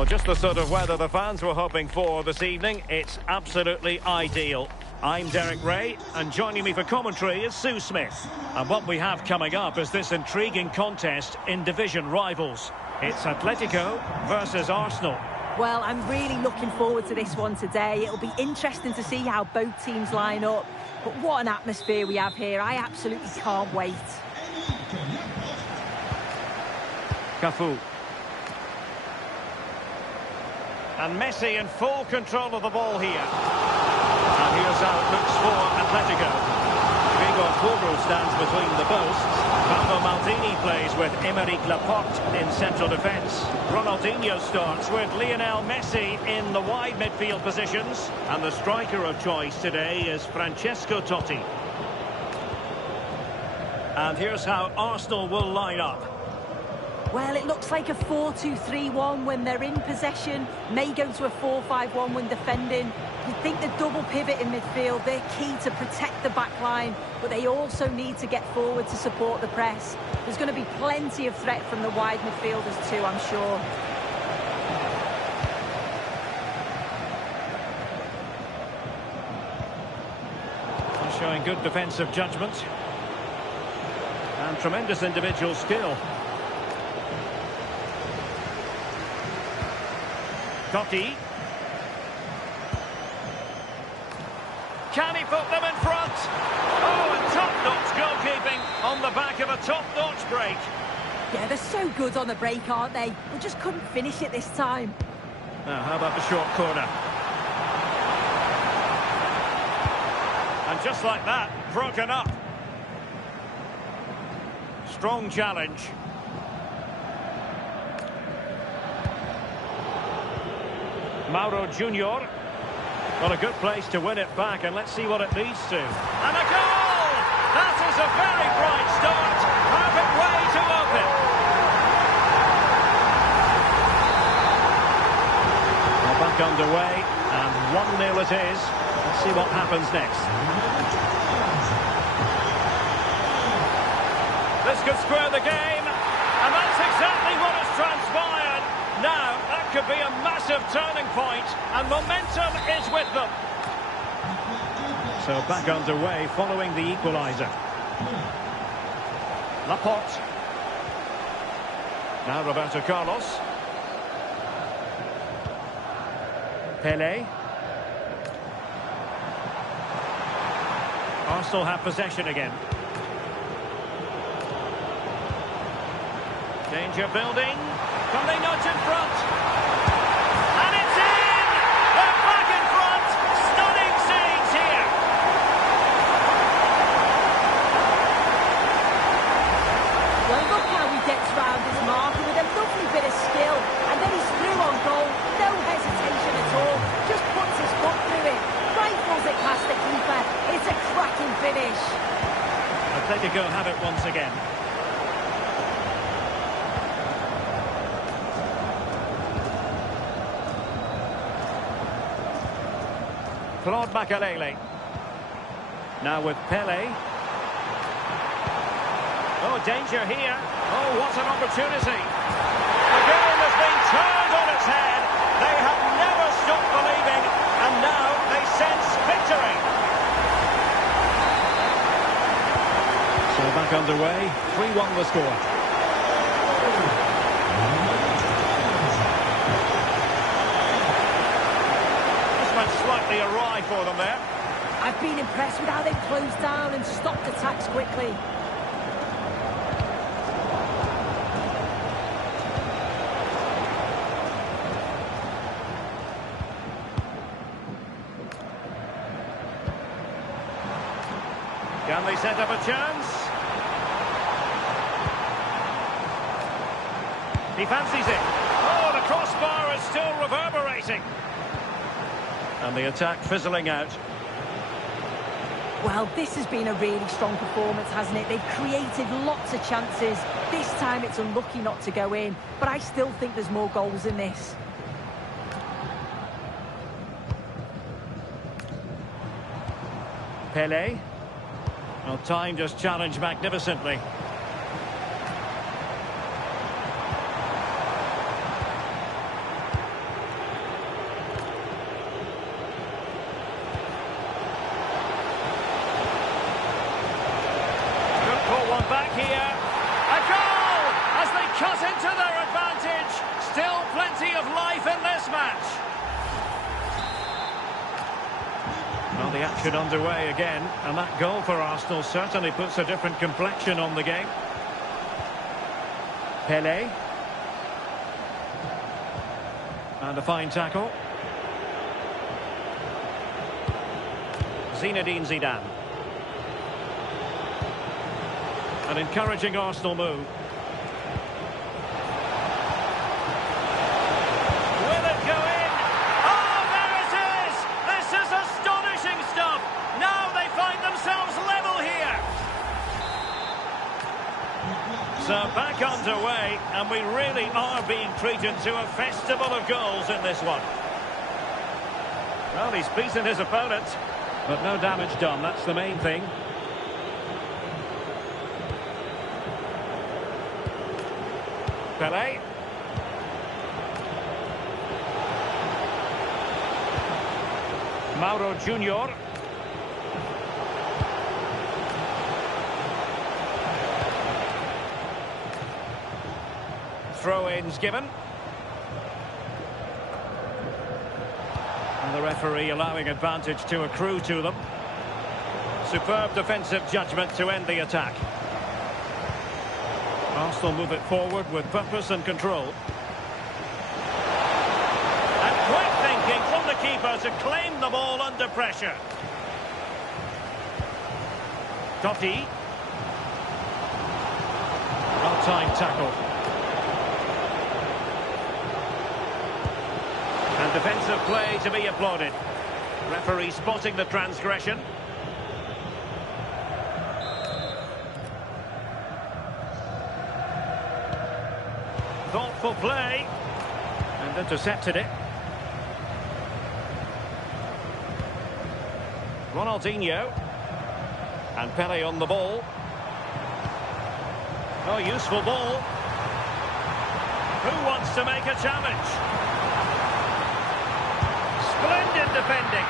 Well, just the sort of weather the fans were hoping for this evening. It's absolutely ideal. I'm Derek Ray, and joining me for commentary is Sue Smith. And what we have coming up is this intriguing contest in division rivals. It's Atletico versus Arsenal. Well, I'm really looking forward to this one today. It'll be interesting to see how both teams line up. But what an atmosphere we have here. I absolutely can't wait. Cafu. And Messi in full control of the ball here. And here's how it looks for Atletico. Gregor Kobel stands between the posts. Paolo Maldini plays with Aymeric Laporte in central defence. Ronaldinho starts with Lionel Messi in the wide midfield positions. And the striker of choice today is Francesco Totti. And here's how Arsenal will line up. Well, it looks like a 4-2-3-1 when they're in possession. May go to a 4-5-1 when defending. You think the double pivot in midfield, they're key to protect the back line, but they also need to get forward to support the press. There's going to be plenty of threat from the wide midfielders too, I'm sure. They're showing good defensive judgment. And tremendous individual skill. Totti. Can he put them in front? Oh, and top-notch goalkeeping on the back of a top-notch break. Yeah, they're so good on the break, aren't they? We just couldn't finish it this time. Now, how about the short corner? And just like that, broken up. Strong challenge. Mauro Junior. Well, a good place to win it back, and let's see what it leads to. And a goal! That is a very bright start. Perfect way to open. Well, back underway, and 1-0 it is. Let's see what happens next. This could square the game, and that's exactly what has transpired. Now, that could be a massive turning point, and momentum is with them. So back underway following the equaliser. Laporte. Now Roberto Carlos. Pelé. Arsenal have possession again. Danger building. Can they nudge in front? And it's in! They're back in front! Stunning scenes here! Well, look how he gets round his marker with a lovely bit of skill. And then he's through on goal. No hesitation at all. Just puts his foot through it. Rifles it past the keeper. It's a cracking finish. Atletico have it once again. Claude Makelele. Now with Pelé. Oh, danger here. Oh, what an opportunity. The game has been turned on its head. They have never stopped believing, and now they sense victory. So back underway. 3-1 the score. Slightly awry for them there. I've been impressed with how they've closed down and stopped attacks quickly. Can they set up a chance? He fancies it. Oh, the crossbar is still reverberating. And the attack fizzling out. Well, this has been a really strong performance, hasn't it? They've created lots of chances. This time it's unlucky not to go in, but I still think there's more goals in this. Pelé. Well, timed his challenge magnificently. back here. A goal as they cut into their advantage. Still plenty of life in this match. Well, the action underway again, and that goal for Arsenal certainly puts a different complexion on the game. Pele. And a fine tackle. Zinedine Zidane. An encouraging Arsenal move. Will it go in? Oh, there it is! This is astonishing stuff! Now they find themselves level here. So back underway, and we really are being treated to a festival of goals in this one. Well, he's beaten his opponent, but no damage done, that's the main thing. Pele. Mauro Junior. Throw-ins given. And the referee allowing advantage to accrue to them. Superb defensive judgment to end the attack. Arsenal move it forward with purpose and control. And quick thinking from the keeper to claim the ball under pressure. Totti. Well-timed tackle. And defensive play to be applauded. Referee spotting the transgression. Thoughtful play. And intercepted it. Ronaldinho. And Pele on the ball. Oh, useful ball. Who wants to make a challenge? Splendid defending.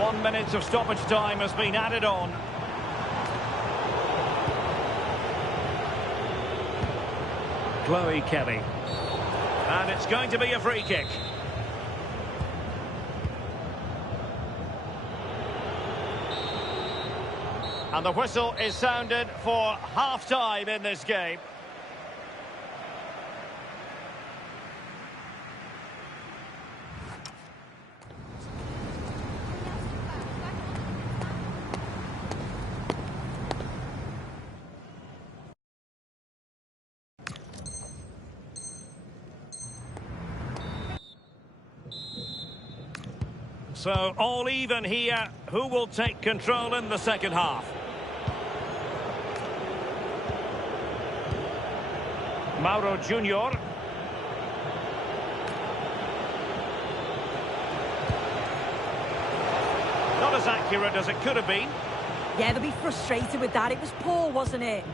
One minute of stoppage time has been added on. Chloe Kelly. And it's going to be a free kick. And the whistle is sounded for half-time in this game. So, all even here. Who will take control in the second half? Mauro Junior. Not as accurate as it could have been. Yeah, they'll be frustrated with that. It was poor, wasn't it?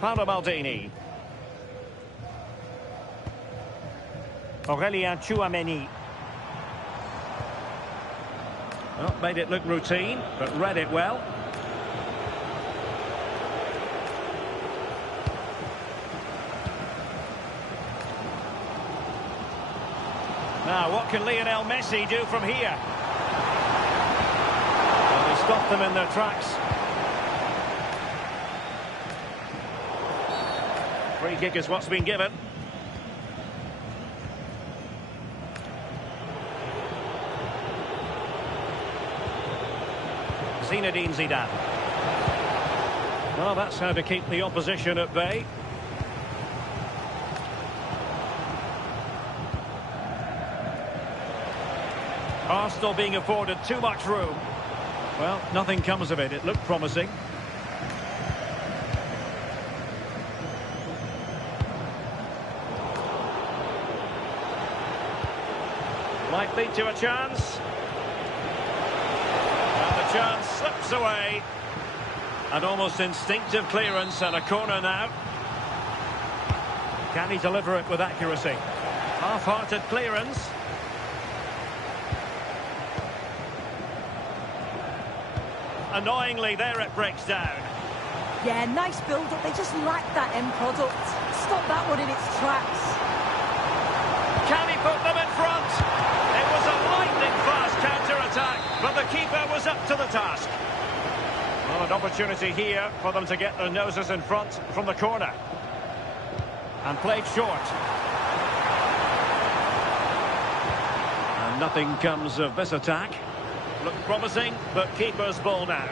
Paolo Maldini. Aurelien Tchouameni. Well, made it look routine, but read it well. Now, what can Lionel Messi do from here? Well, he stopped them in their tracks. Free kick is what's been given. Zinedine Zidane. Well, that's how to keep the opposition at bay. Arsenal being afforded too much room. Well, nothing comes of it. It looked promising. Might lead to a chance. And the chance slips away. An almost instinctive clearance and a corner now. Can he deliver it with accuracy? Half-hearted clearance. annoyingly, there it breaks down. Yeah, nice build-up. They just lack that end product. Stop that one in its tracks. Can he put them in front? It was a lightning-fast counter-attack, but the keeper was up to the task. Well, an opportunity here for them to get their noses in front from the corner. And played short. And nothing comes of this attack. Looked promising, but keeper's ball now.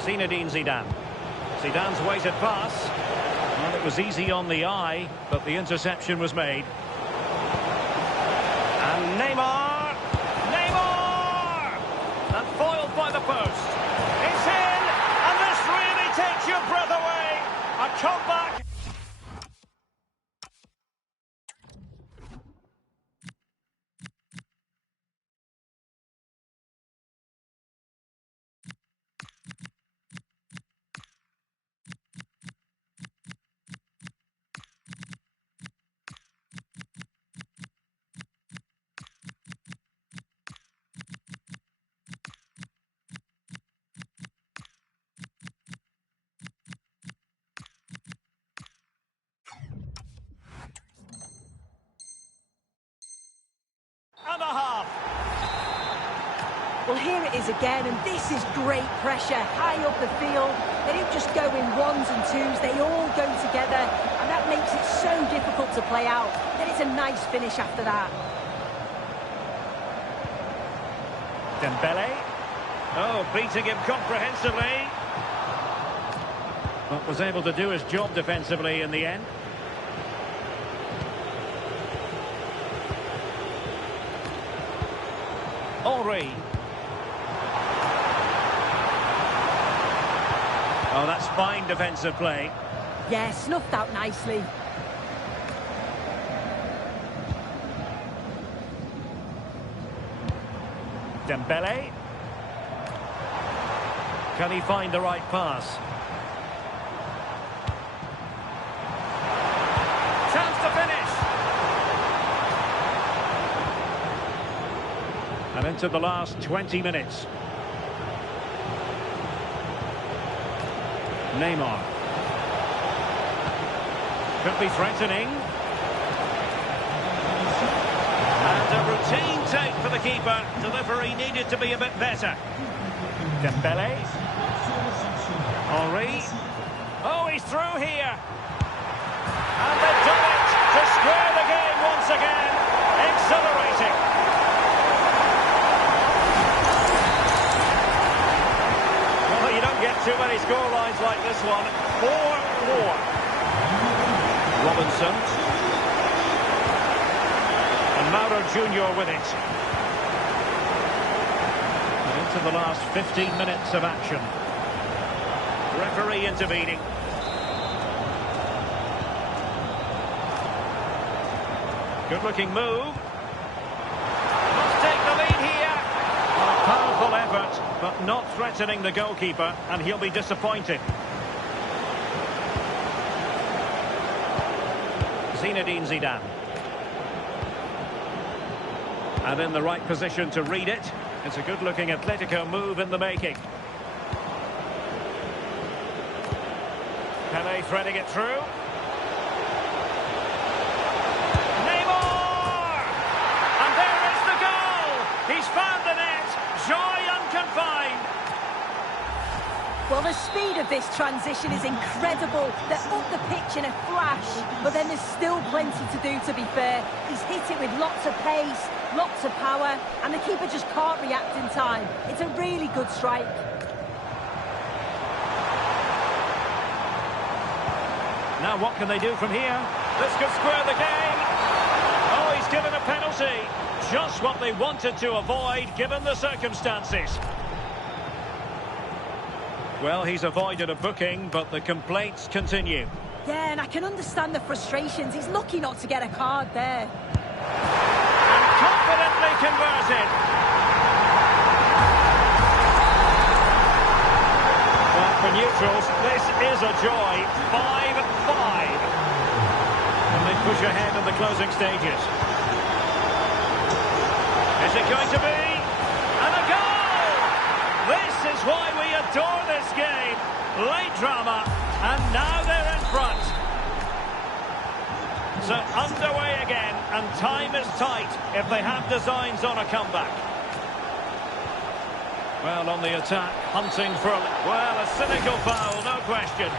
Zinedine Zidane. Zidane's weighted pass. Well, it was easy on the eye, but the interception was made. And Neymar! Neymar! And foiled by the post. It's in! And this really takes your breath away! A comeback! And a half. Well, here it is again, and this is great pressure high up the field. They don't just go in ones and twos, they all go together, and that makes it so difficult to play out. Then it's a nice finish after that. Dembele. Oh, beating him comprehensively. But was able to do his job defensively in the end. Henry. Oh, that's fine defensive play. Yeah, snuffed out nicely. Dembele. Can he find the right pass? Chance to finish. And into the last 20 minutes. Neymar. Could be threatening. And a routine take for the keeper. Delivery needed to be a bit better. Dembele. Henry. Oh, he's through here. And they've done it to square the game once again. Exhilarating. Well, you don't get too many scorelines like this one. 4-4. Robinson. And Mauro Junior with it. And into the last 15 minutes of action. Referee intervening. Good looking move. Must take the lead here. A powerful effort, but not threatening the goalkeeper, and he'll be disappointed. Zinedine Zidane. And in the right position to read it. It's a good looking Atletico move in the making. Pele threading it through. Neymar! And there is the goal! He's found the net. Joy unconfined. Well, the speed of this transition is incredible. They're up the pitch in a flash, but then there's still plenty to do, to be fair. He's hit it with lots of pace, lots of power, and the keeper just can't react in time. It's a really good strike. Now what can they do from here? This could square the game. Oh, he's given a penalty. Just what they wanted to avoid, given the circumstances. Well, he's avoided a booking, but the complaints continue. Yeah, and I can understand the frustrations. He's lucky not to get a card there. And confidently converted. Well, for neutrals, this is a joy. 5-5. And they push ahead in the closing stages. Is it going to be? And a goal! It's why we adore this game. Late drama, and now they're in front. So underway again, and time is tight if they have designs on a comeback. Well, on the attack, hunting for a cynical foul, no question.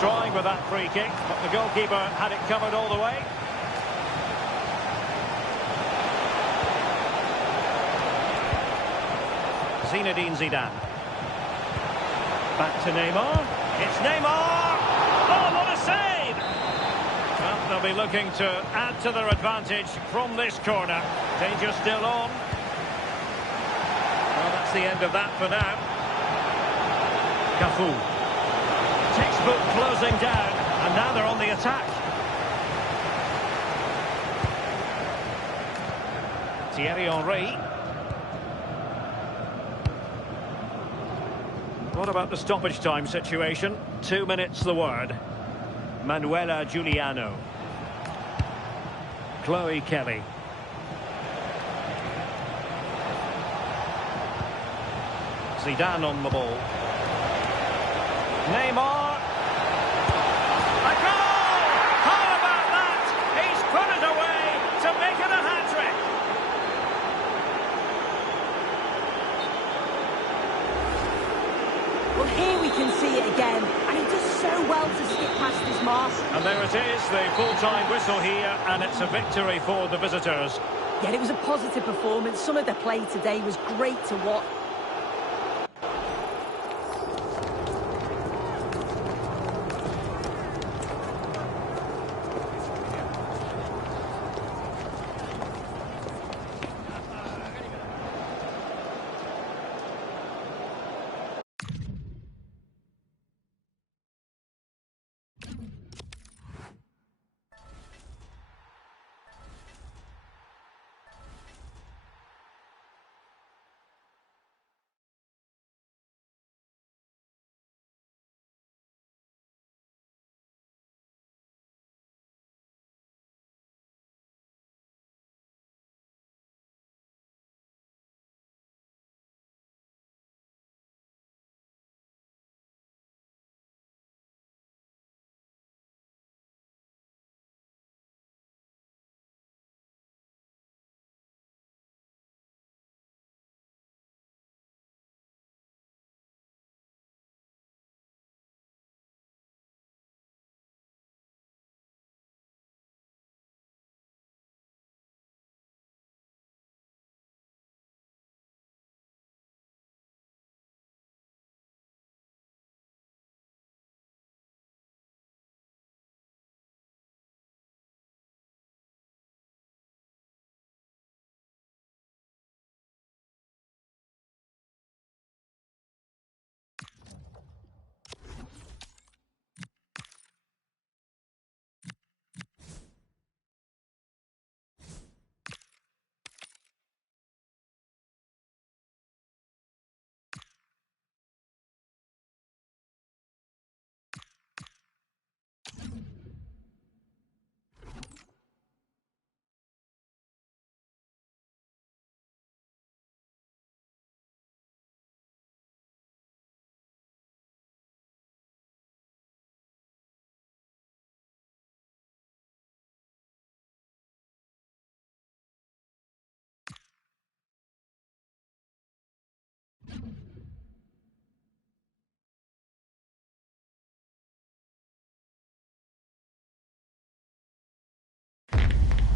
Trying with that free kick, but the goalkeeper had it covered all the way. Zinedine Zidane. Back to Neymar. It's Neymar! Oh, what a save! Well, they'll be looking to add to their advantage from this corner. Danger still on. Well, that's the end of that for now. Cafu. Textbook closing down, and now they're on the attack. Thierry Henry. What about the stoppage time situation? 2 minutes the word. Manuela Giuliano. Chloe Kelly. Zidane on the ball. Neymar. A goal! How about that? He's put it away to make it a hat-trick. Well, here we can see it again, and he does so well to skip past his mark. And there it is, the full-time whistle here, and it's a victory for the visitors. Yeah, it was a positive performance. Some of the play today was great to watch.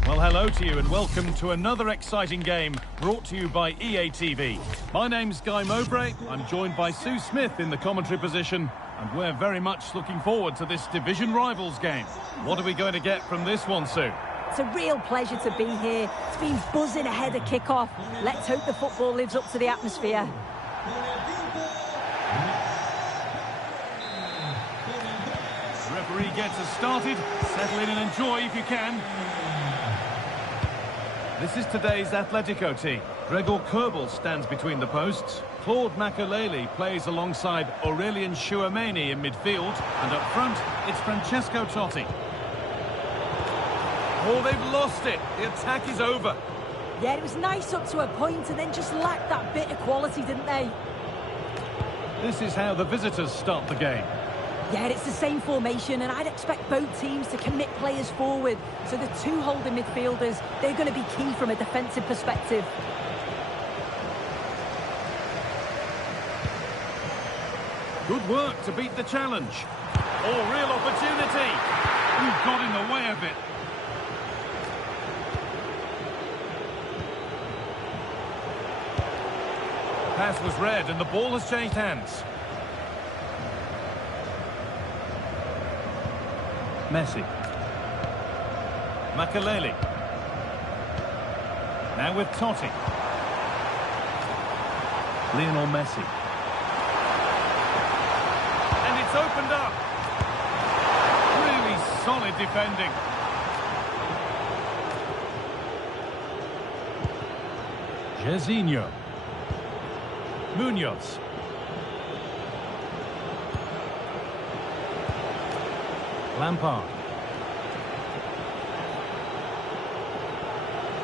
Well, hello to you and welcome to another exciting game brought to you by EA TV. My name's Guy Mowbray. I'm joined by Sue Smith in the commentary position, and we're very much looking forward to this division rivals game. What are we going to get from this one, Sue? It's a real pleasure to be here. It's been buzzing ahead of kick-off. Let's hope the football lives up to the atmosphere. The referee gets us started. Settle in and enjoy if you can. This is today's Atletico team. Gregor Kerbal stands between the posts. Claude Makelele plays alongside Aurelien Chouameni in midfield, and up front, it's Francesco Totti. Oh, they've lost it. The attack is over. Yeah, it was nice up to a point and then just lacked that bit of quality, didn't they? This is how the visitors start the game. Yeah, it's the same formation, and I'd expect both teams to commit players forward. So the two holding midfielders, they're going to be key from a defensive perspective. Good work to beat the challenge. Oh, real opportunity. You've got in the way of it. Pass was read and the ball has changed hands. Messi. Makelele. Now with Totti. Lionel Messi. And it's opened up. Really solid defending. Jairzinho. Munoz. Lampard.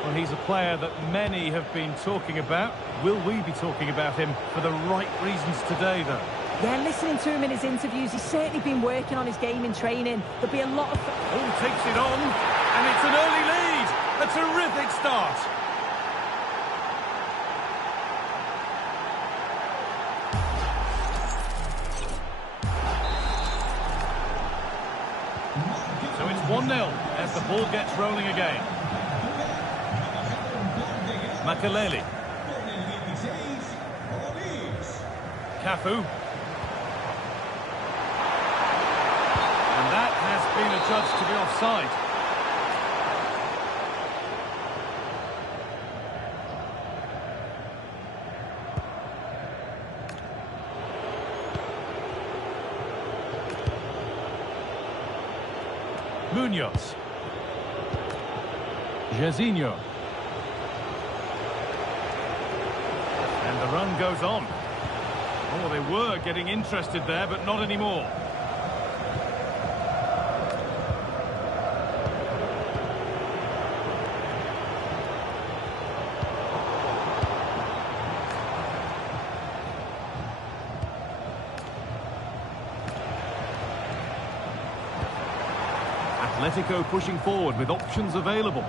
Well, he's a player that many have been talking about. Will we be talking about him for the right reasons today, though? Yeah, listening to him in his interviews, he's certainly been working on his game in training. There'll be a lot of... Oh, takes it on, and it's an early lead. A terrific start. So it's 1-0 as the ball gets rolling again. Makelele. Cafu. And that has been adjudged to be offside. Munoz. Jairzinho. And the run goes on. Oh, they were getting interested there, but not anymore. Atletico pushing forward with options available.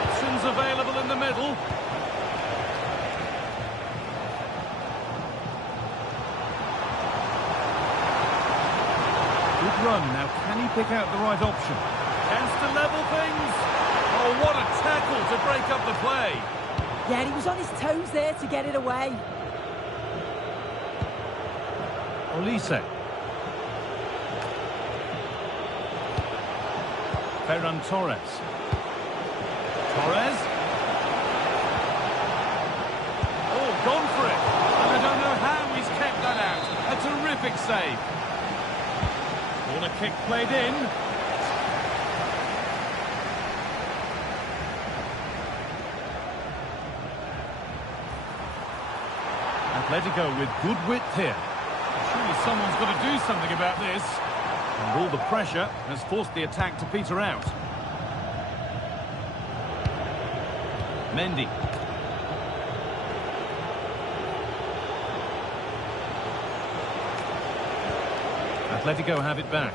Options available in the middle. Good run. Now, can he pick out the right option? Chance to level things. Oh, what a tackle to break up the play. Yeah, he was on his toes there to get it away. Olise. Ferran Torres. Torres. Oh, gone for it. And I don't know how he's kept that out. A terrific save. Corner kick played in. Atletico with good width here. Surely someone's got to do something about this. And all the pressure has forced the attack to peter out. Mendy. Atletico have it back.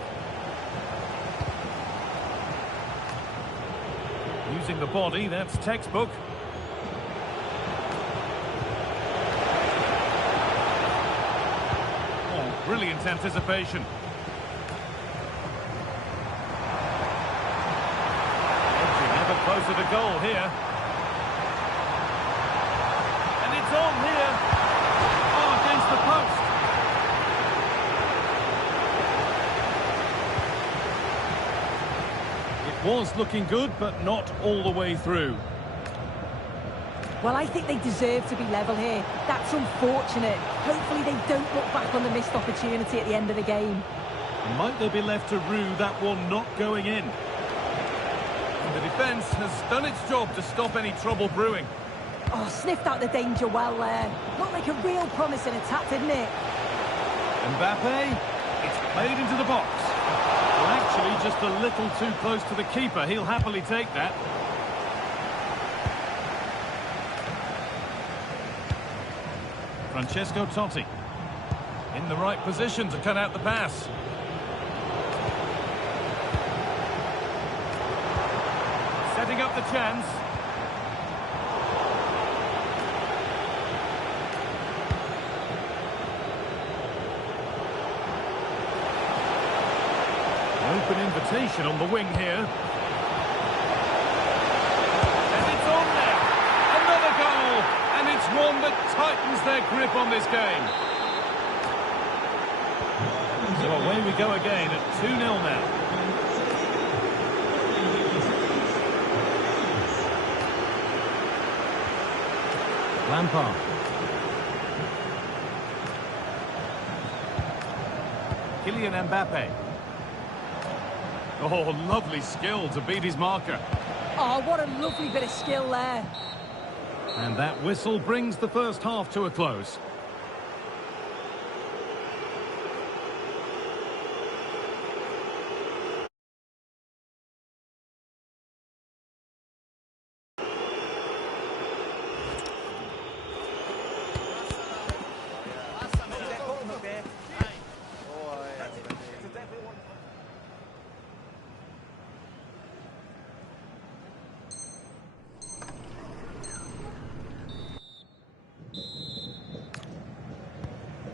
Using the body, that's textbook. Brilliant anticipation. Edging ever closer to goal here. And it's on here. Oh, against the post. It was looking good, but not all the way through. Well, I think they deserve to be level here. That's unfortunate. Hopefully they don't look back on the missed opportunity at the end of the game. Might they be left to rue that one not going in? And the defence has done its job to stop any trouble brewing. Oh, sniffed out the danger well there. Looked like a real promising attack, didn't it? Mbappe, it's played into the box. Well, actually, just a little too close to the keeper. He'll happily take that. Francesco Totti in the right position to cut out the pass. Setting up the chance. Open invitation on the wing here. And it's on there. Another goal. And it's one that tightens their grip on this game. So away we go again at 2-0 now. Lampard. Kylian Mbappe. Oh, lovely skill to beat his marker. Oh, what a lovely bit of skill there. And that whistle brings the first half to a close.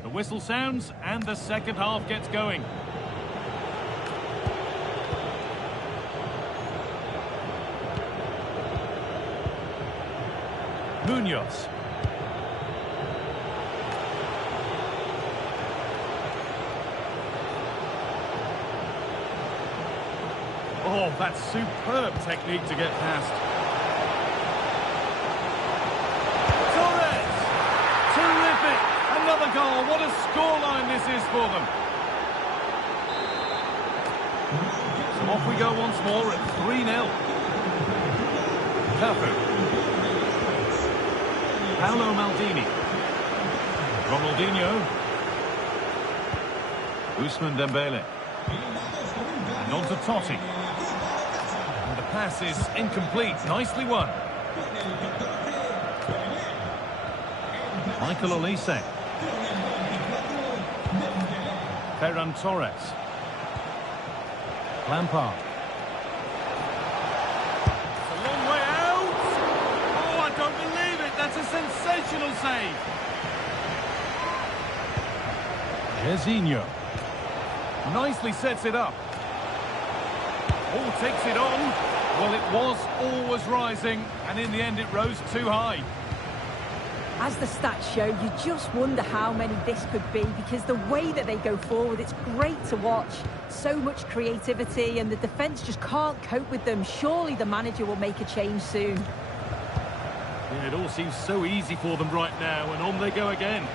The whistle sounds and the second half gets going. Munoz. Oh, that's superb technique to get past. Torres! Terrific! Another goal. What a scoreline this is for them. So off we go once more at 3-0. Cafu. Paolo Maldini. Ronaldinho. Ousmane Dembele. And on to Totti. And the pass is incomplete. Nicely won. Michael Olise. Ferran Torres. Lampard. It's a long way out. Oh, I don't believe it. That's a sensational save. Jorginho. Nicely sets it up. Oh, takes it on. Well, it was always rising, and in the end it rose too high. As the stats show, you just wonder how many this could be, because the way that they go forward, it's great to watch. So much creativity, and the defence just can't cope with them. Surely the manager will make a change soon. Yeah, it all seems so easy for them right now, and on they go again.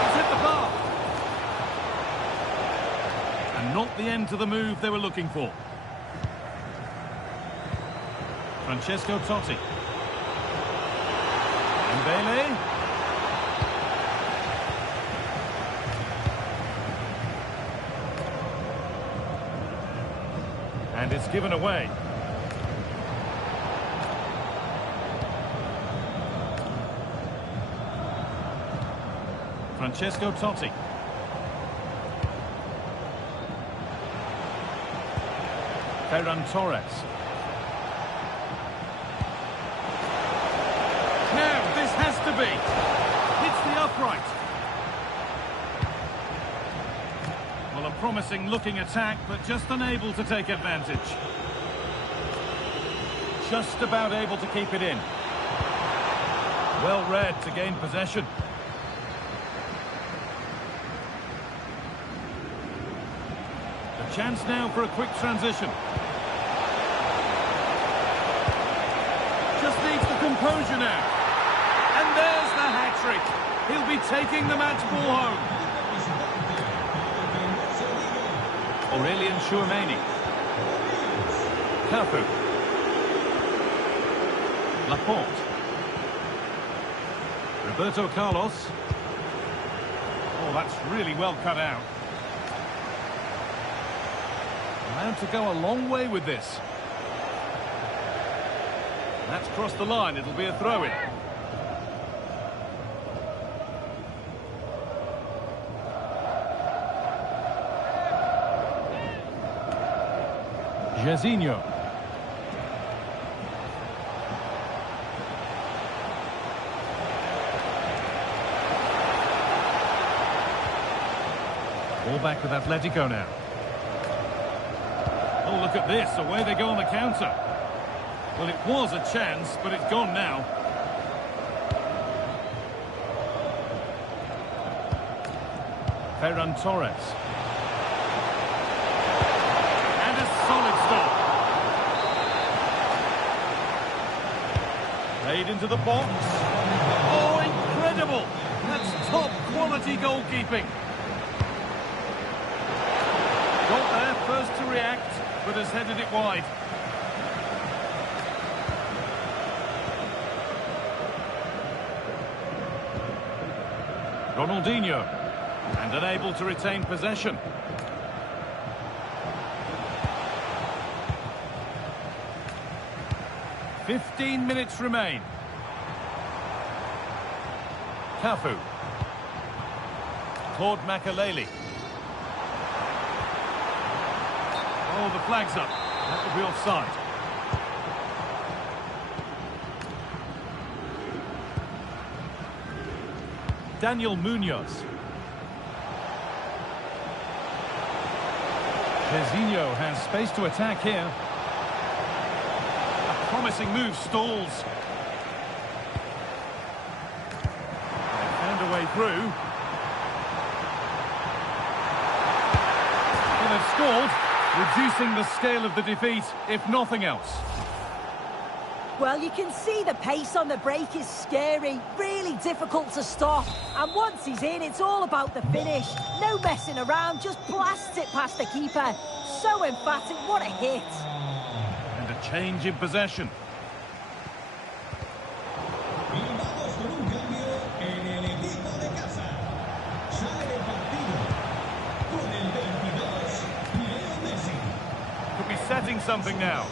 It's hit the bar. And not the end to the move they were looking for. Francesco Totti. Dembele. And it's given away. Francesco Totti. Ferran Torres. Has to be. Hits the upright. Well, a promising looking attack, but just unable to take advantage. Just about able to keep it in. Well read to gain possession. A chance now for a quick transition. Just needs the composure now. And there's the hat-trick. He'll be taking the match ball home. Aurelian Chouameni. Cafu. Laporte. Roberto Carlos. Oh, that's really well cut out. Allowed to go a long way with this. That's crossed the line. It'll be a throw-in. Jairzinho. Ball back with Atletico now. Oh, look at this. Away they go on the counter. Well, it was a chance, but it's gone now. Ferran Torres. And a solid stop. Played into the box. Oh, incredible! That's top quality goalkeeping. Got there first to react, but has headed it wide. Ronaldinho, and unable to retain possession. "15 minutes remain. Cafu. Claude Makelele. Oh, the flag's up. That will be offside. Daniel Munoz. Jairzinho has space to attack here. A promising move stalls. They found a way through. Well, they've scored, reducing the scale of the defeat, if nothing else. Well, you can see the pace on the break is scary, really difficult to stop. And once he's in, it's all about the finish. No messing around, just blasts it past the keeper. So emphatic, what a hit. And a change in possession. Could be setting something now.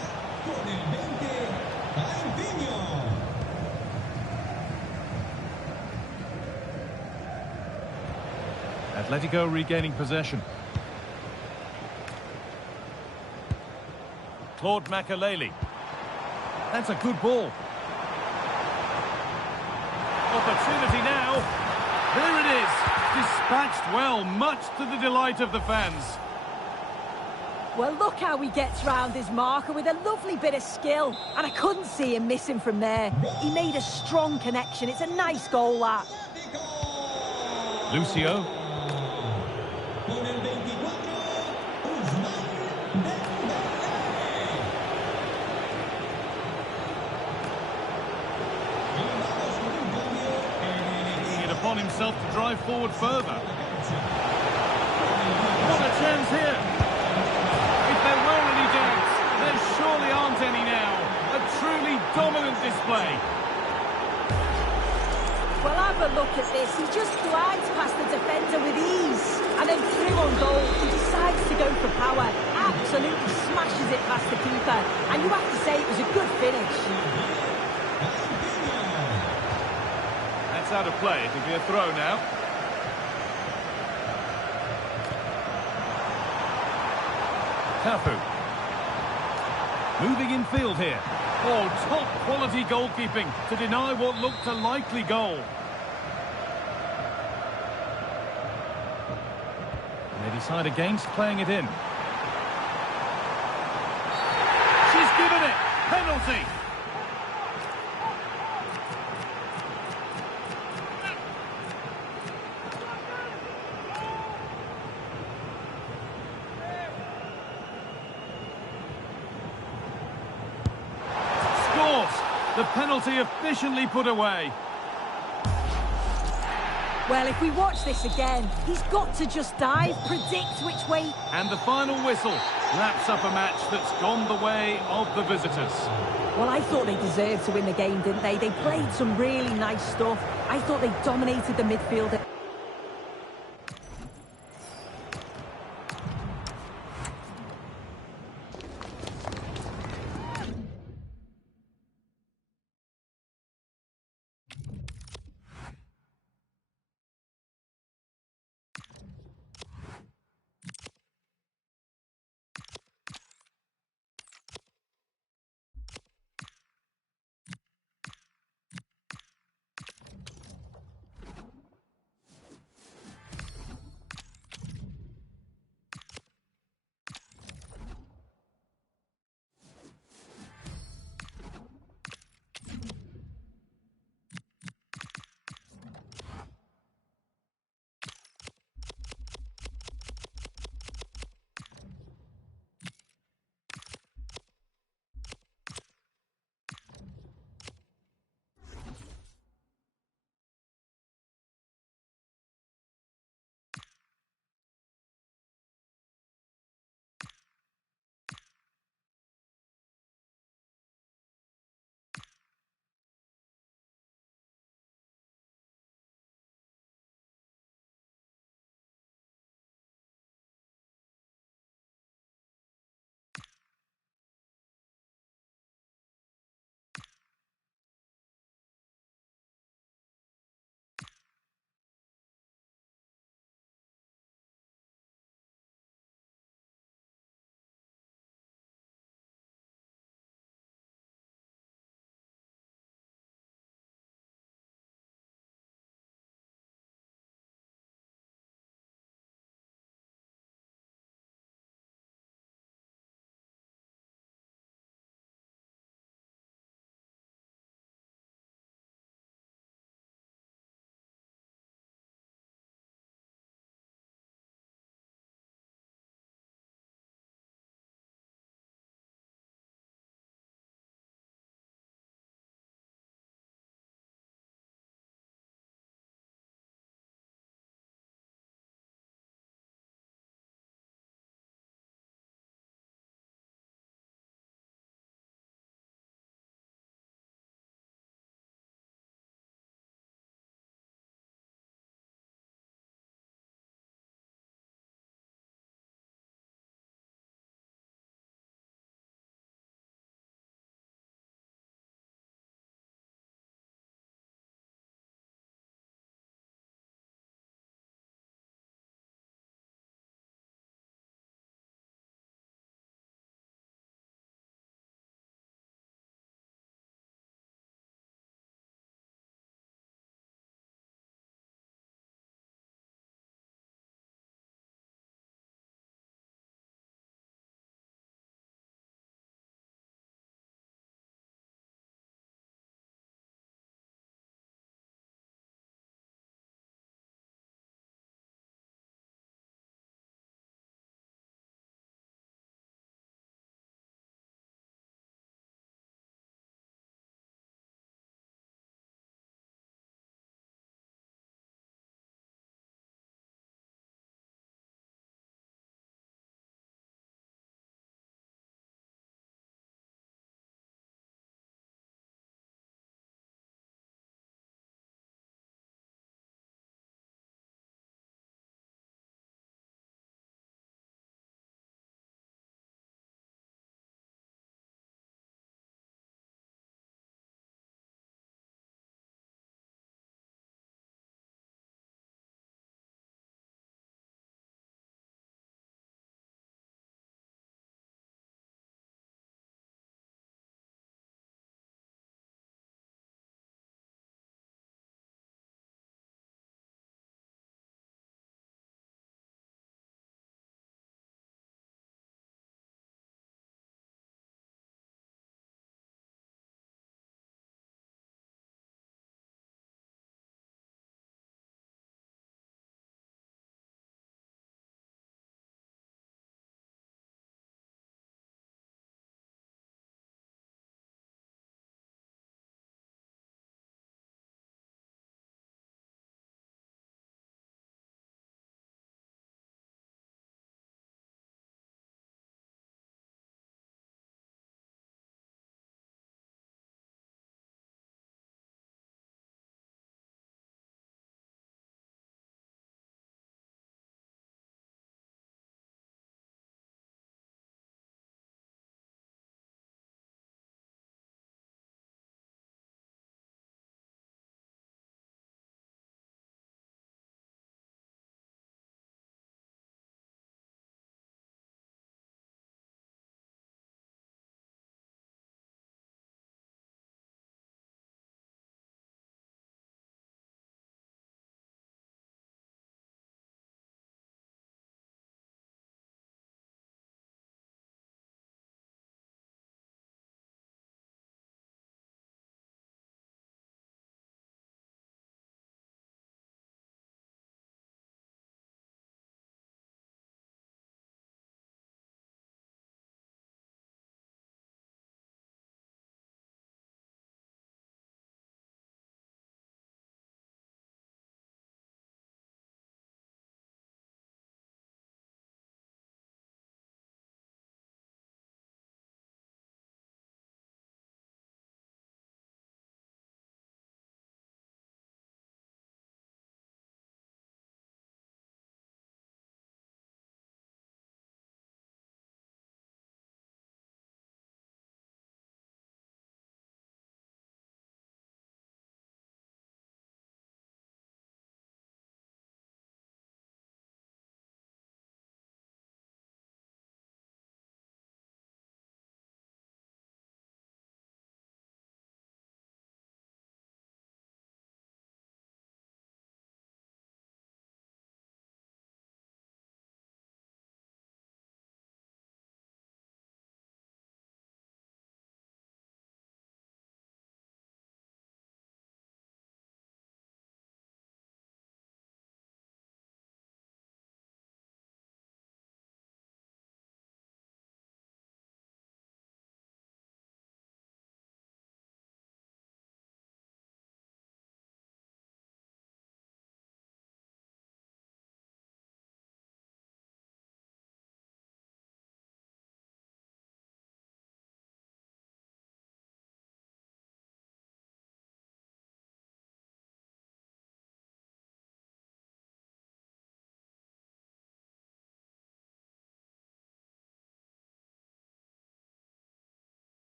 Atletico regaining possession. Claude Makelele. That's a good ball. Opportunity now. There it is. Dispatched well, much to the delight of the fans. Well, look how he gets round his marker with a lovely bit of skill. And I couldn't see him miss him from there. He made a strong connection. It's a nice goal, that. Lucio. Upon himself to drive forward further. What a chance here. If there were any doubts, there surely aren't any now. A truly dominant display. Well, have a look at this. He just glides past the defender with ease. And then through on goal, he decides to go for power. Absolutely smashes it past the keeper. And you have to say it was a good finish. Out of play, it'll be a throw now. Cafu. Moving in field here. Oh, top quality goalkeeping to deny what looked a likely goal. And they decide against playing it in. She's given it! Penalty! The penalty efficiently put away. Well, if we watch this again, he's got to just dive, predict which way... And the final whistle wraps up a match that's gone the way of the visitors. Well, I thought they deserved to win the game, didn't they? They played some really nice stuff. I thought they dominated the midfield.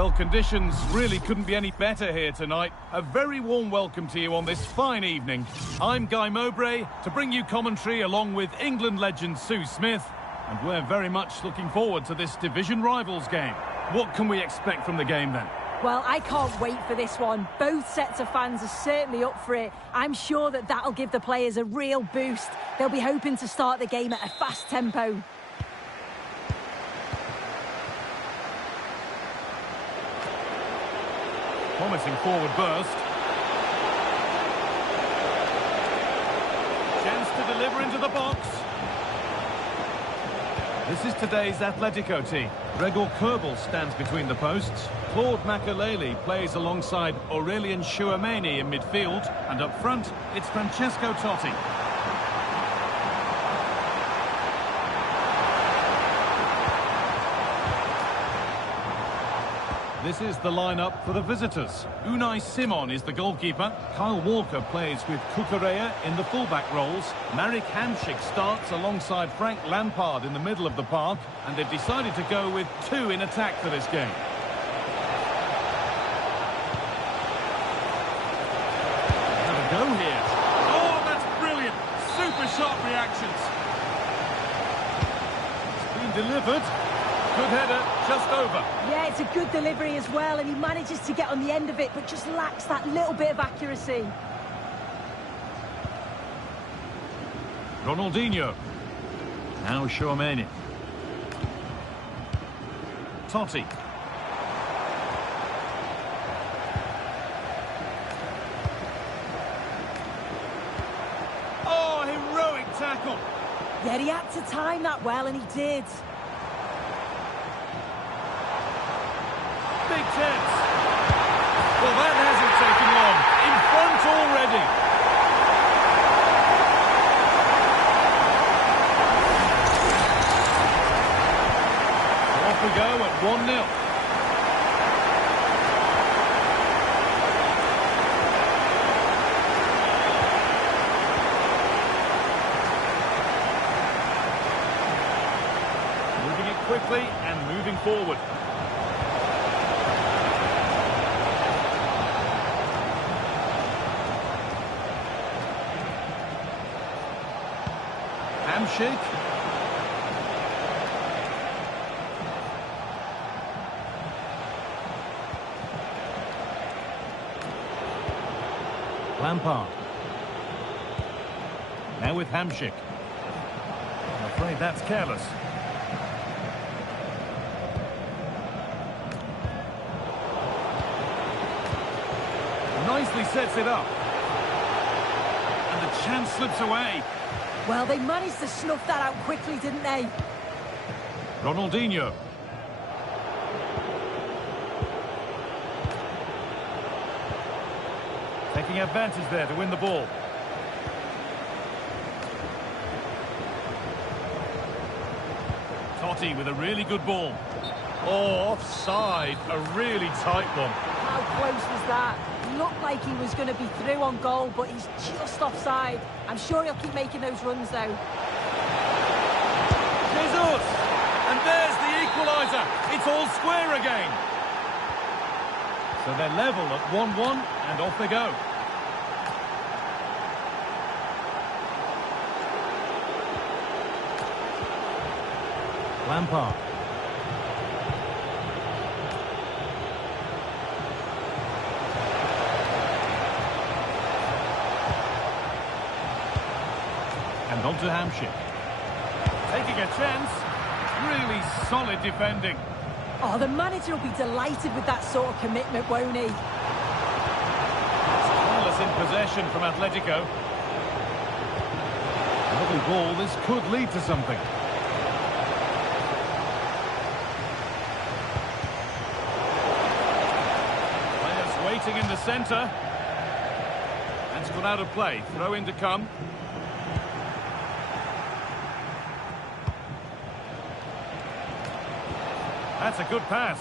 Well, conditions really couldn't be any better here tonight. A very warm welcome to you on this fine evening. I'm Guy Mowbray to bring you commentary along with England legend Sue Smith. And we're very much looking forward to this division rivals game. What can we expect from the game then? Well, I can't wait for this one. Both sets of fans are certainly up for it. I'm sure that that'll give the players a real boost. They'll be hoping to start the game at a fast tempo. Promising forward burst. Chance to deliver into the box. This is today's Atletico team. Gregor Kerbel stands between the posts. Claude Makelele plays alongside Aurelien Chouameni in midfield. And up front, it's Francesco Totti. This is the lineup for the visitors. Unai Simon is the goalkeeper. Kyle Walker plays with Cucurella in the fullback roles. Marek Hamšík starts alongside Frank Lampard in the middle of the park. And they've decided to go with two in attack for this game. Have a go here. Oh, that's brilliant. Super sharp reactions. It's been delivered. Good header, just over. Yeah, it's a good delivery as well, and he manages to get on the end of it, but just lacks that little bit of accuracy. Ronaldinho. Now Chouameni. Totti. Oh, heroic tackle. Yeah, he had to time that well, and he did. Big chance. Well, that hasn't taken long. In front already. Off we go at 1-0. Moving it quickly and moving forward. Hamšík. Lampard. Now with Hamšík. I'm afraid that's careless. Nicely sets it up. And the chance slips away. Well, they managed to snuff that out quickly, didn't they? Ronaldinho. Taking advantage there to win the ball. Totti with a really good ball. Oh, offside. A really tight one. How close was that? Looked like he was going to be through on goal, but he's just offside. I'm sure he'll keep making those runs, though. Jesus! And there's the equaliser. It's all square again. So they're level at 1-1, and off they go. Lampard. And on to Hamšík. Taking a chance. Really solid defending. Oh, the manager will be delighted with that sort of commitment, won't he? Careless in possession from Atletico. Lovely ball. This could lead to something. Players waiting in the centre. And it's gone out of play. Throw in to come. That's a good pass.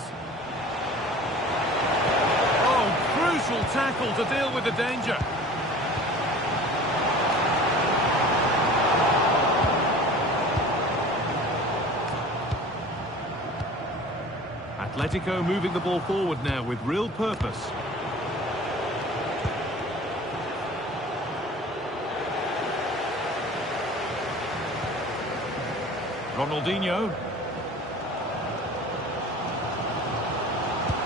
Oh, crucial tackle to deal with the danger. Atletico moving the ball forward now with real purpose. Ronaldinho.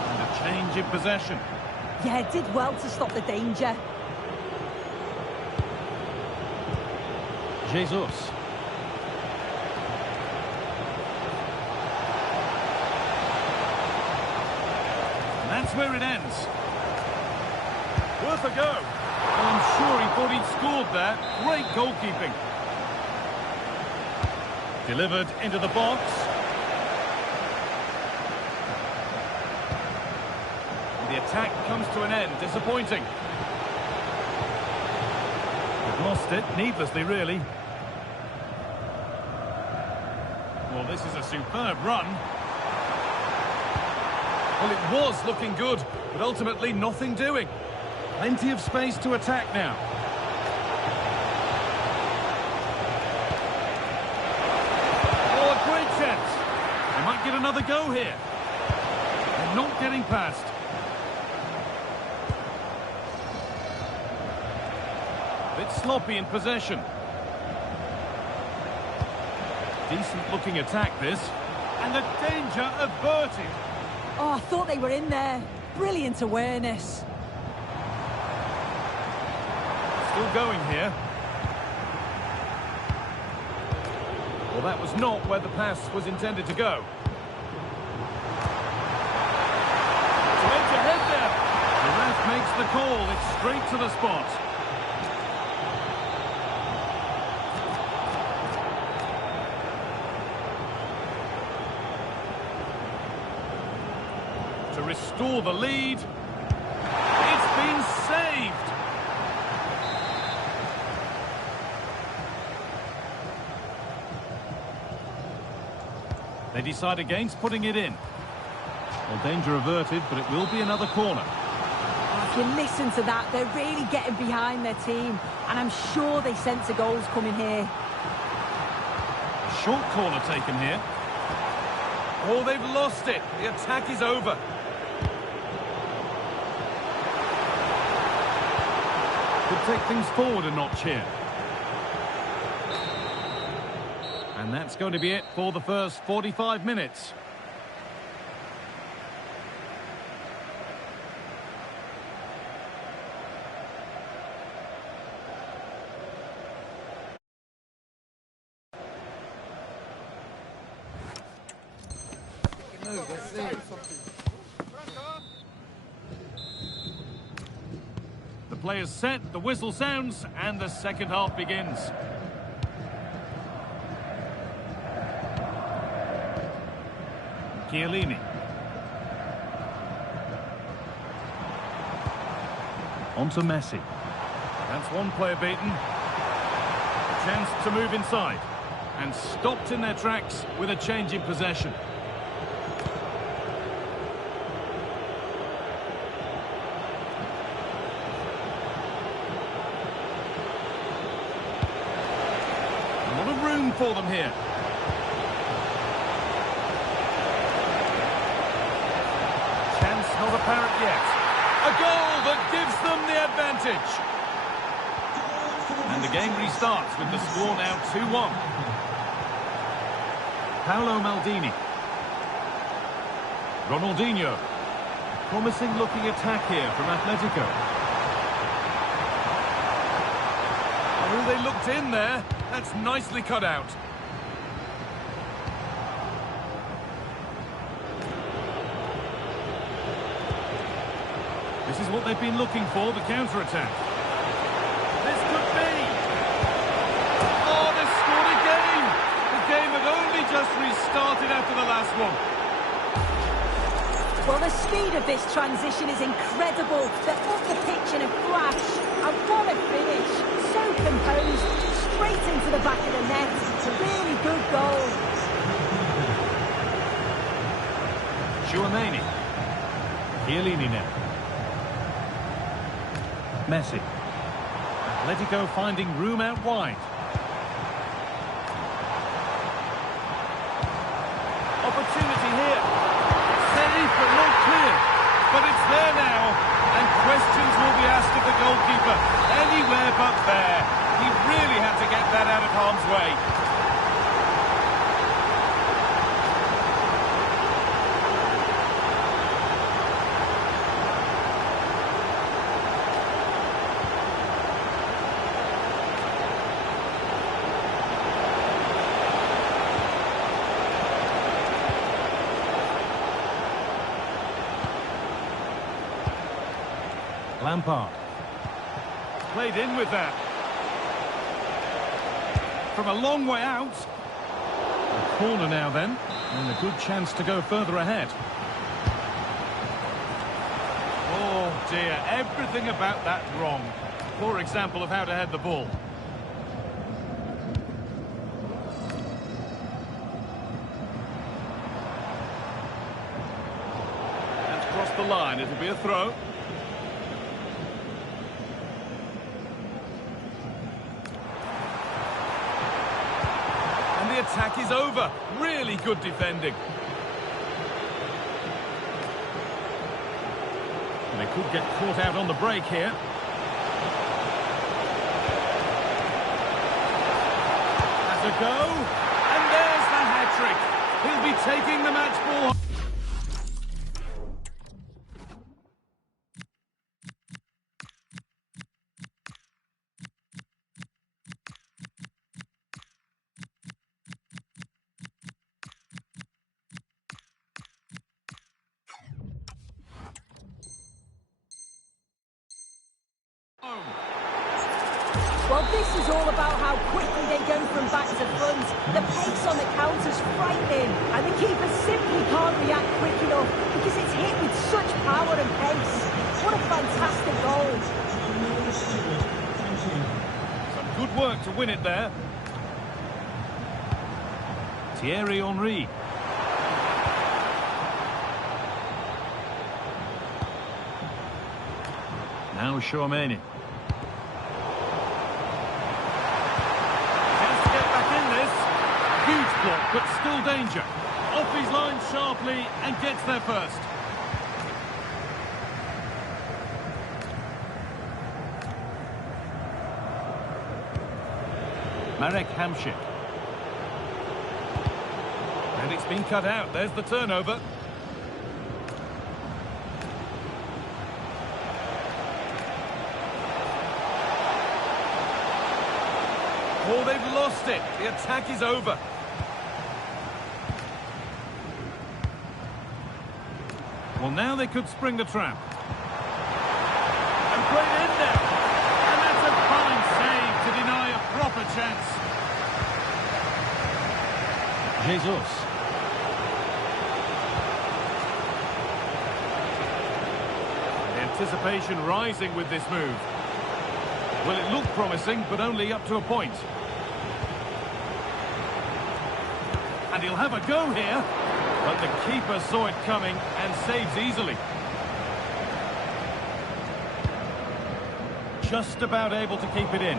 And a change in possession. Yeah, did well to stop the danger. Jesus. And that's where it ends. Worth a go. Well, I'm sure he thought he'd scored there. Great goalkeeping. Delivered into the box. The attack comes to an end. Disappointing. They've lost it, needlessly, really. Well, this is a superb run. Well, it was looking good, but ultimately nothing doing. Plenty of space to attack now. They might get another go here. They're not getting past. A bit sloppy in possession. Decent looking attack this. And the danger averted. Oh, I thought they were in there. Brilliant awareness. Still going here. Well, that was not where the pass was intended to go. To edge ahead there. The ref makes the call. It's straight to the spot. To restore the lead. It's been saved. They decide against putting it in. Well, danger averted, but it will be another corner. If you listen to that, they're really getting behind their team. And I'm sure they sense a goal's coming here. Short corner taken here. Oh, they've lost it. The attack is over. Could take things forward a notch here. And that's going to be it for the first 45 minutes. The players set, the whistle sounds, and the second half begins. Chiellini. On to Messi. That's one player beaten. A chance to move inside. And stopped in their tracks with a change in possession. A lot of room for them here. Not apparent yet. A goal that gives them the advantage. And the game restarts with the score now 2-1. Paolo Maldini. Ronaldinho. Promising looking attack here from Atletico. Oh, they looked in there. That's nicely cut out. This is what they've been looking for, the counter-attack. This could be! Oh, they scored again! The game had only just restarted after the last one. Well, the speed of this transition is incredible. They're up the pitch in a flash. And what a finish. So composed, straight into the back of the net. It's a really good goal. Tchouaméni. Chiellini now. Messi. Atletico finding room out wide. Opportunity here. Safe. there now, and questions will be asked of the goalkeeper. Anywhere but there. He really had to get that out of harm's way. Lampard. Played in with that. From a long way out. A corner now then, and a good chance to go further ahead. Oh dear, everything about that wrong. Poor example of how to head the ball. That's crossed the line, it'll be a throw. The attack is over. Really good defending. And they could get caught out on the break here. Has a go. And there's the hat-trick. He'll be taking the match ball. Well, this is all about how quickly they go from back to front. The pace on the counter's frightening, and the keeper simply can't react quick enough because it's hit with such power and pace. What a fantastic goal. Some good work to win it there. Thierry Henry. Now Chouameni. Huge block, but still danger. Off his line sharply and gets there first. Marek Hamšík. And it's been cut out. There's the turnover. Oh, they've lost it. The attack is over. Well, now they could spring the trap. And put it in there. And that's a fine save to deny a proper chance. Jesus. The anticipation rising with this move. Well, it looked promising, but only up to a point. And he'll have a go here. But the keeper saw it coming and saves easily. Just about able to keep it in.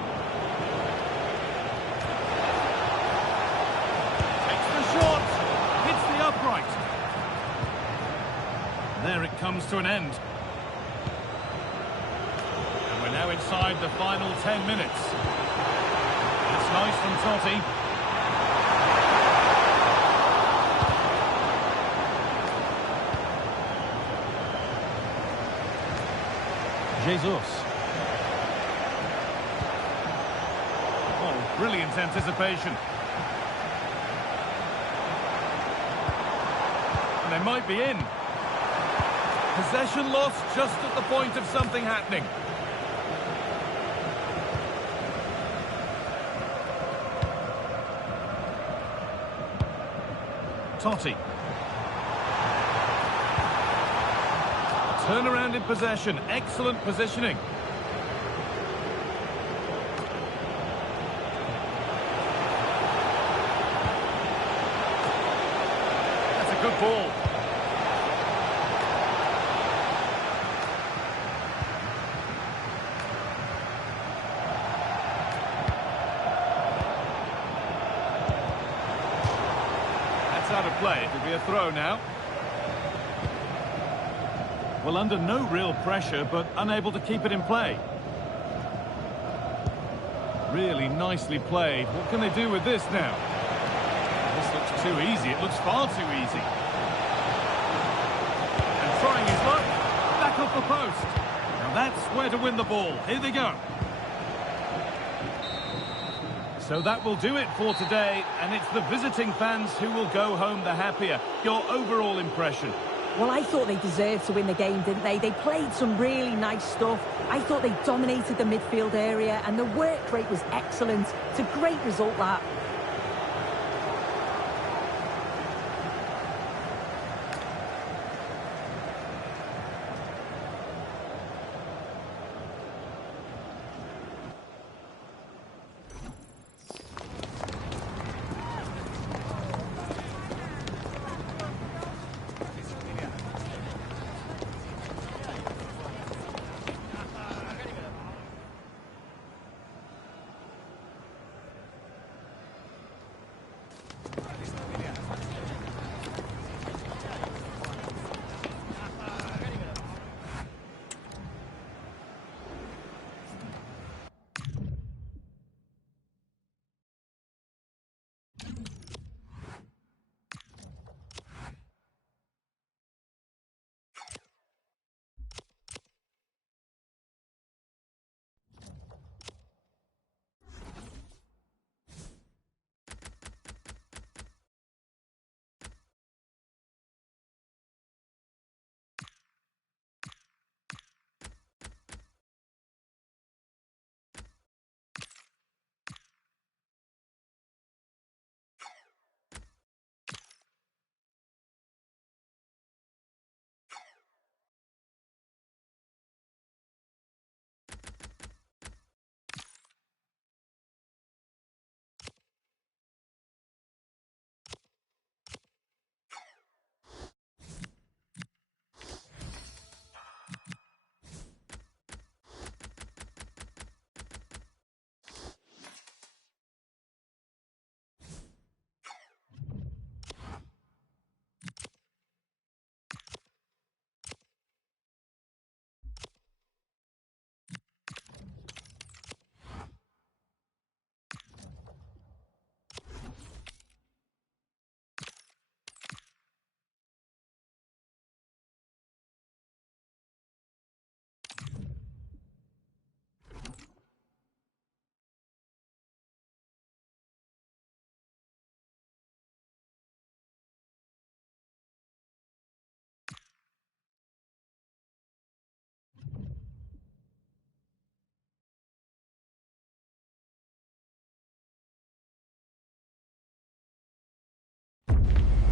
Takes the shot. Hits the upright. There it comes to an end. And we're now inside the final 10 minutes. That's nice from Totti. Jesus. Oh, brilliant anticipation. And they might be in. Possession lost just at the point of something happening. Totti. Turnaround in possession. Excellent positioning. That's a good ball. That's out of play. It'll be a throw now. Well, under no real pressure, but unable to keep it in play. Really nicely played. What can they do with this now? This looks too easy. It looks far too easy. And trying his luck. Back off the post. Now that's where to win the ball. Here they go. So that will do it for today, and it's the visiting fans who will go home the happier. Your overall impression? Well, I thought they deserved to win the game, didn't they? They played some really nice stuff. I thought they dominated the midfield area, and the work rate was excellent. It's a great result, that.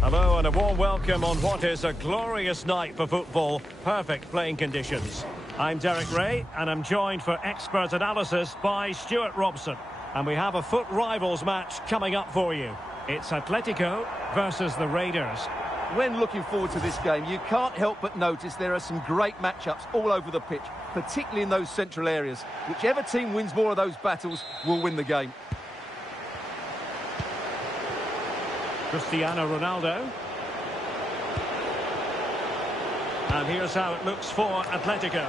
Hello and a warm welcome on what is a glorious night for football. Perfect playing conditions. I'm Derek Ray and I'm joined for expert analysis by Stuart Robson. And we have a FUT Rivals match coming up for you. It's Atletico versus the Raiders. When looking forward to this game, you can't help but notice there are some great matchups all over the pitch, particularly in those central areas. Whichever team wins more of those battles will win the game. Cristiano Ronaldo. And here's how it looks for Atletico.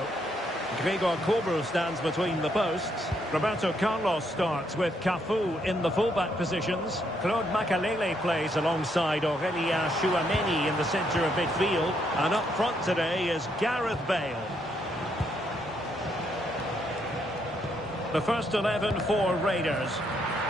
Gregor Kobel stands between the posts. Roberto Carlos starts with Cafu in the fullback positions. Claude Makalele plays alongside Aurélien Tchouameni in the centre of midfield. And up front today is Gareth Bale. The first 11 for Raiders.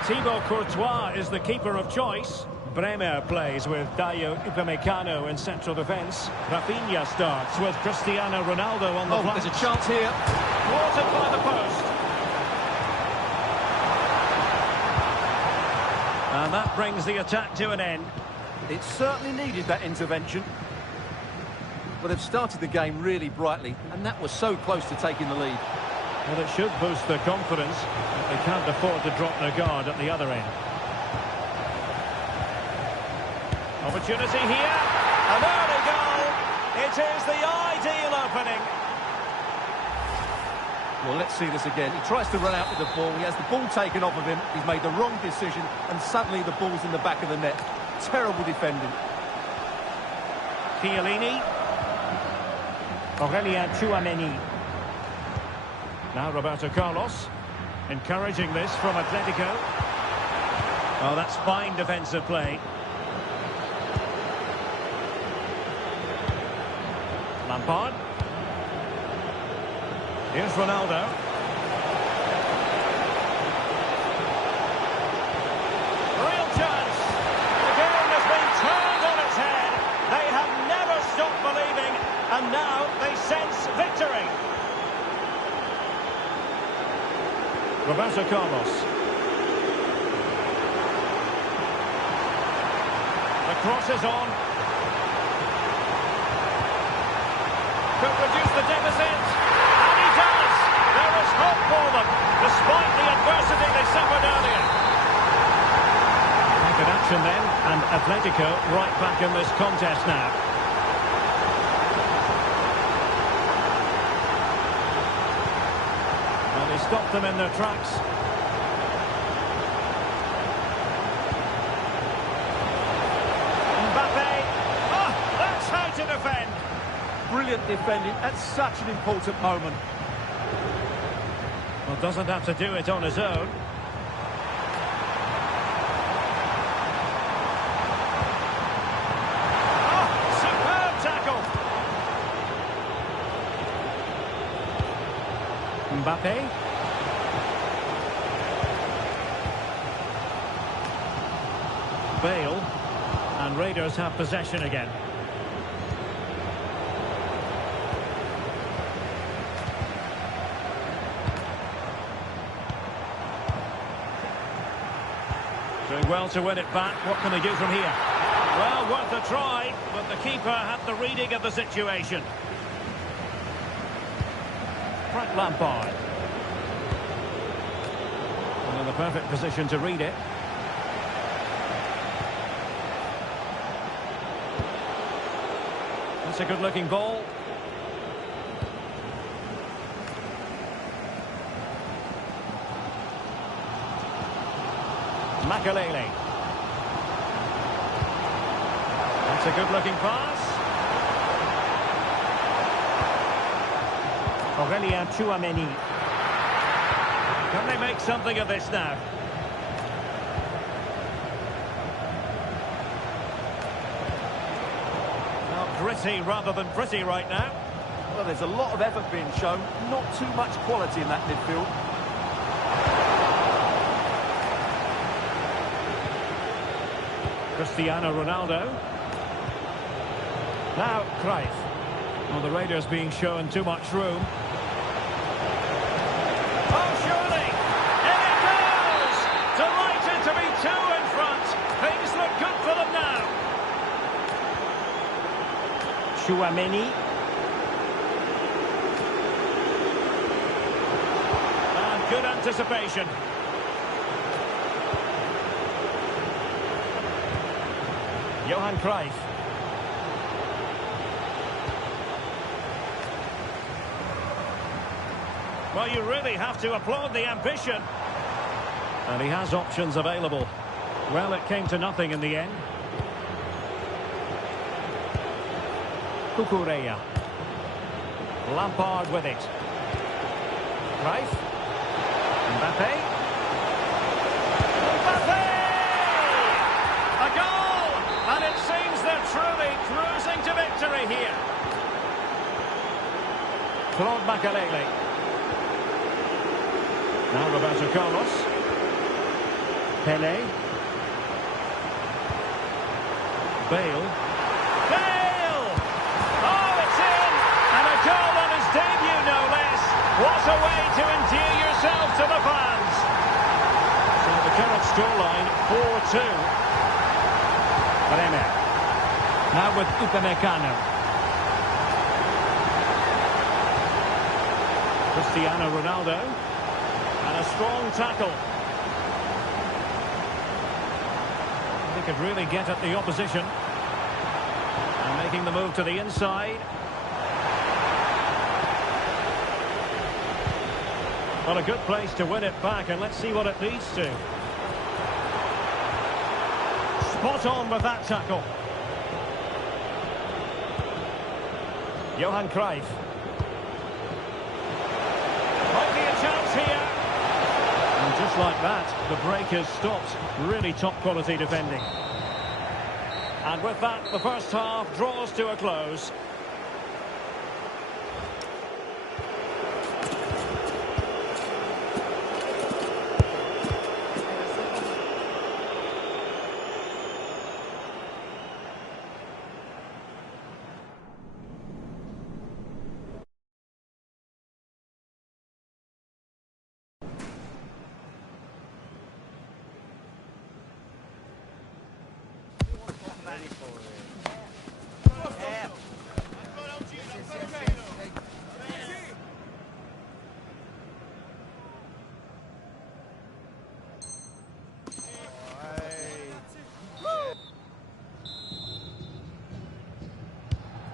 Thibaut Courtois is the keeper of choice. Bremer plays with Dayo Upamecano in central defence. Rafinha starts with Cristiano Ronaldo on the flank. There's a chance here. Thwarted by the post. And that brings the attack to an end. It certainly needed that intervention. But they've started the game really brightly, and that was so close to taking the lead. Well, it should boost their confidence. But they can't afford to drop their guard at the other end. Opportunity here, an early goal. It is the ideal opening. Well, let's see this again. He tries to run out with the ball. He has the ball taken off of him. He's made the wrong decision, and suddenly the ball's in the back of the net. Terrible defending. Chiellini. Now Roberto Carlos, encouraging this from Atletico. Oh, that's fine defensive play. Lampard. Here's Ronaldo. Real chance. The game has been turned on its head. They have never stopped believing, and now they sense victory. Roberto Carlos. The cross is on. Could reduce the deficit. And he does. There is hope for them, despite the adversity they suffered earlier. Good action then, and Atletico right back in this contest now. And he stopped them in their tracks. Mbappe. Oh, that's how to defend. Brilliant defending at such an important moment. Well, doesn't have to do it on his own. Oh, superb tackle. Mbappe. Bale. And Raiders have possession again. Doing well to win it back. What can they do from here? Well, worth a try, but the keeper had the reading of the situation. Frank Lampard. And in the perfect position to read it. That's a good-looking ball. Makalele. That's a good-looking pass. Can they make something of this now? Well, gritty rather than pretty right now. Well, there's a lot of effort being shown, not too much quality in that midfield. Cristiano Ronaldo. Now Cruyff. Well, the Raiders being shown too much room. Oh, surely! In it goes! Delighted to be two in front. Things look good for them now. Tchouaméni. And good anticipation. Johan Cruyff. Well, you really have to applaud the ambition. And he has options available. Well, it came to nothing in the end. Cucurella. Lampard with it. Cruyff. Mbappe. Mbappe! A goal! And it seems they're truly cruising to victory here. Claude Makalele. Now Roberto Carlos. Pelé. Bale. Bale! Oh, it's in! And a goal on his debut, no less. What a way to endear yourself to the fans. So the current scoreline, 4-2. Bremer. Now with Upamecano. Cristiano Ronaldo. And a strong tackle. They could really get at the opposition. And making the move to the inside. Well, a good place to win it back, and let's see what it leads to. Spot on with that tackle. Johan Cruyff. And just like that, the break has stopped. Really top quality defending. And with that, the first half draws to a close.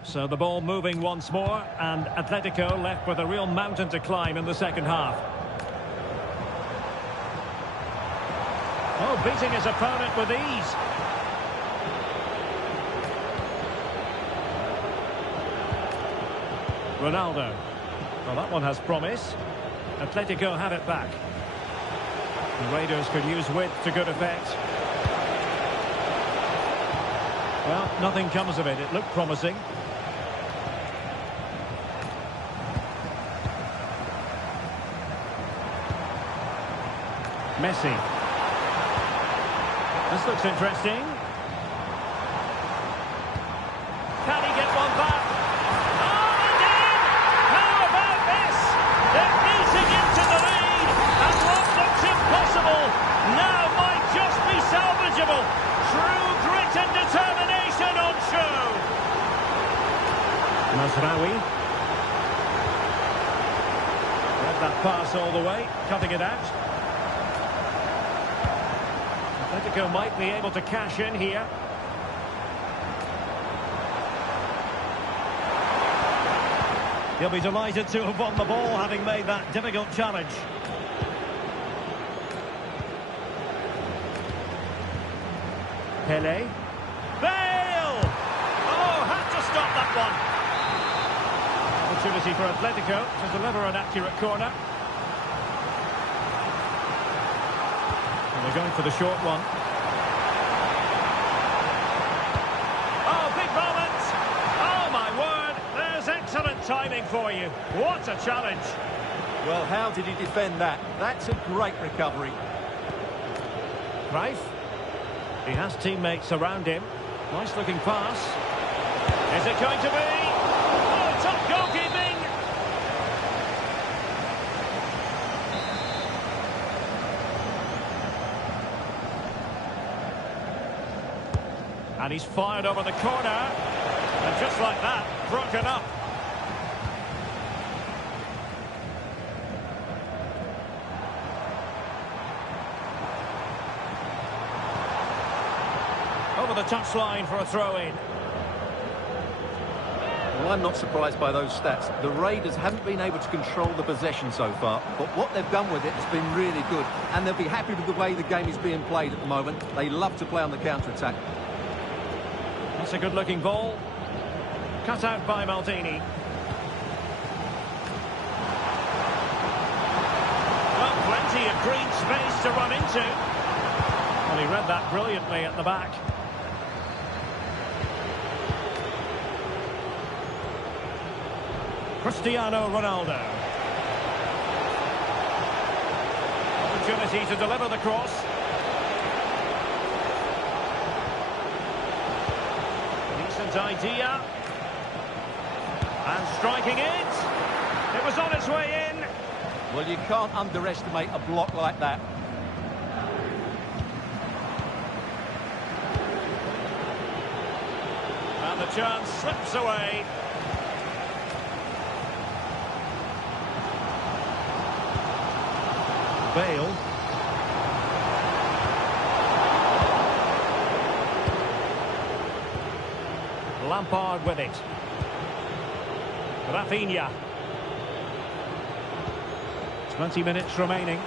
So the ball moving once more, and Atletico left with a real mountain to climb in the second half. Oh, beating his opponent with ease. Ronaldo. Well, that one has promise. Atletico have it back. The Raiders could use width to good effect. Well, nothing comes of it. It looked promising. Messi. This looks interesting. Can he get one back? Oh, he did! How about this? They're easing into the lead, and what looks impossible now might just be salvageable. True grit and determination on show. Masraoui. Read that pass all the way, cutting it out. Atletico might be able to cash in here. He'll be delighted to have won the ball, having made that difficult challenge. Pele. Bale! Oh, had to stop that one. Opportunity for Atletico to deliver an accurate corner. They're going for the short one. Oh, big moment! Oh, my word! There's excellent timing for you. What a challenge. Well, how did he defend that? That's a great recovery. Greif. He has teammates around him. Nice looking pass. Is it going to be? Oh, top goalkeeping! And he's fired over the corner. And just like that, broken up. Over the touchline for a throw-in. Well, I'm not surprised by those stats. The Raiders haven't been able to control the possession so far, but what they've done with it has been really good. And they'll be happy with the way the game is being played at the moment. They love to play on the counter-attack. That's a good-looking ball. Cut out by Maldini. Well, plenty of green space to run into. Well, he read that brilliantly at the back. Cristiano Ronaldo. Opportunity to deliver the cross. Decent idea. And striking it. It was on its way in. Well, you can't underestimate a block like that. And the chance slips away. Bale. Lampard with it. Rafinha. 20 minutes remaining.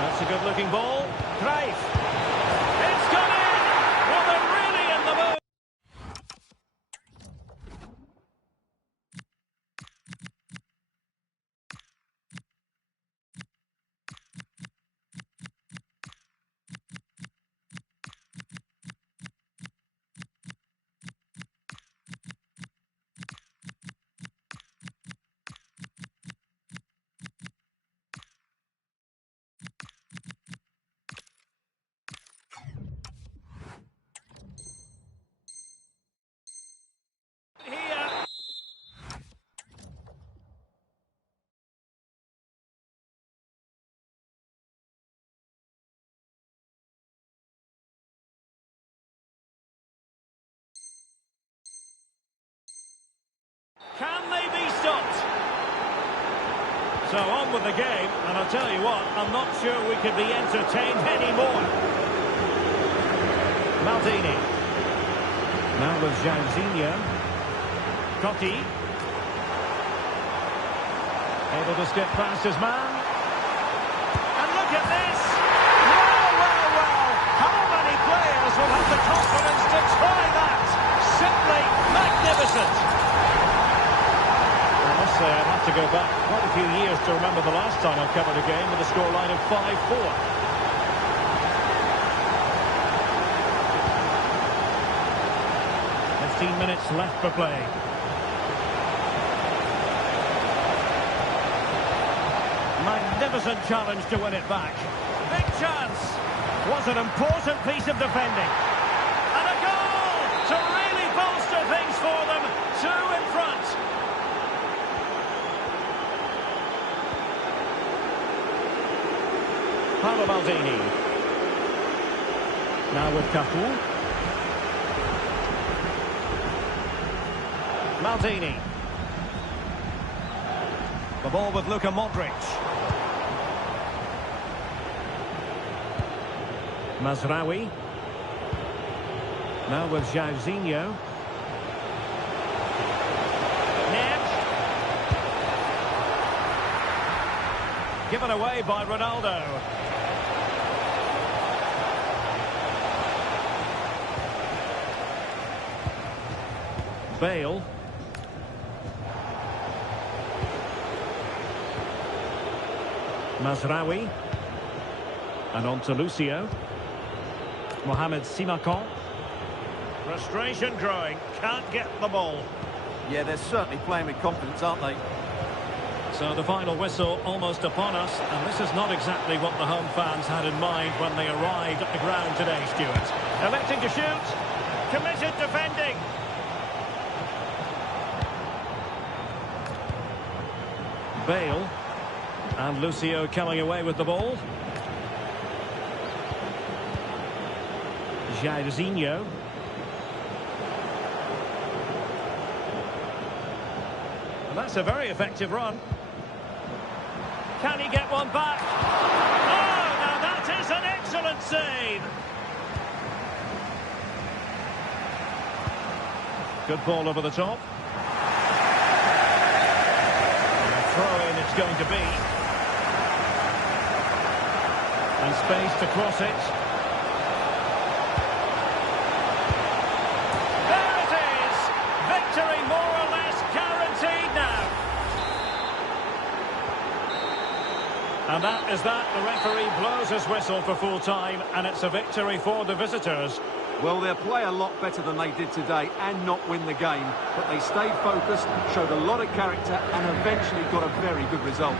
That's a good-looking ball. Greif. So on with the game, and I'll tell you what, I'm not sure we could be entertained anymore. Maldini. Now with Jairzinho. Cotti. Able to skip past his man. And look at this! Well! How many players will have the confidence to try that? Simply magnificent! I must say I'd have to go back quite a few years to remember the last time I've covered a game with a scoreline of 5-4. Minutes left for play. Magnificent challenge to win it back. Big chance. Was an important piece of defending. And a goal to really bolster things for them. 2 in front. Paolo Maldini. Now with Cafu. Maldini. The ball with Luka Modric. Mazraoui. Now with Jairzinho. Neves. Given away by Ronaldo. Bale. Mazraoui. And on to Lucio. Mohamed Simakan. Frustration growing. Can't get the ball. Yeah, they're certainly playing with confidence, aren't they? So the final whistle almost upon us. And this is not exactly what the home fans had in mind when they arrived at the ground today, Stuart. Electing to shoot. Committed defending. Bale. And Lucio coming away with the ball. Jairzinho. And that's a very effective run. Can he get one back? Oh, now that is an excellent save. Good ball over the top. Throw-in it's going to be. And space to cross it. There it is! Victory more or less guaranteed now. And that is that. The referee blows his whistle for full time, and it's a victory for the visitors. Well, they'll play a lot better than they did today and not win the game. But they stayed focused, showed a lot of character and eventually got a very good result.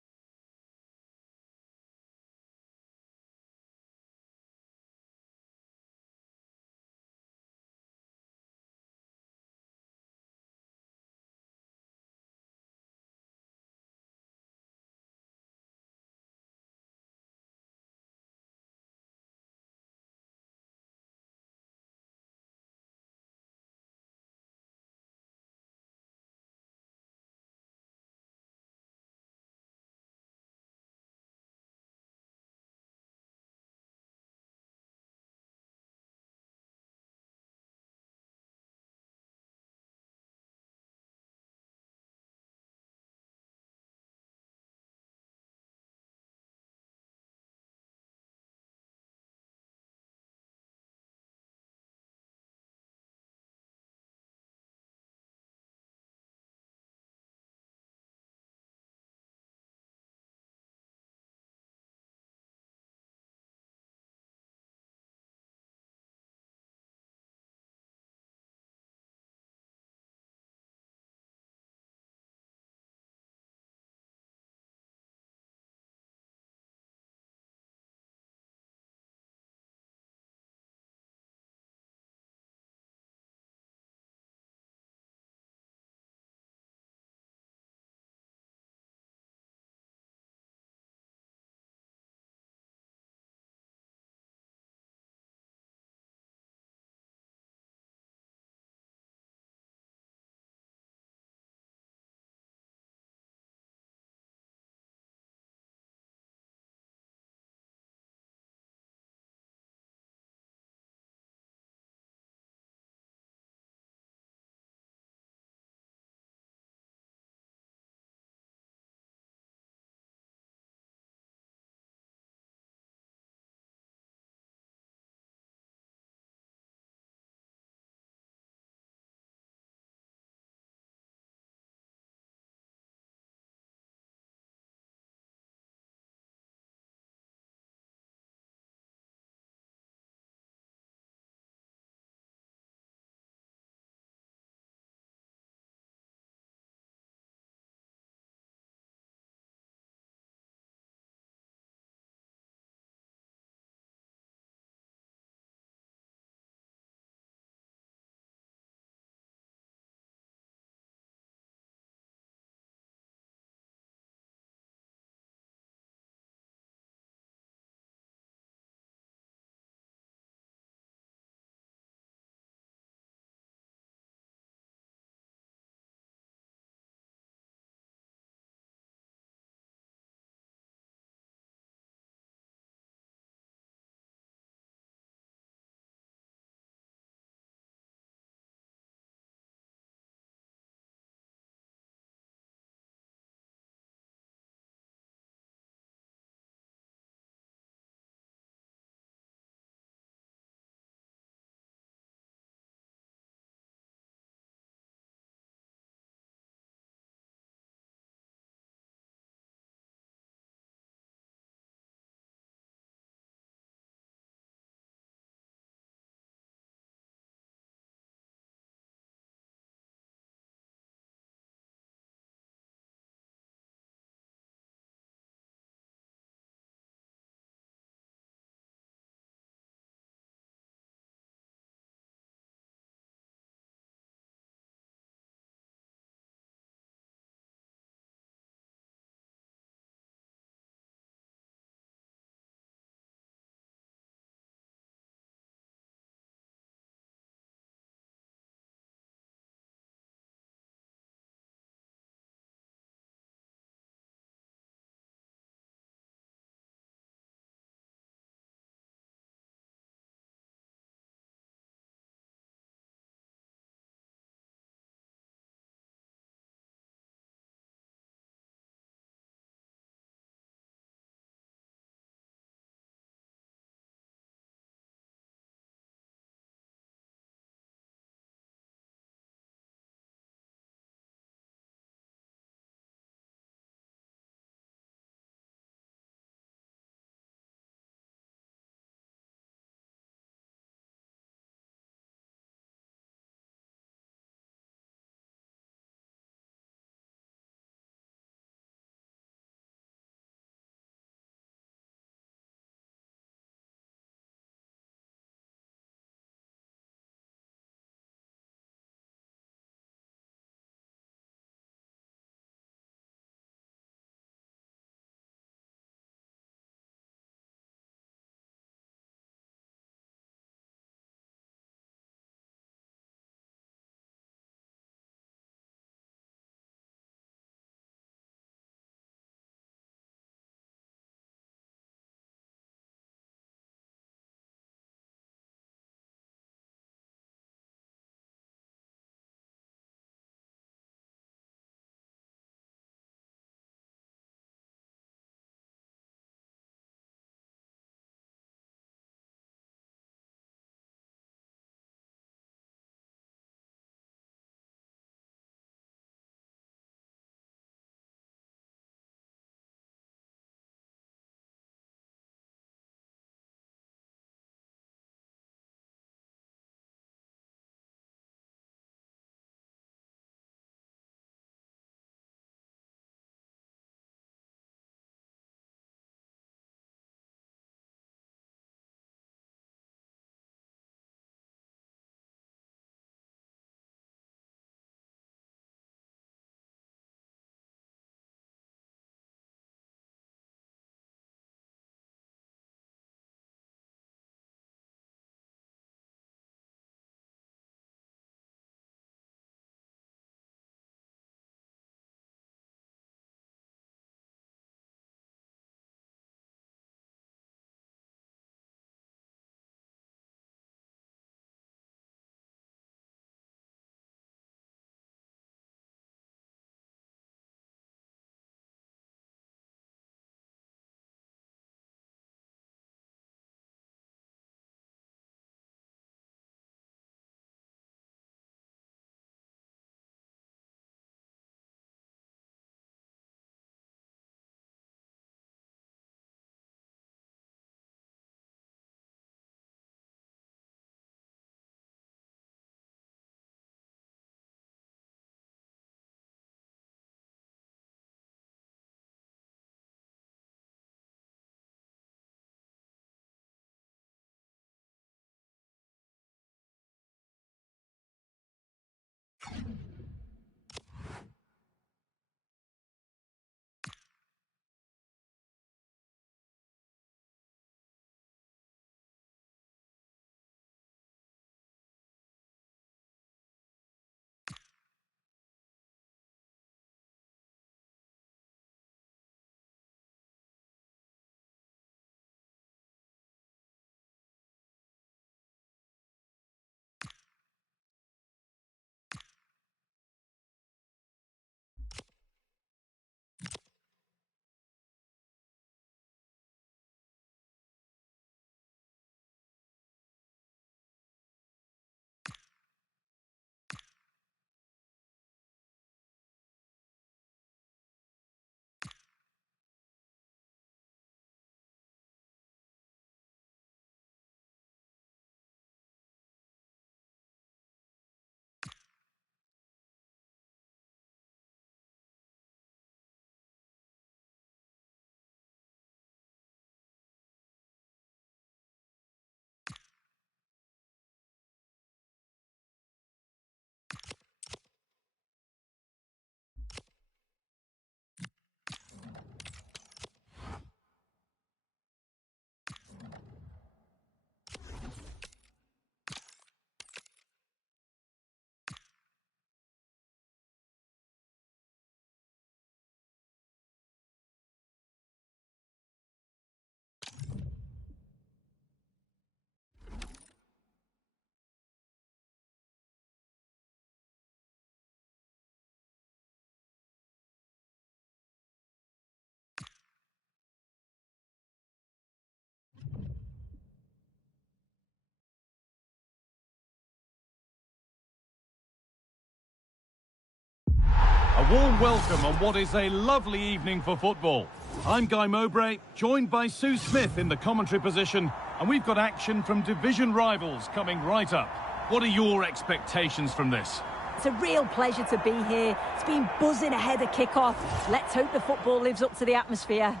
warm welcome on what is a lovely evening for football. I'm Guy Mowbray, joined by Sue Smith in the commentary position, and we've got action from division rivals coming right up. What are your expectations from this? It's a real pleasure to be here. It's been buzzing ahead of kick-off. Let's hope the football lives up to the atmosphere.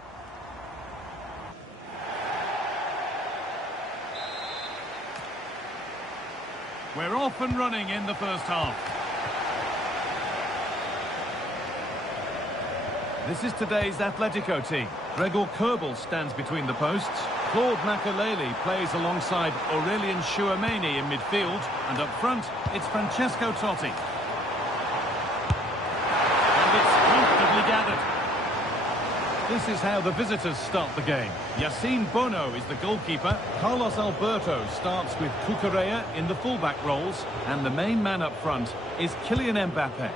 We're off and running in the first half. This is today's Atletico team. Gregor Kerbel stands between the posts. Claude Makelele plays alongside Aurelien Chouameni in midfield. And up front, it's Francesco Totti. And it's comfortably gathered. This is how the visitors start the game. Yassine Bono is the goalkeeper. Carlos Alberto starts with Cucurella in the fullback roles. And the main man up front is Kylian Mbappe.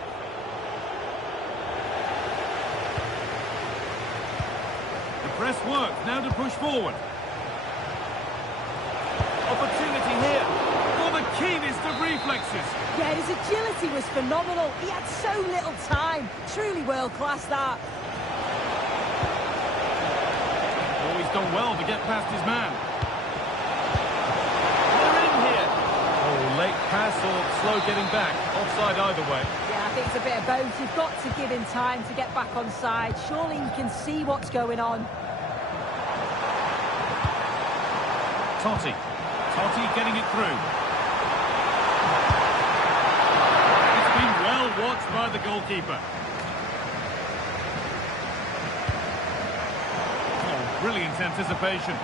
Press work, now to push forward. Opportunity here for the keenest of reflexes. Yeah, his agility was phenomenal. He had so little time. Truly world-class, that. Oh, he's done well to get past his man. They're in here. Oh, late pass or slow getting back. Offside either way. Yeah, I think it's a bit of both. You've got to give him time to get back on side. Surely he can see what's going on. Totti getting it through. It's been well watched by the goalkeeper. Oh, brilliant anticipation.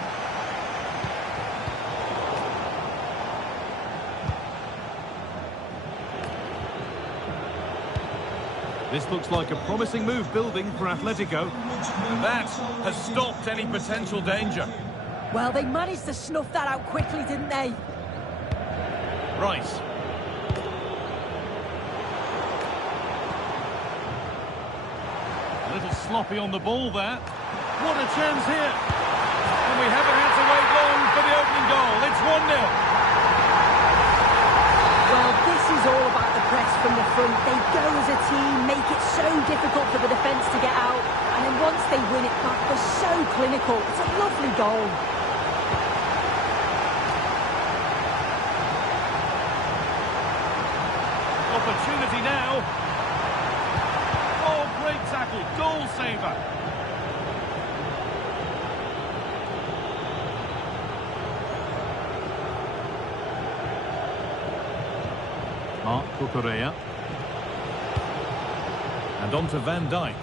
This looks like a promising move building for Atletico. And that has stopped any potential danger. Well, they managed to snuff that out quickly, didn't they? Rice. A little sloppy on the ball there. What a chance here. And we haven't had to wait long for the opening goal. It's 1-0. Well, this is all about the press from the front. They go as a team, make it so difficult for the defence to get out. And then once they win it back, they're so clinical. It's a lovely goal. Opportunity now. Oh, great tackle. Goal saver. Marc Cucurella. And on to Van Dijk.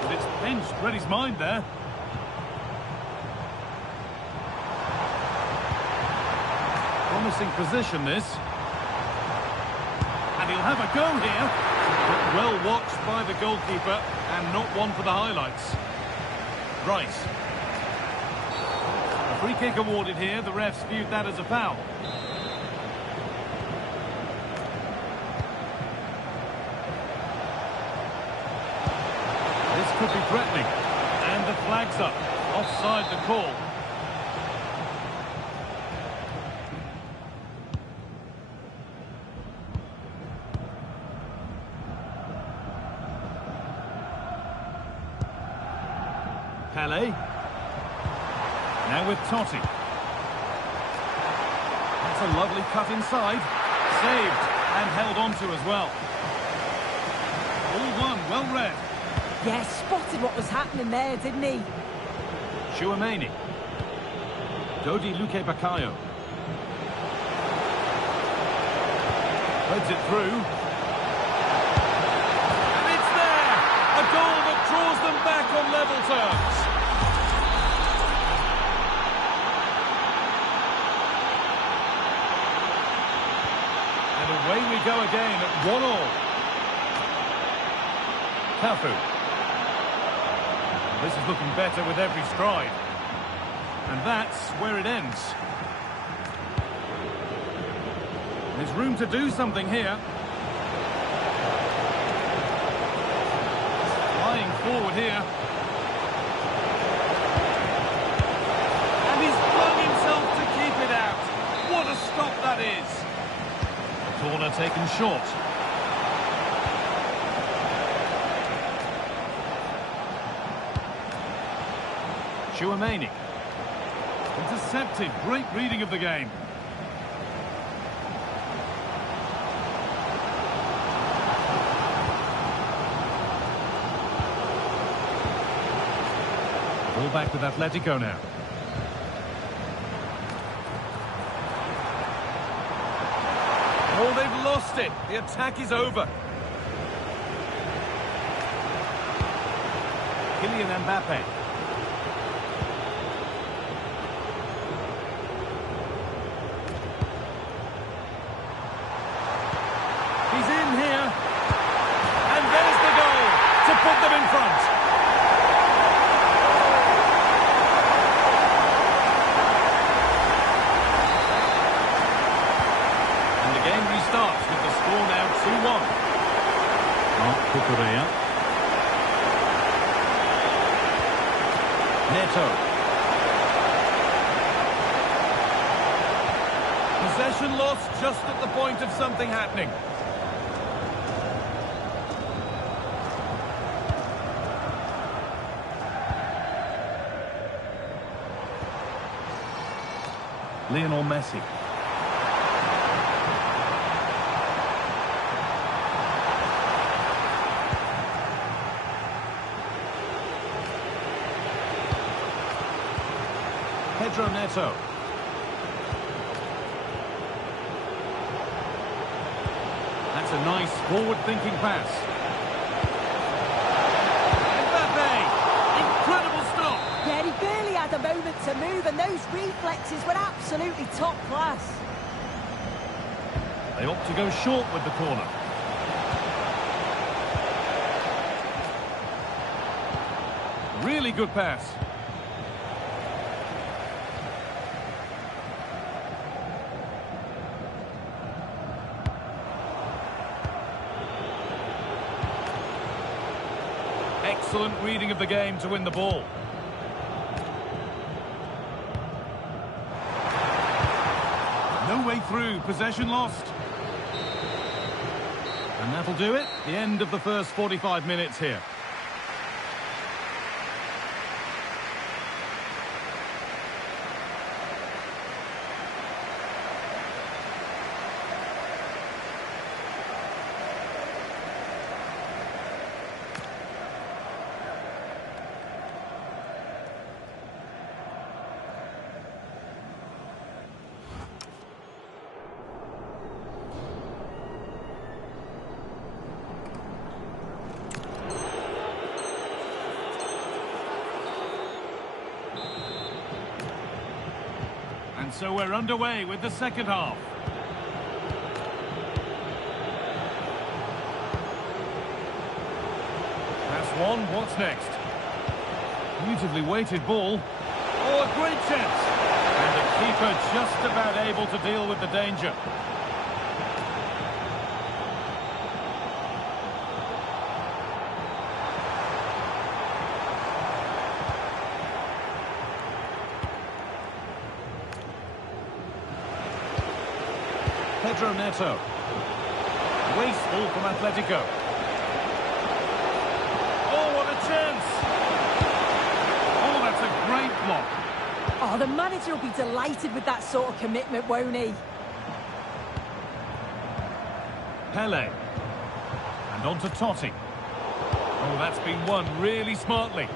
But it's pinched. Read his mind there. Promising position, this. And he'll have a go here. But well watched by the goalkeeper and not one for the highlights. Rice. A free kick awarded here. The refs viewed that as a foul. This could be threatening. And the flag's up. Offside the call. Pele. Now with Totti. That's a lovely cut inside. Saved and held on to as well. All one, well read. Yeah, spotted what was happening there, didn't he? Chouameni. Dodi Luque Baccaio. Heads it through. And it's there! A goal that draws them back on level terms. And away we go again at 1-1. Cafu. This is looking better with every stride. And that's where it ends. There's room to do something here. Flying forward here. And he's flung himself to keep it out. What a stop that is. The corner taken short. Chouameni. Intercepted. Great reading of the game. Ball back with Atletico now. Oh, they've lost it. The attack is over. Kylian Mbappe. He's in here. And there's the goal to put them in front. Starts with the score now 2-1. Cucurella. Neto. Possession lost just at the point of something happening. Lionel Messi. Pedro Neto. That's a nice forward-thinking pass. Mbappe! Incredible stop! Yeah, he barely had a moment to move, and those reflexes were absolutely top class. They opt to go short with the corner. Really good pass. Excellent reading of the game to win the ball. No way through, possession lost. And that'll do it. The end of the first 45 minutes here. And so we're underway with the second half. Pass one, what's next? Beautifully weighted ball. Oh, a great chance! And the keeper just about able to deal with the danger. Pedro Neto. Wasteful from Atletico. Oh, what a chance! Oh, that's a great block. Oh, the manager will be delighted with that sort of commitment, won't he? Pele. And on to Totti. Oh, that's been won really smartly.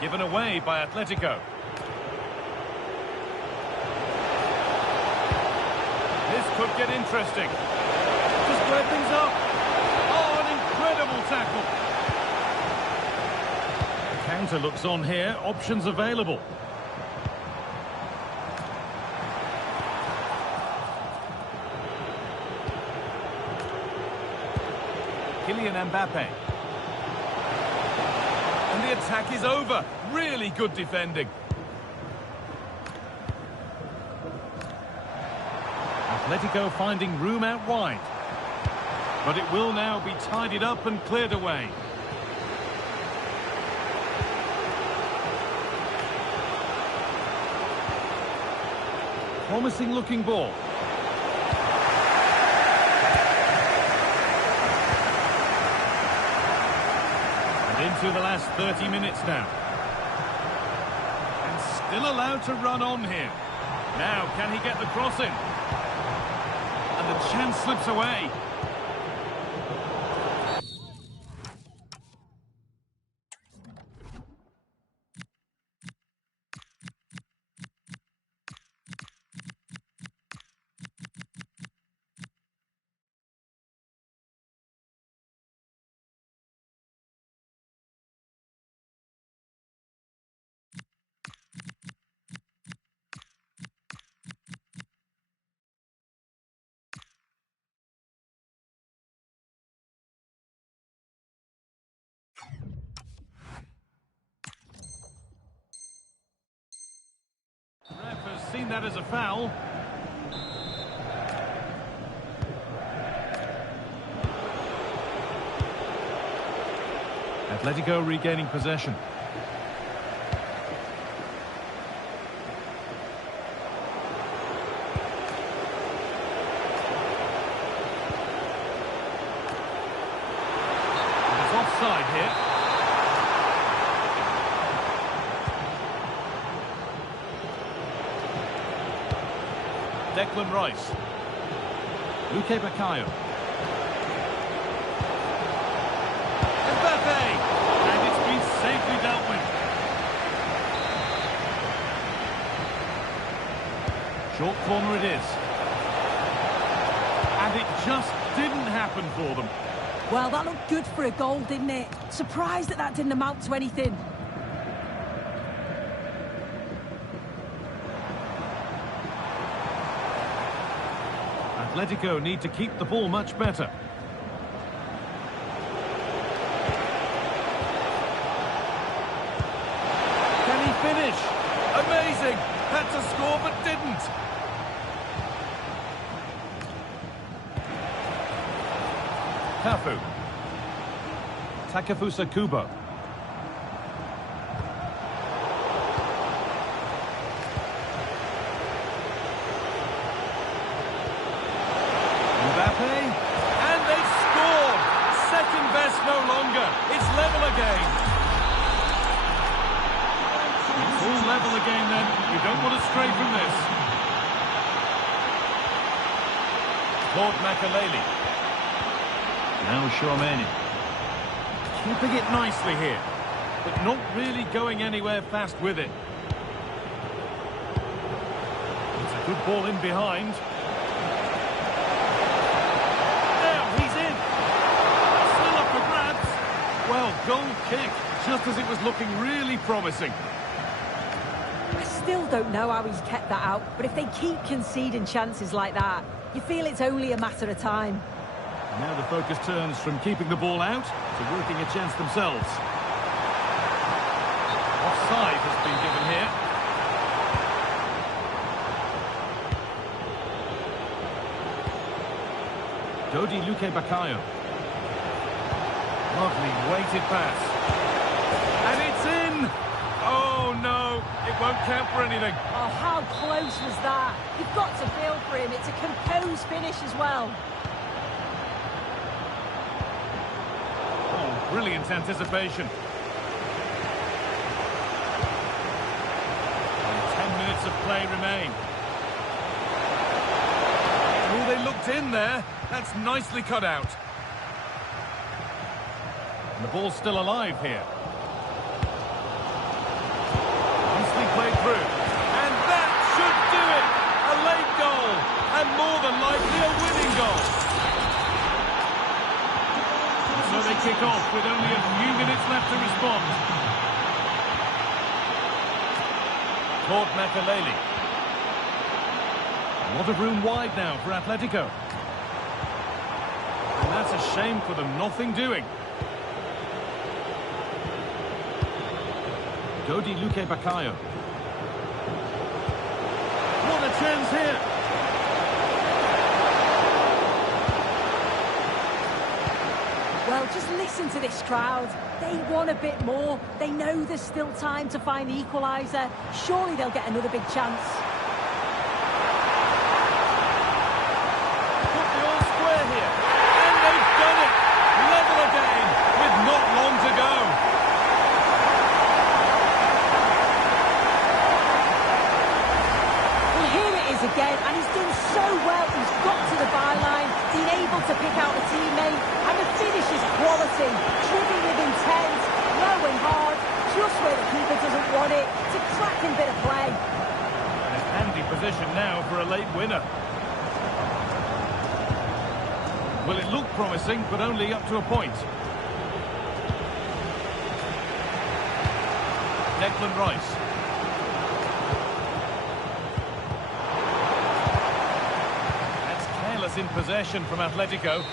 Given away by Atletico. This could get interesting. Just square things up. Oh, an incredible tackle. The counter looks on here. Options available. Kylian Mbappe. And the attack is over. Really good defending. Atletico finding room out wide. But it will now be tidied up and cleared away. Promising looking ball. And into the last 30 minutes now. And still allowed to run on here. Now, can he get the cross in? And the chance slips away. Ref has seen that as a foul. Atletico regaining possession. It's offside here. Declan Rice. Luque Baccaio. Mbappe! And it's been safely dealt with. Short corner it is. And it just didn't happen for them. Well, that looked good for a goal, didn't it? Surprised that didn't amount to anything. Atletico need to keep the ball much better. Can he finish? Amazing! Had to score but didn't. Cafu. Takefusa Kubo. Mbappe, and they scored! Second best no longer. It's level again. It's all level again then. You don't want to stray from this. Claude Makaleli. Now Tchouaméni. Keeping it nicely here, but not really going anywhere fast with it. It's a good ball in behind. Well, goal kick, just as it was looking really promising. I still don't know how he's kept that out, but if they keep conceding chances like that, you feel it's only a matter of time. Now the focus turns from keeping the ball out to working a chance themselves. Offside has been given here. Dodi Luque Baccaio. Lovely weighted pass. And it's in! Oh no, it won't count for anything. Oh, how close was that? You've got to feel for him. It's a composed finish as well. Oh, brilliant anticipation. And 10 minutes of play remain. Oh, they looked in there. That's nicely cut out. And the ball's still alive here. Nicely played through. And that should do it! A late goal. And more than likely a winning goal. So they kick off with only a few minutes left to respond. Claude Makaleli. A lot of room wide now for Atletico. And that's a shame for them, nothing doing. Dodi Luque Baccaio. What a chance here! Well, just listen to this crowd. They want a bit more. They know there's still time to find the equaliser. Surely they'll get another big chance. to pick out a teammate, and the finish is quality, driven with intent, low and hard, just where the keeper doesn't want it. It's a cracking bit of play. And a handy position now for a late winner. Well, it looked promising, but only up to a point. Declan Rice. That's careless in possession from Atletico.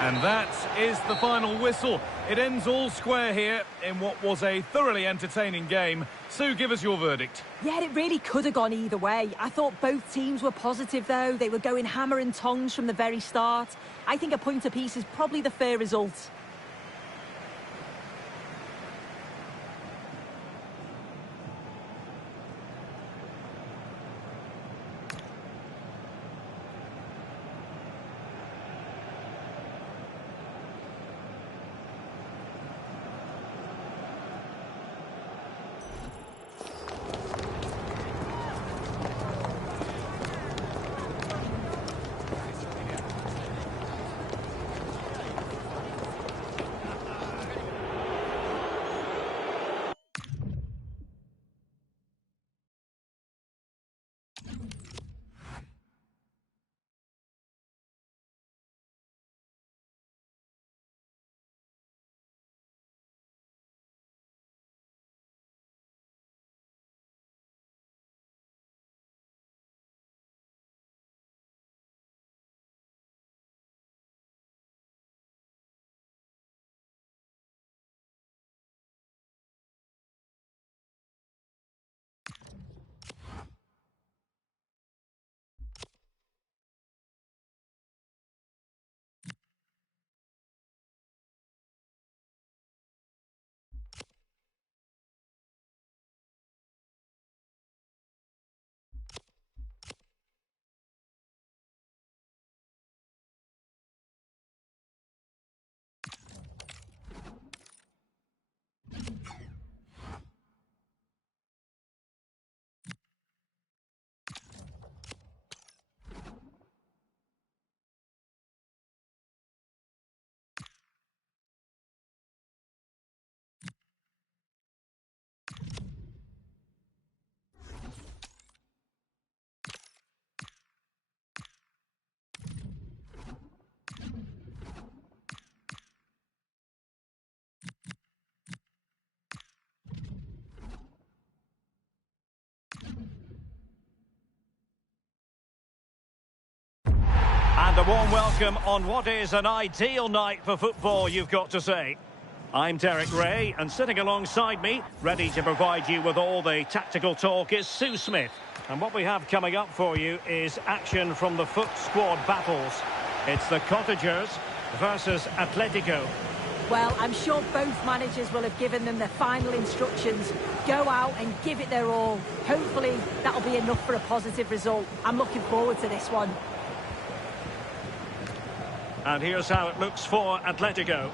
And that is the final whistle. It ends all square here in what was a thoroughly entertaining game. Sue, give us your verdict. Yeah, it really could have gone either way. I thought both teams were positive, though. They were going hammer and tongs from the very start. I think a point apiece is probably the fair result. And a warm welcome on what is an ideal night for football, you've got to say. I'm Derek Ray, and sitting alongside me, ready to provide you with all the tactical talk, is Sue Smith. And what we have coming up for you is action from the FUT squad battles. It's the Cottagers versus Atletico. Well, I'm sure both managers will have given them their final instructions. Go out and give it their all. Hopefully, that'll be enough for a positive result. I'm looking forward to this one. And here's how it looks for Atletico.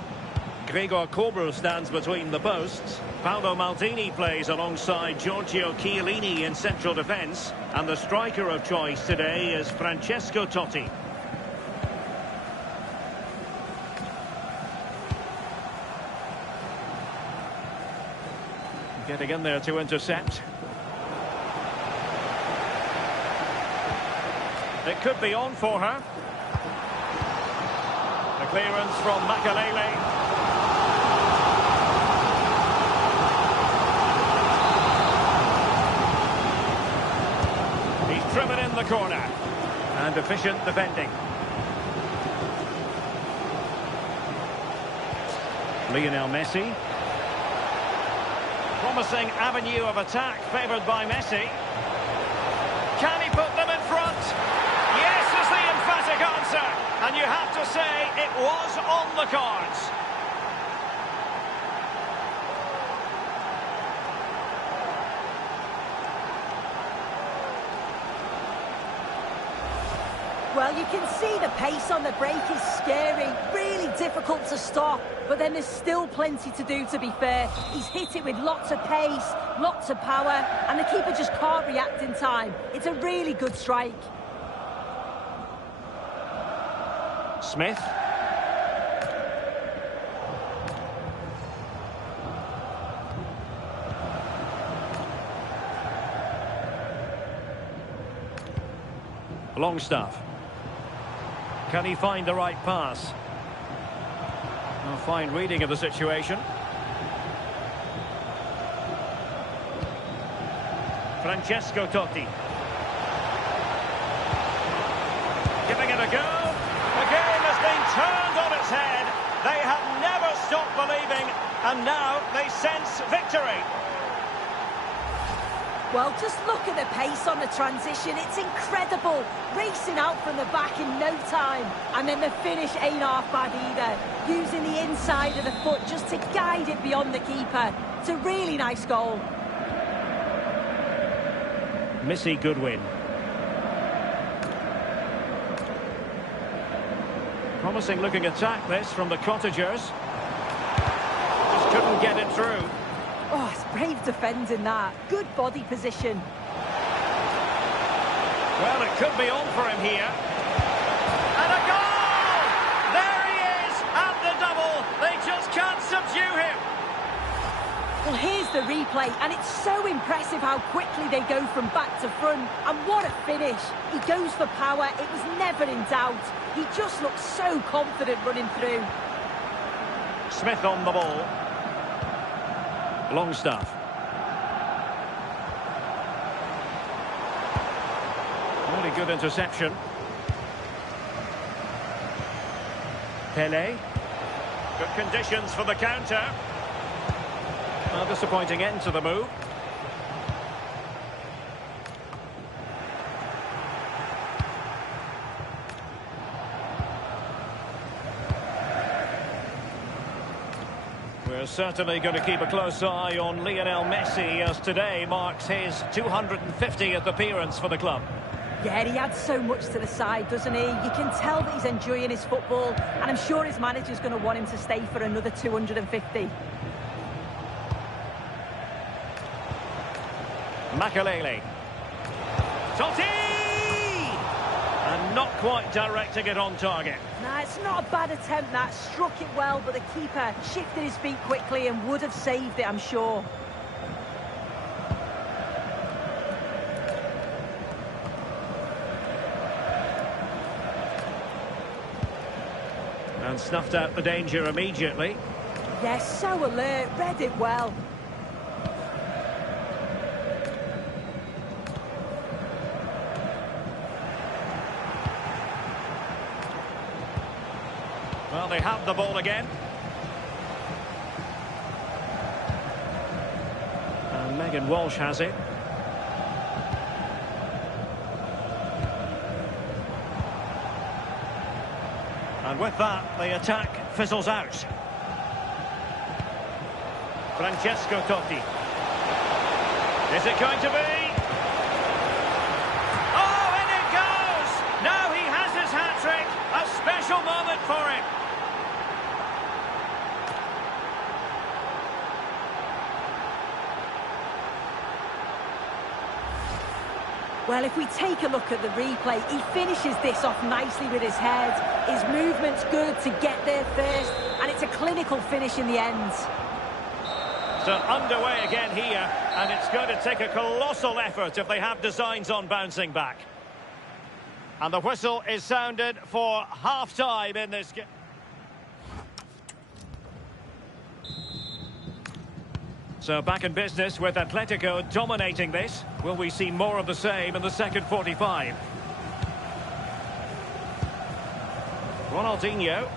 Gregor Kobel stands between the posts. Paolo Maldini plays alongside Giorgio Chiellini in central defence. And the striker of choice today is Francesco Totti. Getting in there to intercept. It could be on for her. The clearance from Makalele. He's driven in the corner. And efficient defending. Lionel Messi. Promising avenue of attack favoured by Messi. Can he put them in front? Yes is the emphatic answer. And you have to say it was on the cards. Well, you can see the pace on the break is scary, really difficult to stop, but then there's still plenty to do, to be fair. He's hit it with lots of pace, lots of power, and the keeper just can't react in time. It's a really good strike. Smith. Longstaff. Can he find the right pass? A fine reading of the situation. Francesco Totti. Giving it a go. The game has been turned on its head. They have never stopped believing, and now they sense victory. Well, just look at the pace on the transition. It's incredible. Racing out from the back in no time. And then the finish ain't half bad either. Using the inside of the foot just to guide it beyond the keeper. It's a really nice goal. Missy Goodwin. Promising looking attack this from the Cottagers. Just couldn't get it through. Oh, it's brave defending that. Good body position. Well, it could be on for him here. And a goal! There he is at the double. They just can't subdue him. Well, here's the replay, and it's so impressive how quickly they go from back to front. And what a finish. He goes for power. It was never in doubt. He just looks so confident running through. Smith on the ball. Longstaff. Really good interception. Pele. Good conditions for the counter. A disappointing end to the move. We're certainly going to keep a close eye on Lionel Messi as today marks his 250th appearance for the club. Yeah, he adds so much to the side, doesn't he? You can tell that he's enjoying his football, and I'm sure his manager's going to want him to stay for another 250. Makalele. Totti! And not quite directing it on target. Nah, it's not a bad attempt, that. Struck it well, but the keeper shifted his feet quickly and would have saved it, I'm sure. And snuffed out the danger immediately. Yes, so alert, read it well. Well, they have the ball again. And Megan Walsh has it. And with that, the attack fizzles out. Francesco Totti. Is it going to be? Oh, and it goes! Now he has his hat-trick. A special moment for him. Well, if we take a look at the replay, he finishes this off nicely with his head. His movement's good to get there first, and it's a clinical finish in the end. So underway again here, and it's going to take a colossal effort if they have designs on bouncing back. And the whistle is sounded for half-time in this game. So back in business with Atletico dominating this. Will we see more of the same in the second 45? Ronaldinho.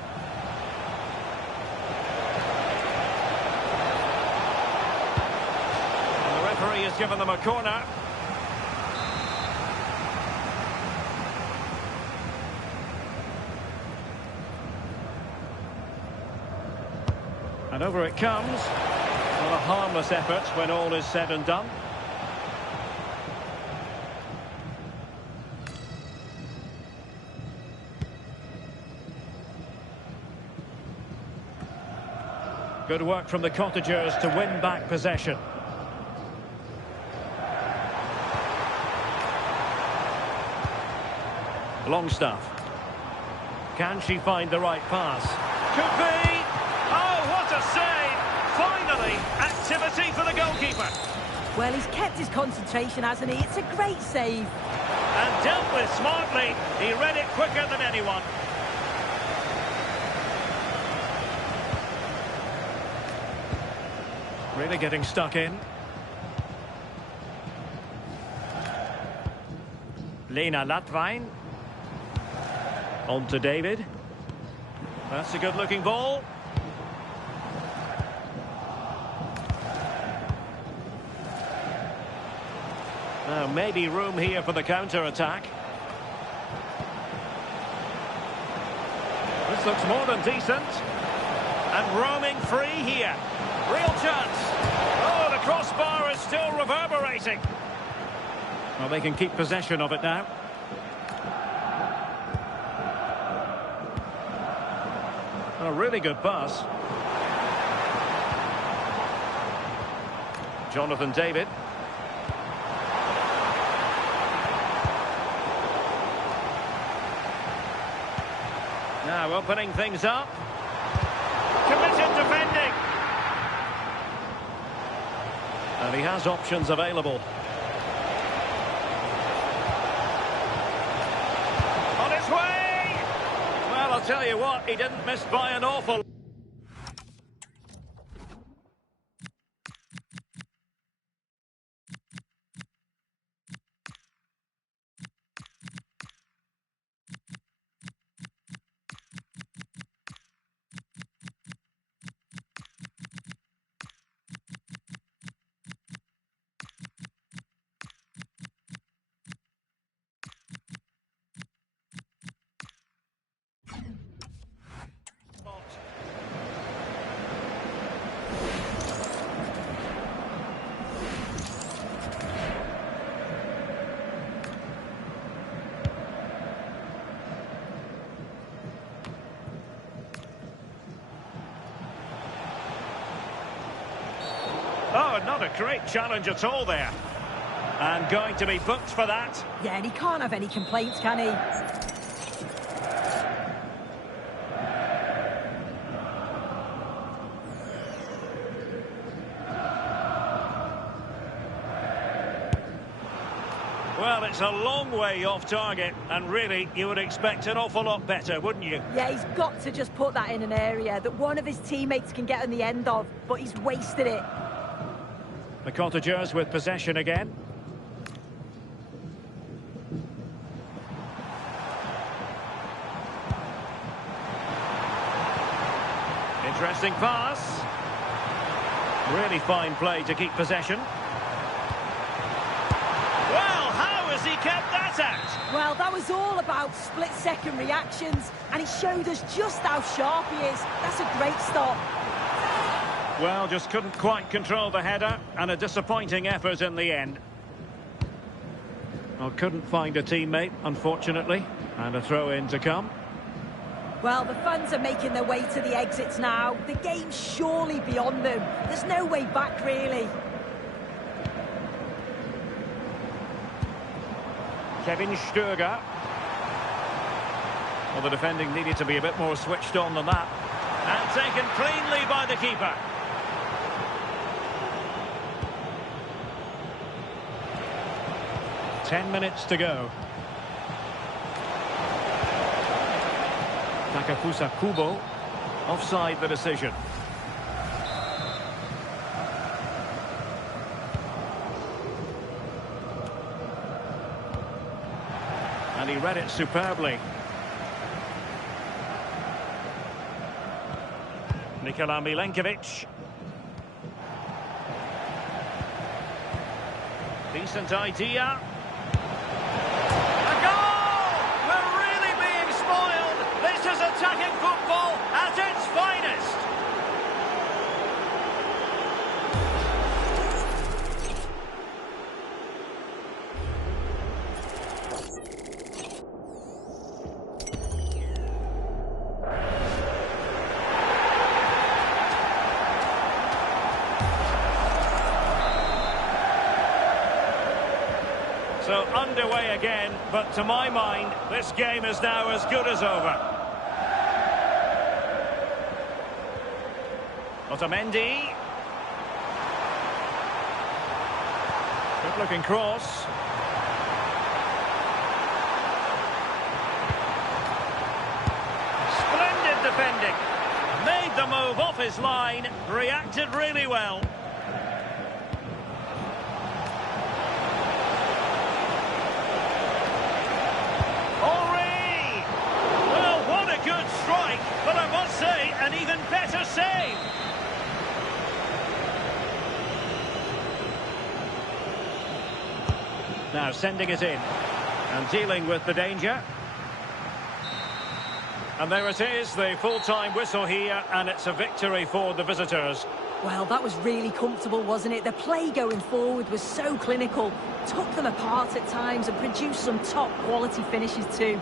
And the referee has given them a corner. And over it comes. Well, a harmless effort when all is said and done. Good work from the Cottagers to win back possession. Longstaff. Can she find the right pass? Could be! Oh, what a save! Finally, activity for the goalkeeper. Well, he's kept his concentration, hasn't he? It's a great save. And dealt with smartly. He read it quicker than anyone. Really getting stuck in. Lena Latvain. On to David. That's a good-looking ball. Now, maybe room here for the counter-attack. This looks more than decent. And roaming free here. Real chance. Oh, the crossbar is still reverberating. Well, they can keep possession of it now. A really good pass. Jonathan David. Now opening things up. Committed defending. And he has options available. On his way! Well, I'll tell you what, he didn't miss by an awful... Oh, not a great challenge at all there. And going to be booked for that. Yeah, and he can't have any complaints, can he? Well, it's a long way off target, and really, you would expect an awful lot better, wouldn't you? Yeah, he's got to just put that in an area that one of his teammates can get on the end of, but he's wasted it. The Cottagers with possession again. Interesting pass. Really fine play to keep possession. Well, how has he kept that out? Well, that was all about split-second reactions, and he showed us just how sharp he is. That's a great stop. Well, just couldn't quite control the header, and a disappointing effort in the end. Well, couldn't find a teammate, unfortunately, and a throw-in to come. Well, the fans are making their way to the exits now. The game's surely beyond them. There's no way back, really. Kevin Stöger. Well, the defending needed to be a bit more switched on than that. And taken cleanly by the keeper. Ten minutes to go. Takafusa Kubo. Offside the decision. And he read it superbly. Nikola Milenkovic. Decent idea. A goal! We're really being spoiled. This is attacking football at its finest. So underway again, but to my mind, this game is now as good as over. Otamendi. Good looking cross. Splendid defending. Made the move off his line. Reacted really well. But I must say, an even better save. Now sending it in and dealing with the danger. And there it is, the full-time whistle here, and it's a victory for the visitors. Well, that was really comfortable, wasn't it? The play going forward was so clinical, took them apart at times and produced some top-quality finishes too.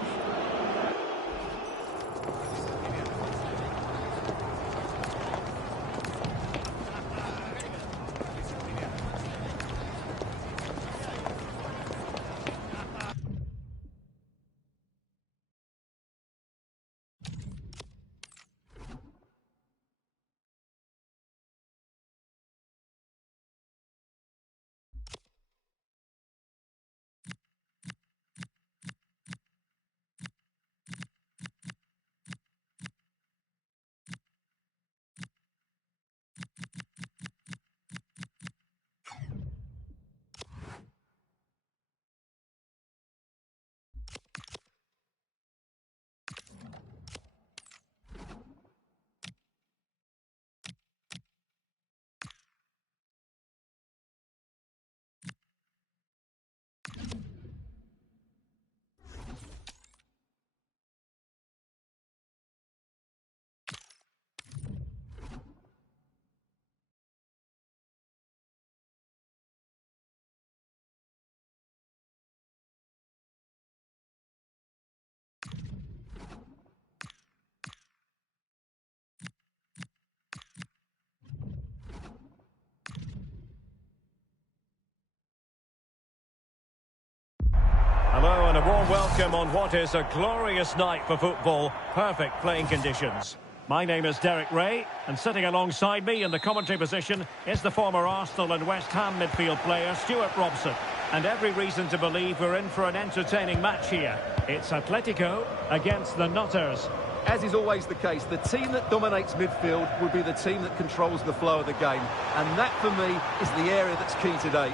Hello and a warm welcome on what is a glorious night for football. Perfect playing conditions. My name is Derek Ray, and sitting alongside me in the commentary position is the former Arsenal and West Ham midfield player Stuart Robson. And every reason to believe we're in for an entertaining match here. It's Atletico against the Nutters. As is always the case, the team that dominates midfield will be the team that controls the flow of the game. And that, for me, is the area that's key today.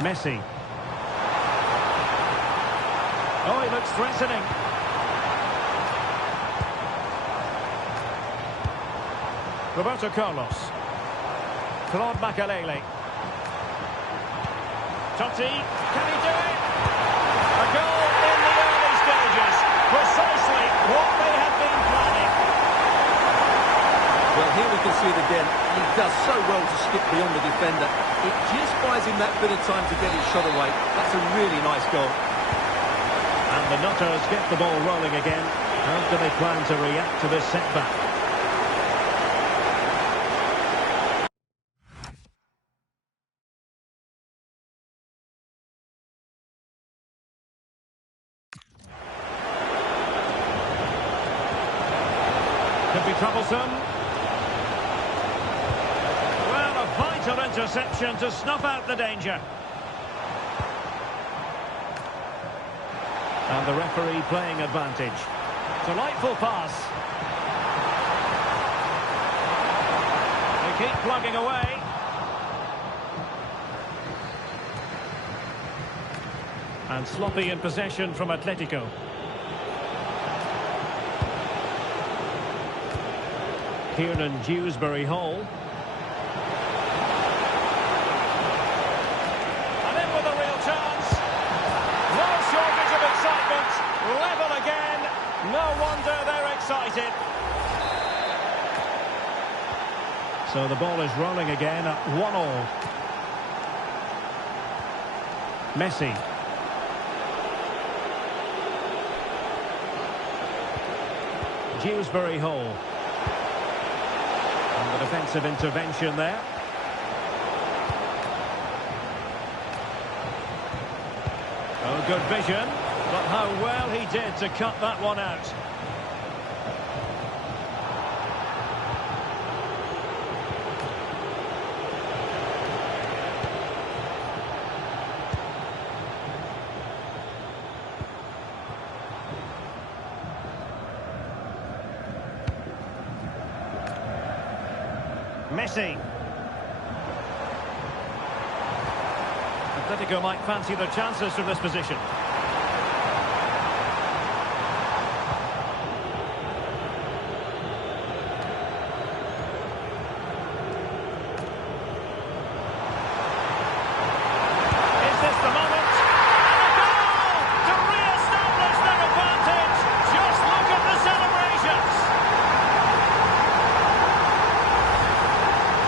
Messi. Oh, he looks threatening. Roberto Carlos. Claude Makalele. Totti, can he do it? A goal in the early stages. Precisely what they had been planning. Well, here we can see it again. He does so well to skip beyond the defender. It just buys him that bit of time to get his shot away. That's a really nice goal. And the Nutters get the ball rolling again. How do they plan to react to this setback? Could be troublesome. Well, a vital interception to snuff out the danger. And the referee playing advantage. Delightful pass. They keep plugging away. And sloppy in possession from Atletico. Kieran Dewsbury Hall. And in with a real chance. No shortage of excitement. Level again. No wonder they're excited. So the ball is rolling again at 1-1. Messi. Dewsbury Hall. And the defensive intervention there. Oh, good vision, but how well he did to cut that one out. Messi. Atletico might fancy their chances from this position. Is this the moment? And a goal to re-establish their advantage. Just look at the celebrations.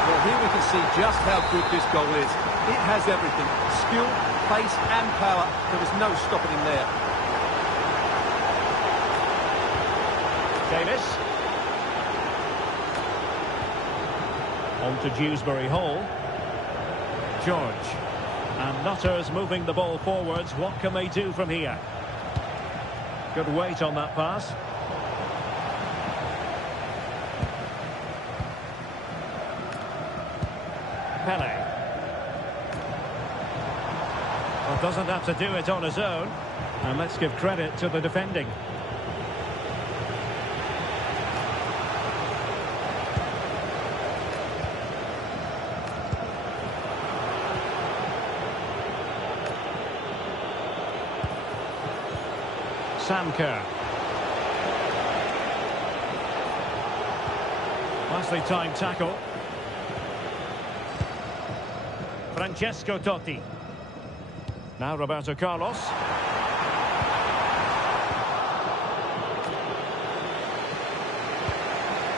Well, here we can see just how good this goal is. It has everything. Skill, pace and power. There was no stopping him there. Davis. On to Dewsbury Hall. George. And Nutters moving the ball forwards. What can they do from here? Good weight on that pass. Pele. Well, doesn't have to do it on his own. And let's give credit to the defending. Sam Kerr. Nicely timed tackle. Francesco Totti. Now Roberto Carlos.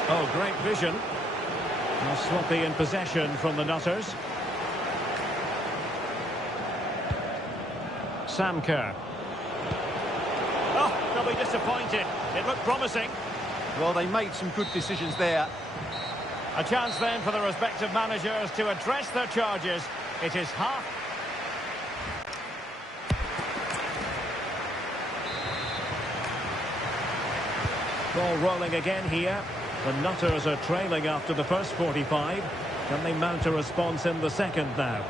Oh, great vision. Now sloppy in possession from the Nutters. Sam Kerr. Oh, they'll be disappointed. It looked promising. Well, they made some good decisions there. A chance then for the respective managers to address their charges. It is half. Ball rolling again here. The Nutters are trailing after the first 45. Can they mount a response in the second now?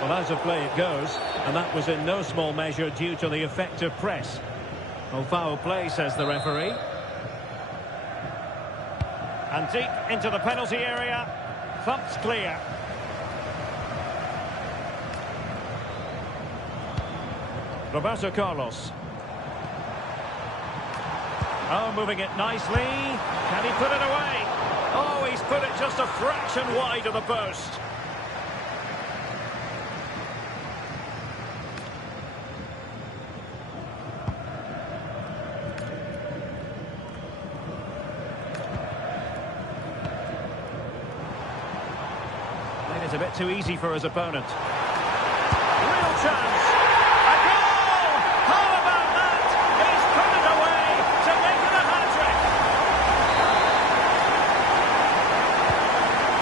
Well, out of play it goes, and that was in no small measure due to the effective press. Well, foul play, says the referee. And deep into the penalty area. Thumped clear. Roberto Carlos. Oh, moving it nicely. Can he put it away? Oh, he's put it just a fraction wide of the post. Made it a bit too easy for his opponent. Real chance. A goal! How about that? He's put it away to make it a hat-trick.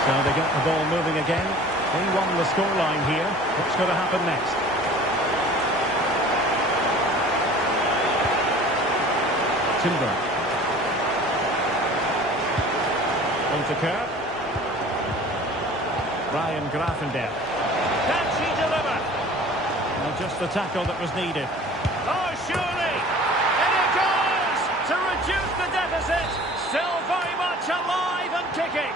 So they get the ball moving again. 3-1 the scoreline here. What's going to happen next? Timber. On to Kerr. Ryan Grafendale. Can she deliver? Well, just the tackle that was needed. Oh, surely! And it goes! To reduce the deficit. Still very much alive and kicking.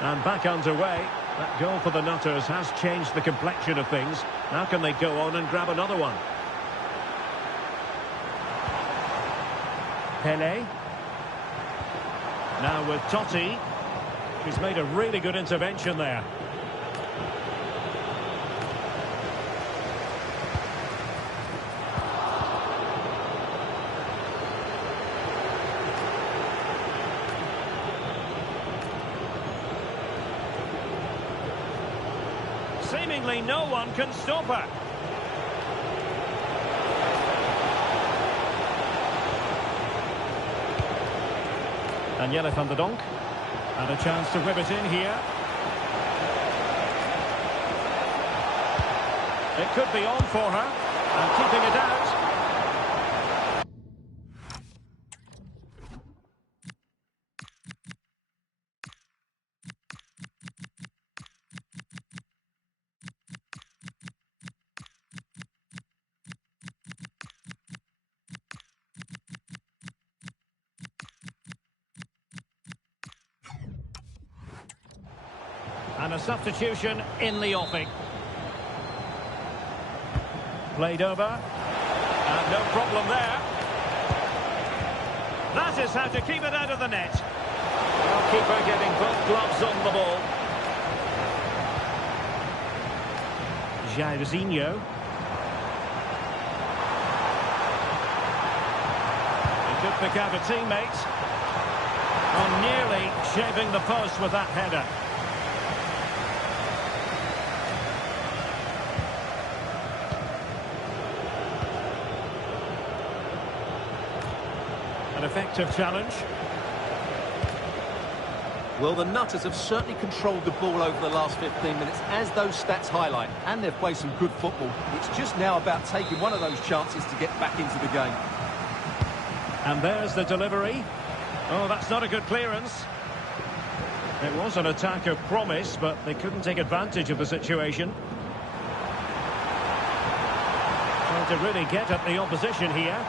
And back underway. That goal for the Nutters has changed the complexion of things. Now can they go on and grab another one? Pele. Now with Totti. He's made a really good intervention there. Seemingly no one can stop her. Daniele van der Donk. And a chance to whip it in here. It could be on for her. And keeping it out. A substitution in the offing. Played over. And no problem there. That is how to keep it out of the net. Well, keeper getting both gloves on the ball. Jairzinho. He could pick out a teammate. Oh, nearly shaving the post with that header. An effective challenge. Well, the Nutters have certainly controlled the ball over the last 15 minutes, as those stats highlight, and they've played some good football. It's just now about taking one of those chances to get back into the game. And there's the delivery. Oh, that's not a good clearance. It was an attack of promise, but they couldn't take advantage of the situation. Trying to really get at the opposition here.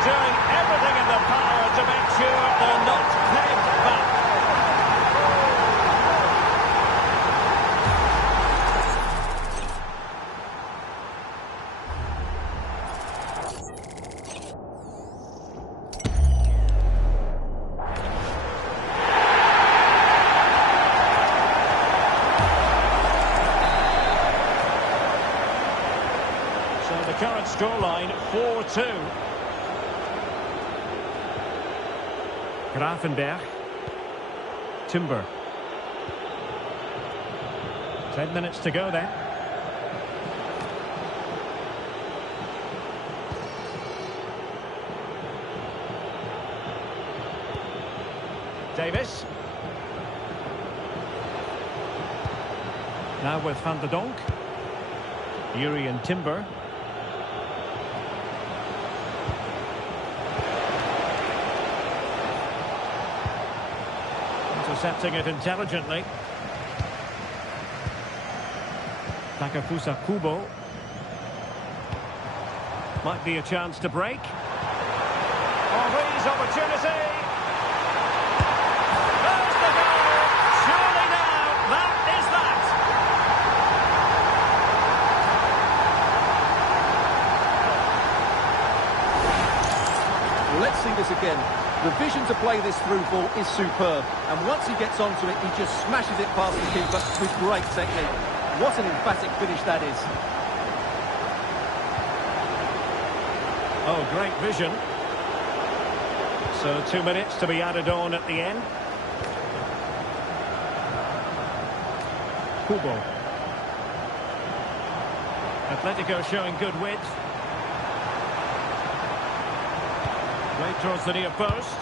Doing everything in their power to make sure they're not pegged back. So the current scoreline 4-2. Gravenberg. Timber. 10 minutes to go then. Davis. Now with Van de Donk. Yuri and Timber. Intercepting it intelligently. Takafusa Kubo. Might be a chance to break. Henry's opportunity. There's the goal. Surely now, that is that. Let's see this again. The vision to play this through ball is superb, and once he gets onto it, he just smashes it past the keeper with great technique. What an emphatic finish that is. Oh, great vision. So 2 minutes to be added on at the end. Kubo. Atletico showing good width. Played towards the near post.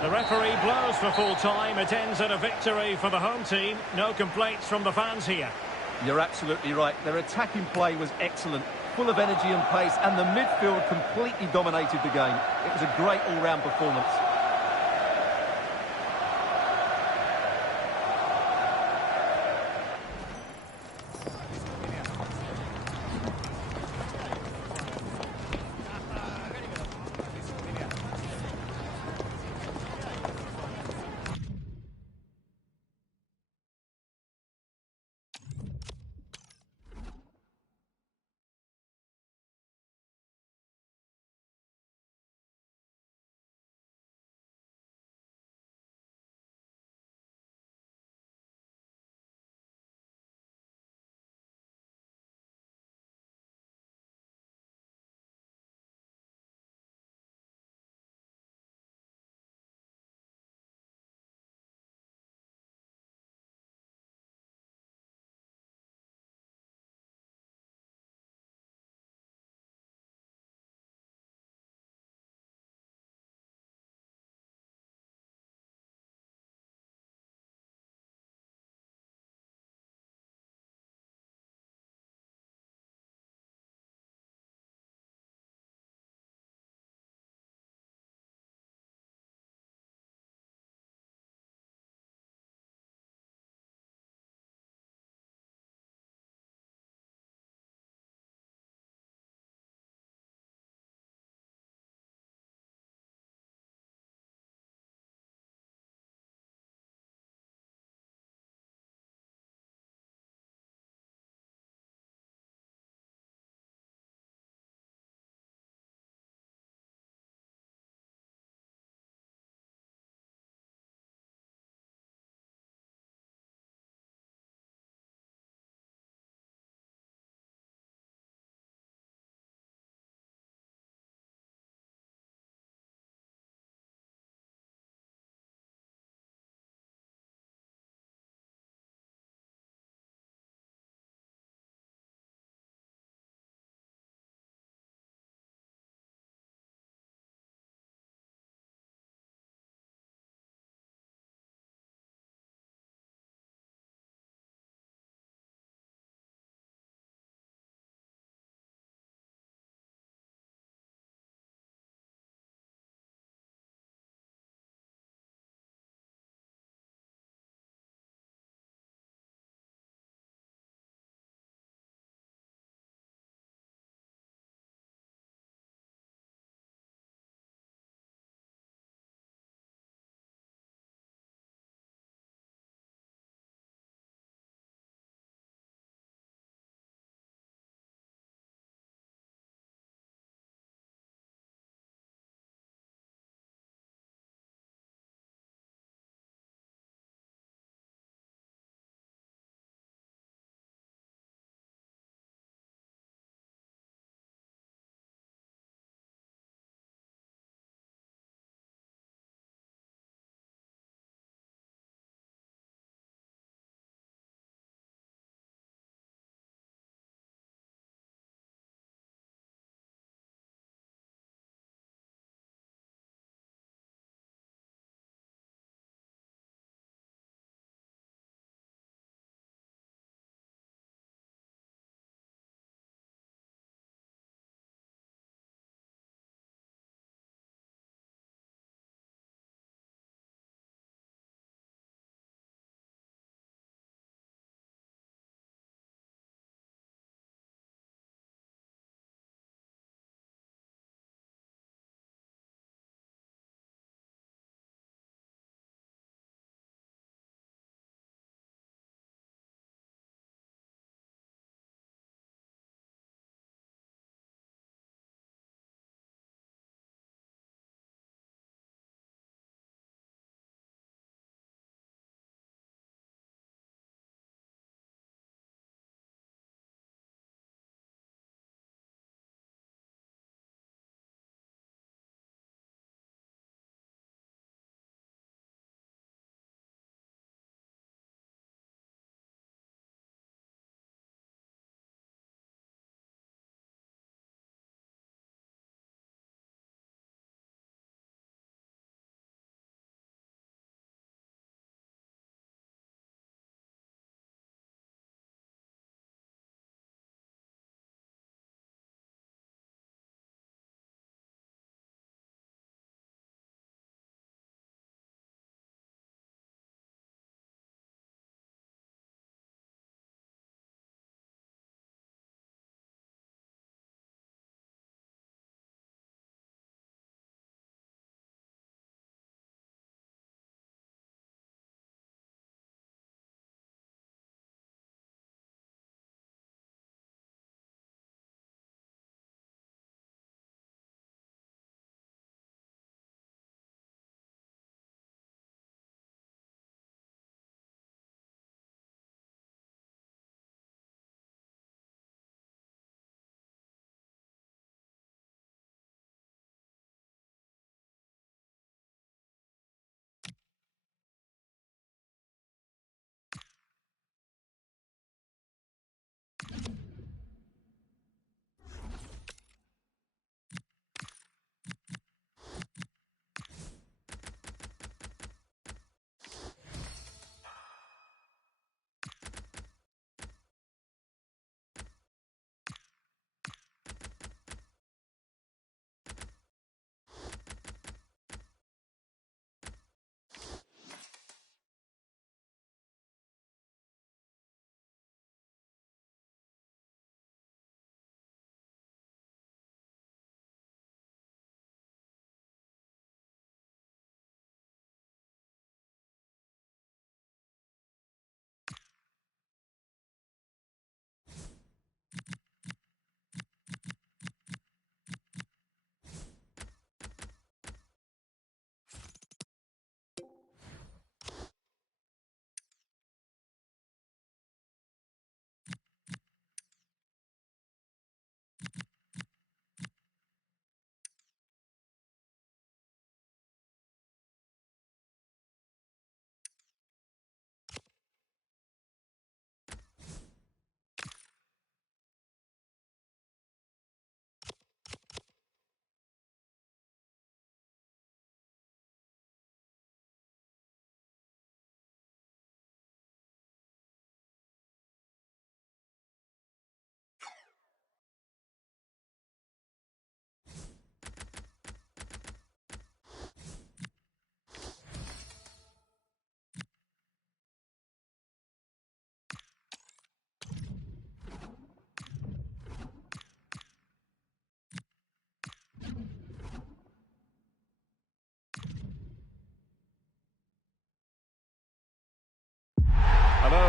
The referee blows for full time. It ends in a victory for the home team. No complaints from the fans here. You're absolutely right. Their attacking play was excellent, full of energy and pace, and the midfield completely dominated the game. It was a great all-round performance.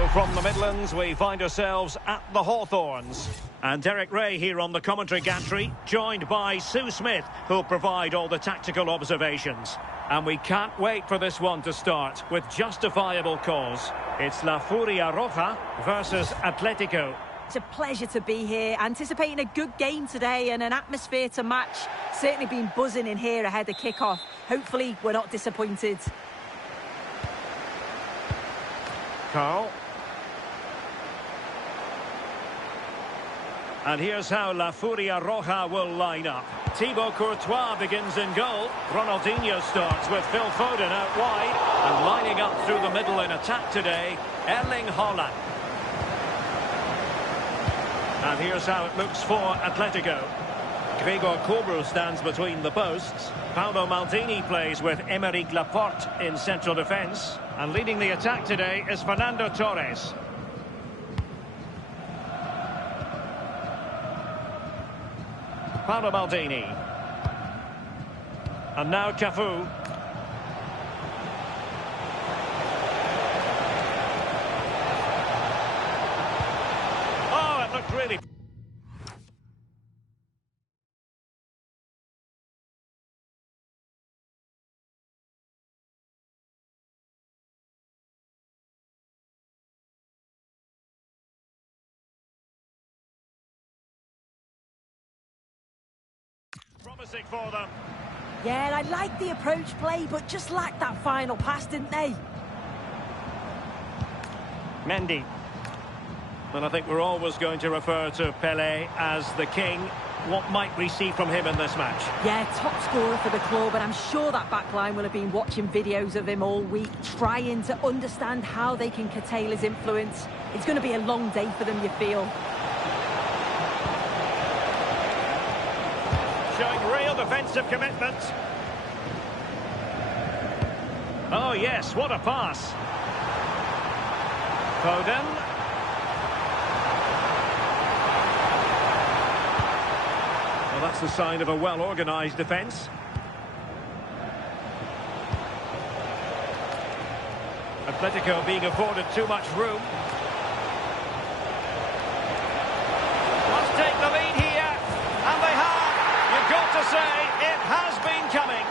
So from the Midlands, we find ourselves at the Hawthorns. And Derek Ray here on the commentary gantry, joined by Sue Smith, who'll provide all the tactical observations. And we can't wait for this one to start with justifiable cause. It's La Furia Roja versus Atletico. It's a pleasure to be here, anticipating a good game today and an atmosphere to match. Certainly been buzzing in here ahead of kick-off. Hopefully we're not disappointed. Carl. And here's how La Furia Roja will line up. Thibaut Courtois begins in goal. Ronaldinho starts with Phil Foden out wide. And lining up through the middle in attack today, Erling Haaland. And here's how it looks for Atletico. Gregor Kobel stands between the posts. Paolo Maldini plays with Aymeric Laporte in central defence. And leading the attack today is Fernando Torres. Paolo Maldini. And now Cafu. Oh, it looked really... promising for them. Yeah, I like the approach play, but just lacked that final pass, didn't they? Mendy. And I think we're always going to refer to Pelé as the king. What might we see from him in this match? Yeah, top scorer for the club, and I'm sure that back line will have been watching videos of him all week, trying to understand how they can curtail his influence. It's going to be a long day for them, you feel. Showing real defensive commitment. Oh yes, what a pass. Foden. Well, that's the sign of a well-organised defence. Atletico being afforded too much room. Must take the lead here, and they have. You've got to say, it has been coming.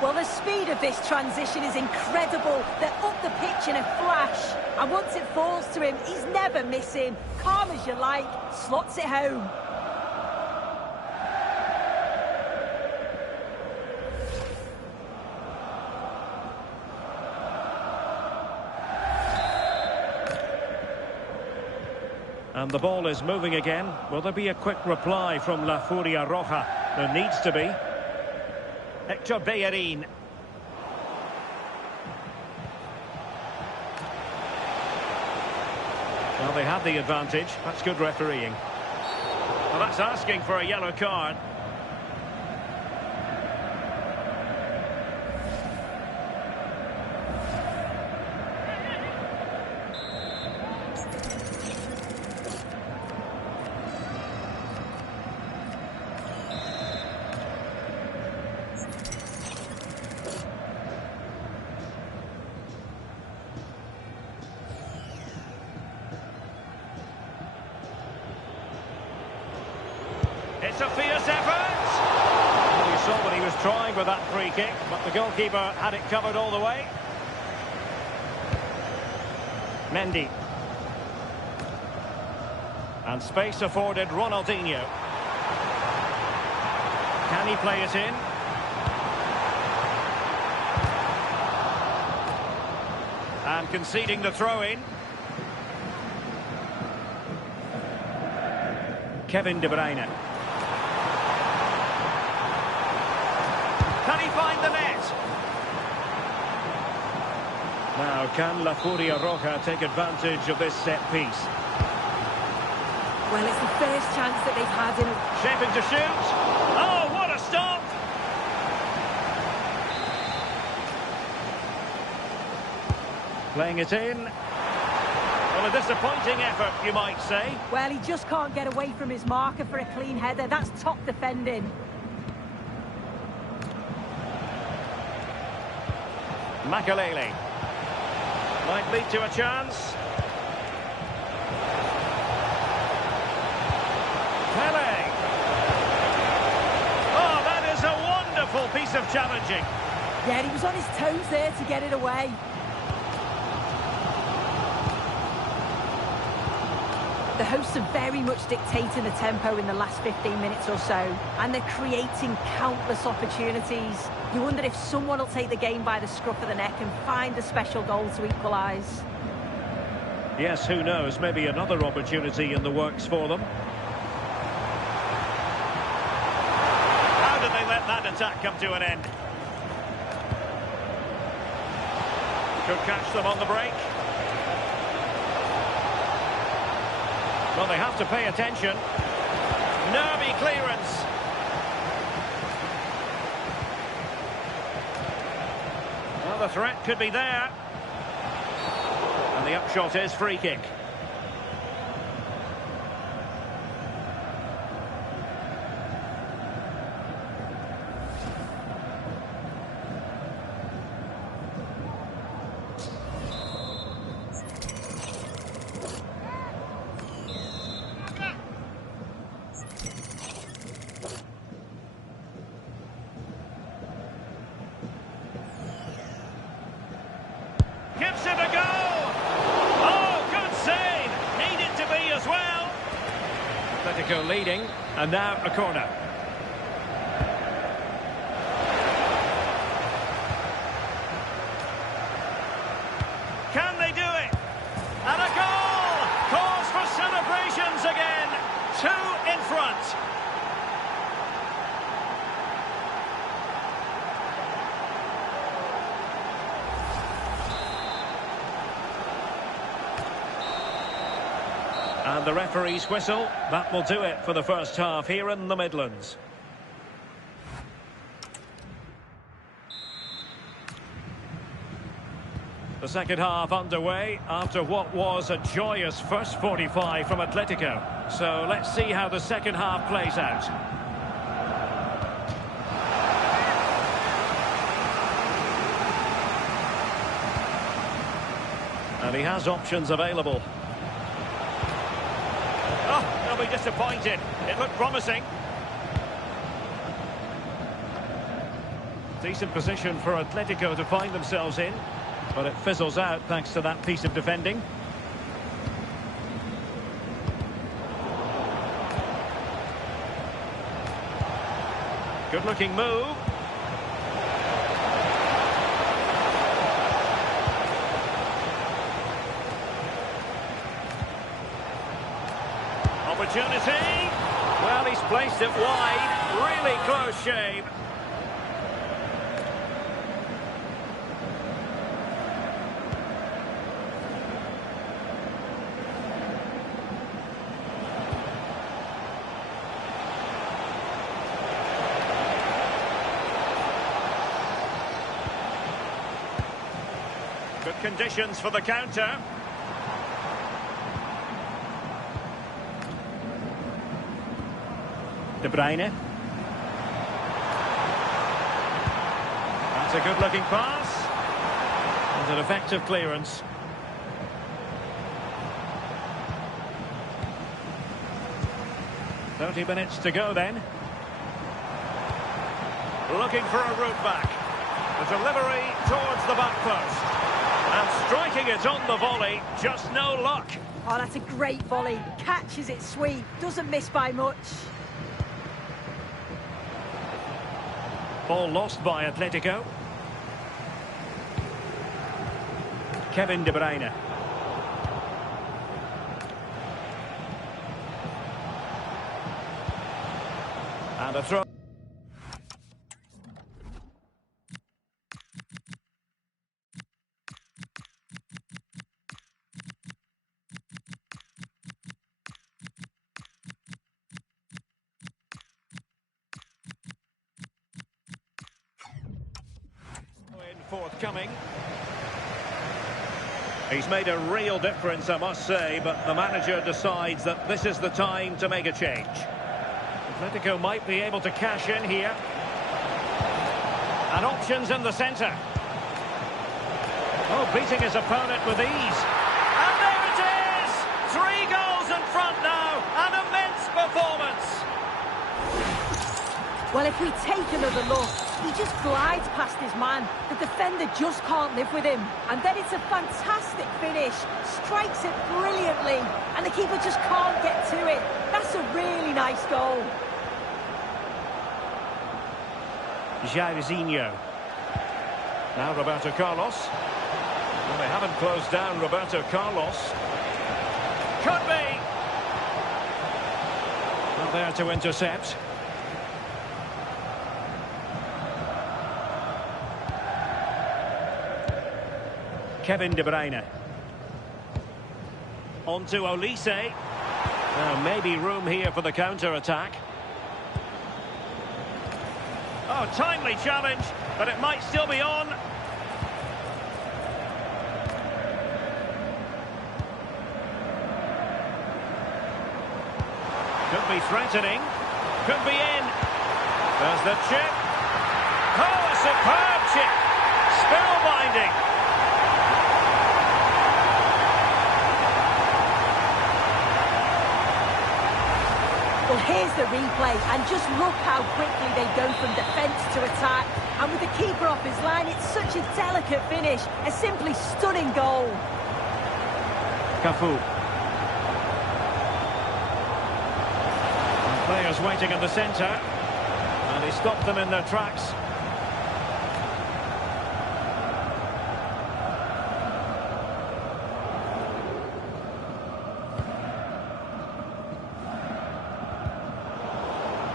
Well, the speed of this transition is incredible. They're up the pitch in a flash. And once it falls to him, he's never missing. Calm as you like, slots it home. And the ball is moving again. Will there be a quick reply from La Furia Roja? There needs to be. Hector Bellerin. Well, they had the advantage. That's good refereeing. Well, that's asking for a yellow card. It's a fierce effort! Well, you saw what he was trying with that free kick, but the goalkeeper had it covered all the way. Mendy. And space afforded Ronaldinho. Can he play it in? And conceding the throw-in. Kevin De Bruyne. Can he find the net? Now, can La Furia Roja take advantage of this set piece? Well, it's the first chance that they've had in a... Shaping to shoot. Oh, what a stop! Playing it in. Well, Well, a disappointing effort, you might say. Well, he just can't get away from his marker for a clean header. That's top defending. Makalele. Might lead to a chance. Pele. Oh, that is a wonderful piece of challenging. Yeah, he was on his toes there to get it away. The hosts are very much dictating the tempo in the last 15 minutes or so, and they're creating countless opportunities. You wonder if someone will take the game by the scruff of the neck and find a special goal to equalise. Yes, who knows? Maybe another opportunity in the works for them. How did they let that attack come to an end? Could catch them on the break. Well, they have to pay attention. Nervy clearance. Well, the threat could be there. And the upshot is free kick. Gives it a go! Oh, good save! Needed to be as well. Atletico leading, and now a corner. Can they do it? And a goal! Cause for celebrations again. 2 in front. And the referee's whistle, that will do it for the first half here in the Midlands. The second half underway after what was a joyous first 45 from Atletico. So let's see how the second half plays out. And he has options available. Oh, they'll be disappointed. It looked promising. Decent position for Atletico to find themselves in, but it fizzles out thanks to that piece of defending. Good-looking move. Opportunity. Well, he's placed it wide. Really close shave. Good conditions for the counter. De Bruyne. That's a good-looking pass. And an effective clearance. "30 minutes to go then. Looking for a route back. The delivery towards the back post. And striking it on the volley, just no luck. Oh, that's a great volley. Catches it sweet. Doesn't miss by much. Ball lost by Atletico. Kevin De Bruyne. And a throw. Forthcoming. He's made a real difference, I must say, but the manager decides that this is the time to make a change. Atletico might be able to cash in here. And options in the centre. Oh, beating his opponent with ease. And there it is! 3 goals in front now. An immense performance. Well, if we take another look, he just glides past his man. The defender just can't live with him. And then it's a fantastic finish. Strikes it brilliantly. And the keeper just can't get to it. That's a really nice goal. Jairzinho. Now Roberto Carlos. Well, they haven't closed down Roberto Carlos. Could be. Not there to intercept. Kevin De Bruyne. On to Olise. Now maybe room here for the counter-attack. Oh, timely challenge, but it might still be on. Could be threatening. Could be in. There's the chip. Oh, a superb chip. Spellbinding. Well, here's the replay, and just look how quickly they go from defence to attack. And with the keeper off his line, it's such a delicate finish. A simply stunning goal. Cafu. And players waiting in the centre. And he stopped them in their tracks.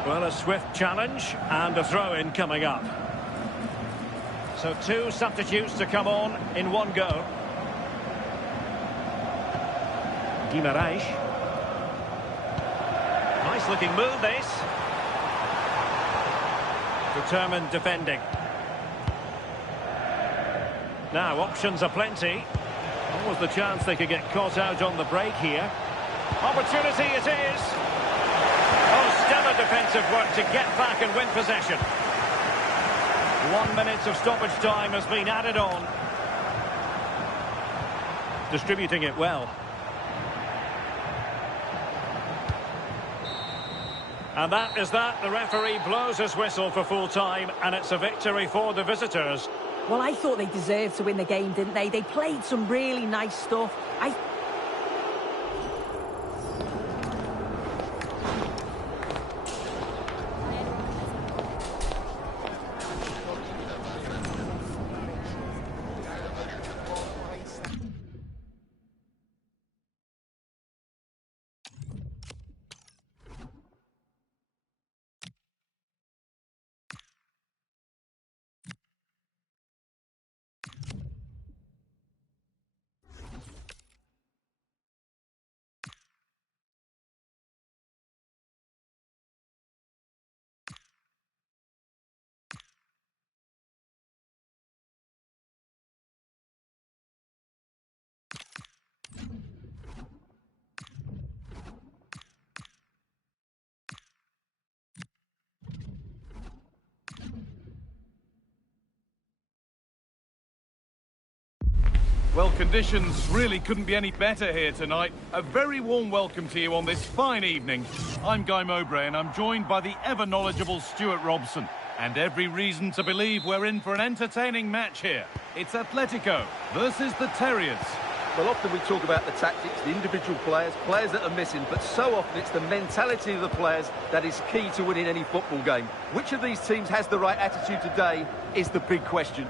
Well, a swift challenge and a throw-in coming up. So 2 substitutes to come on in 1 go. Guimaraes. Nice looking move, this. Determined defending. Now, options are plenty. Almost the chance they could get caught out on the break here. Opportunity it is. Oh, stellar defensive work to get back and win possession. 1 minute of stoppage time has been added on. Distributing it well. And that is that. The referee blows his whistle for full time, and it's a victory for the visitors. Well, I thought they deserved to win the game, didn't they? They played some really nice stuff. Well, conditions really couldn't be any better here tonight. A very warm welcome to you on this fine evening. I'm Guy Mowbray, and I'm joined by the ever-knowledgeable Stuart Robson. And every reason to believe we're in for an entertaining match here. It's Atletico versus the Terriers. Well, often we talk about the tactics, the individual players, players that are missing, but so often it's the mentality of the players that is key to winning any football game. Which of these teams has the right attitude today is the big question.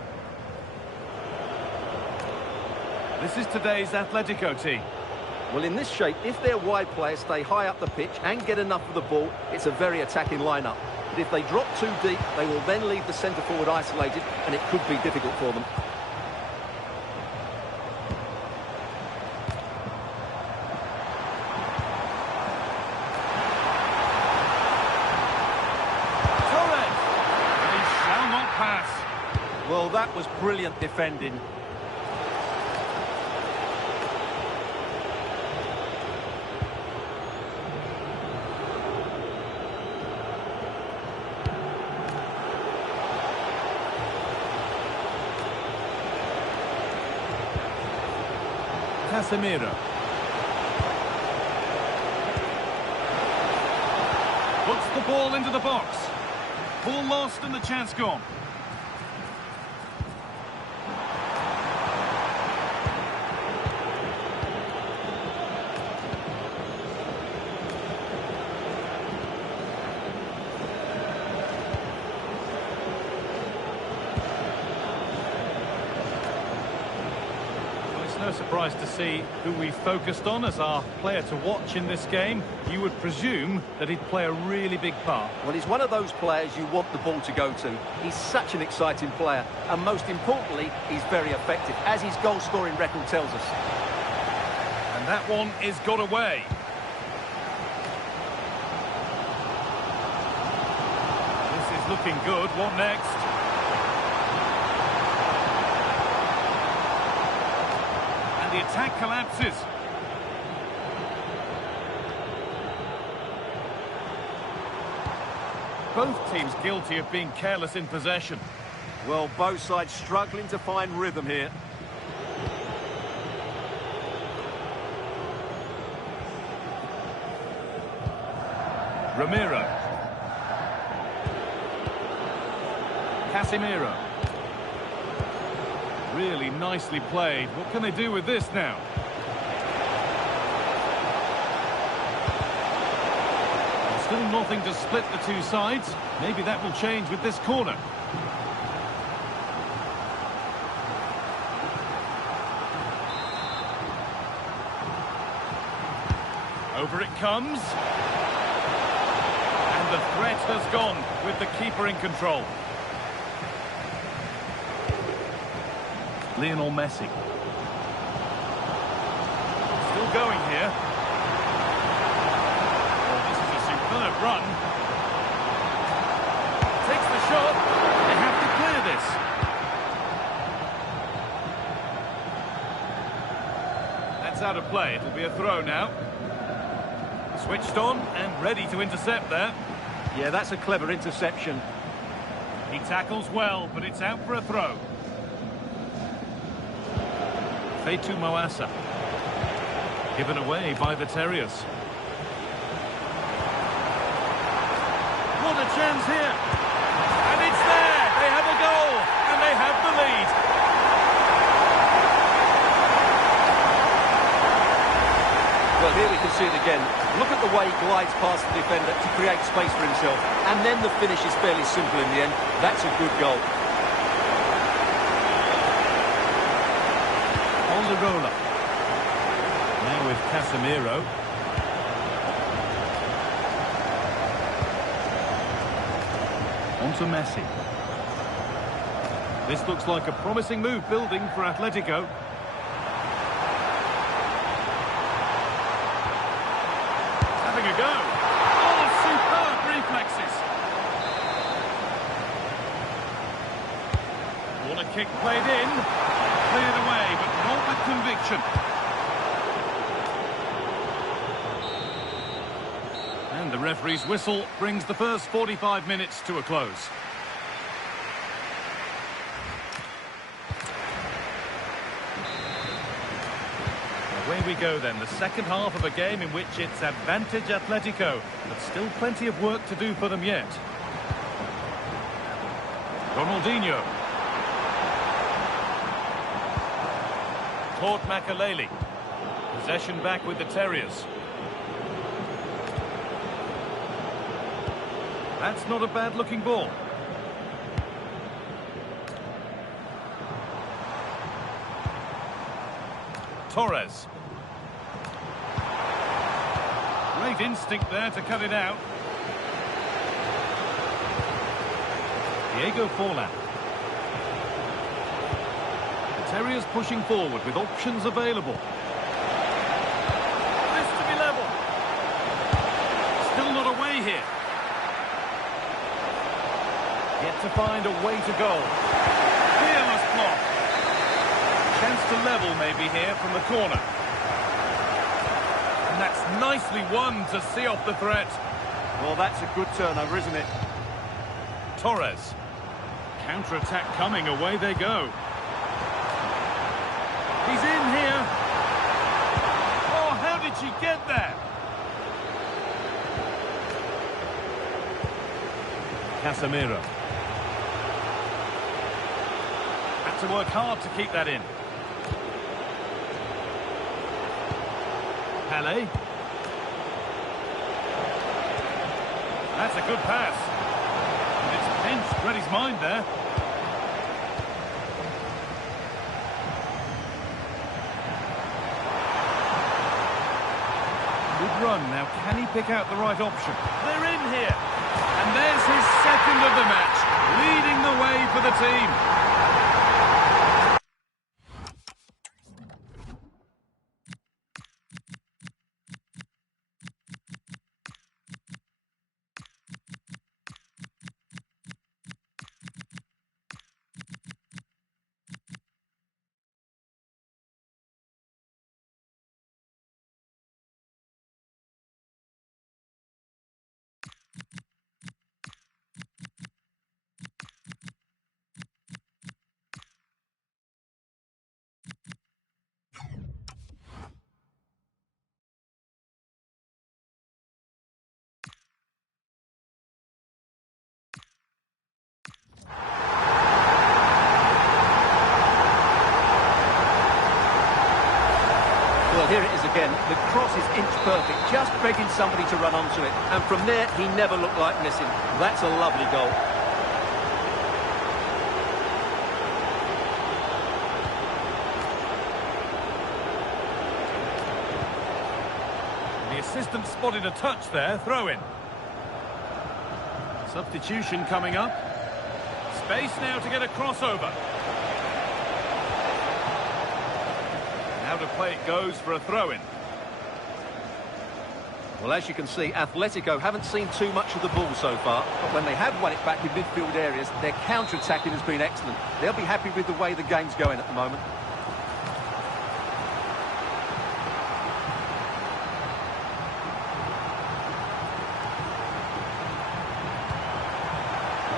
This is today's Atletico team. Well, in this shape, if their wide players stay high up the pitch and get enough of the ball, it's a very attacking lineup. But if they drop too deep, they will then leave the centre-forward isolated, and it could be difficult for them. Torres! They shall not pass. Well, that was brilliant defending. Casemiro. Puts the ball into the box. Ball lost and the chance gone. No surprise to see who we focused on as our player to watch in this game. You would presume that he'd play a really big part. Well, he's one of those players you want the ball to go to. He's such an exciting player, and most importantly, he's very effective, as his goal-scoring record tells us. And that one is got away. This is looking good. What next? The attack collapses. Both teams guilty of being careless in possession. Well, both sides struggling to find rhythm here. Ramiro. Casemiro. Really nicely played. What can they do with this now? There's still nothing to split the two sides. Maybe that will change with this corner. Over it comes. And the threat has gone with the keeper in control. Lionel Messi. Still going here. Oh, this is a superb run. Takes the shot. They have to clear this. That's out of play. It'll be a throw now. Switched on and ready to intercept there. Yeah, that's a clever interception. He tackles well, but it's out for a throw. Feitu Moasa. Given away by the Terriers. What a chance here. And it's there. They have a goal. And they have the lead. Well, here we can see it again. Look at the way he glides past the defender to create space for himself. And then the finish is fairly simple in the end. That's a good goal. Alderweireld. Now with Casemiro. On to Messi. This looks like a promising move building for Atletico. Having a go. Oh, superb reflexes. Corner kick played in. Cleared away, but not with conviction. And the referee's whistle brings the first 45 minutes to a close. Away we go then, the second half of a game in which it's advantage Atletico, but still plenty of work to do for them yet. Ronaldinho. Todd Makaleli. Possession back with the Terriers. That's not a bad-looking ball. Torres. Great instinct there to cut it out. Diego Forlan. The Terriers pushing forward with options available. This to be level. Still not away here. Yet to find a way to go. Fearless block. Chance to level maybe here from the corner. And that's nicely won to see off the threat. Well, that's a good turnover, isn't it? Torres. Counter-attack coming, away they go. He's in here. Casemiro. Had to work hard to keep that in. Pele. That's a good pass. And it's pinched, read his mind there. Good run. Now, can he pick out the right option? They're in here. And there's his second of the match, leading the way for the team. Well, here it is again. The cross is inch perfect, just begging somebody to run onto it. And from there, he never looked like missing. That's a lovely goal. The assistant spotted a touch there, throw in. Substitution coming up. Space now to get a crossover. How to play it goes for a throw-in. Well, as you can see, Atletico haven't seen too much of the ball so far, but when they have won it back in midfield areas, their counter-attacking has been excellent. They'll be happy with the way the game's going at the moment.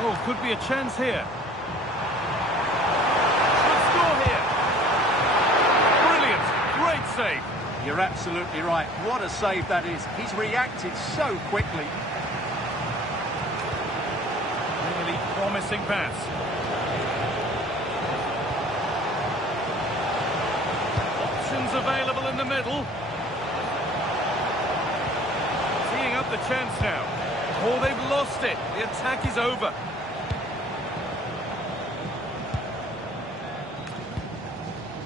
Oh, could be a chance here. Save. You're absolutely right. What a save that is. He's reacted so quickly. Really promising pass. Options available in the middle. Teeing up the chance now. Oh, they've lost it. The attack is over.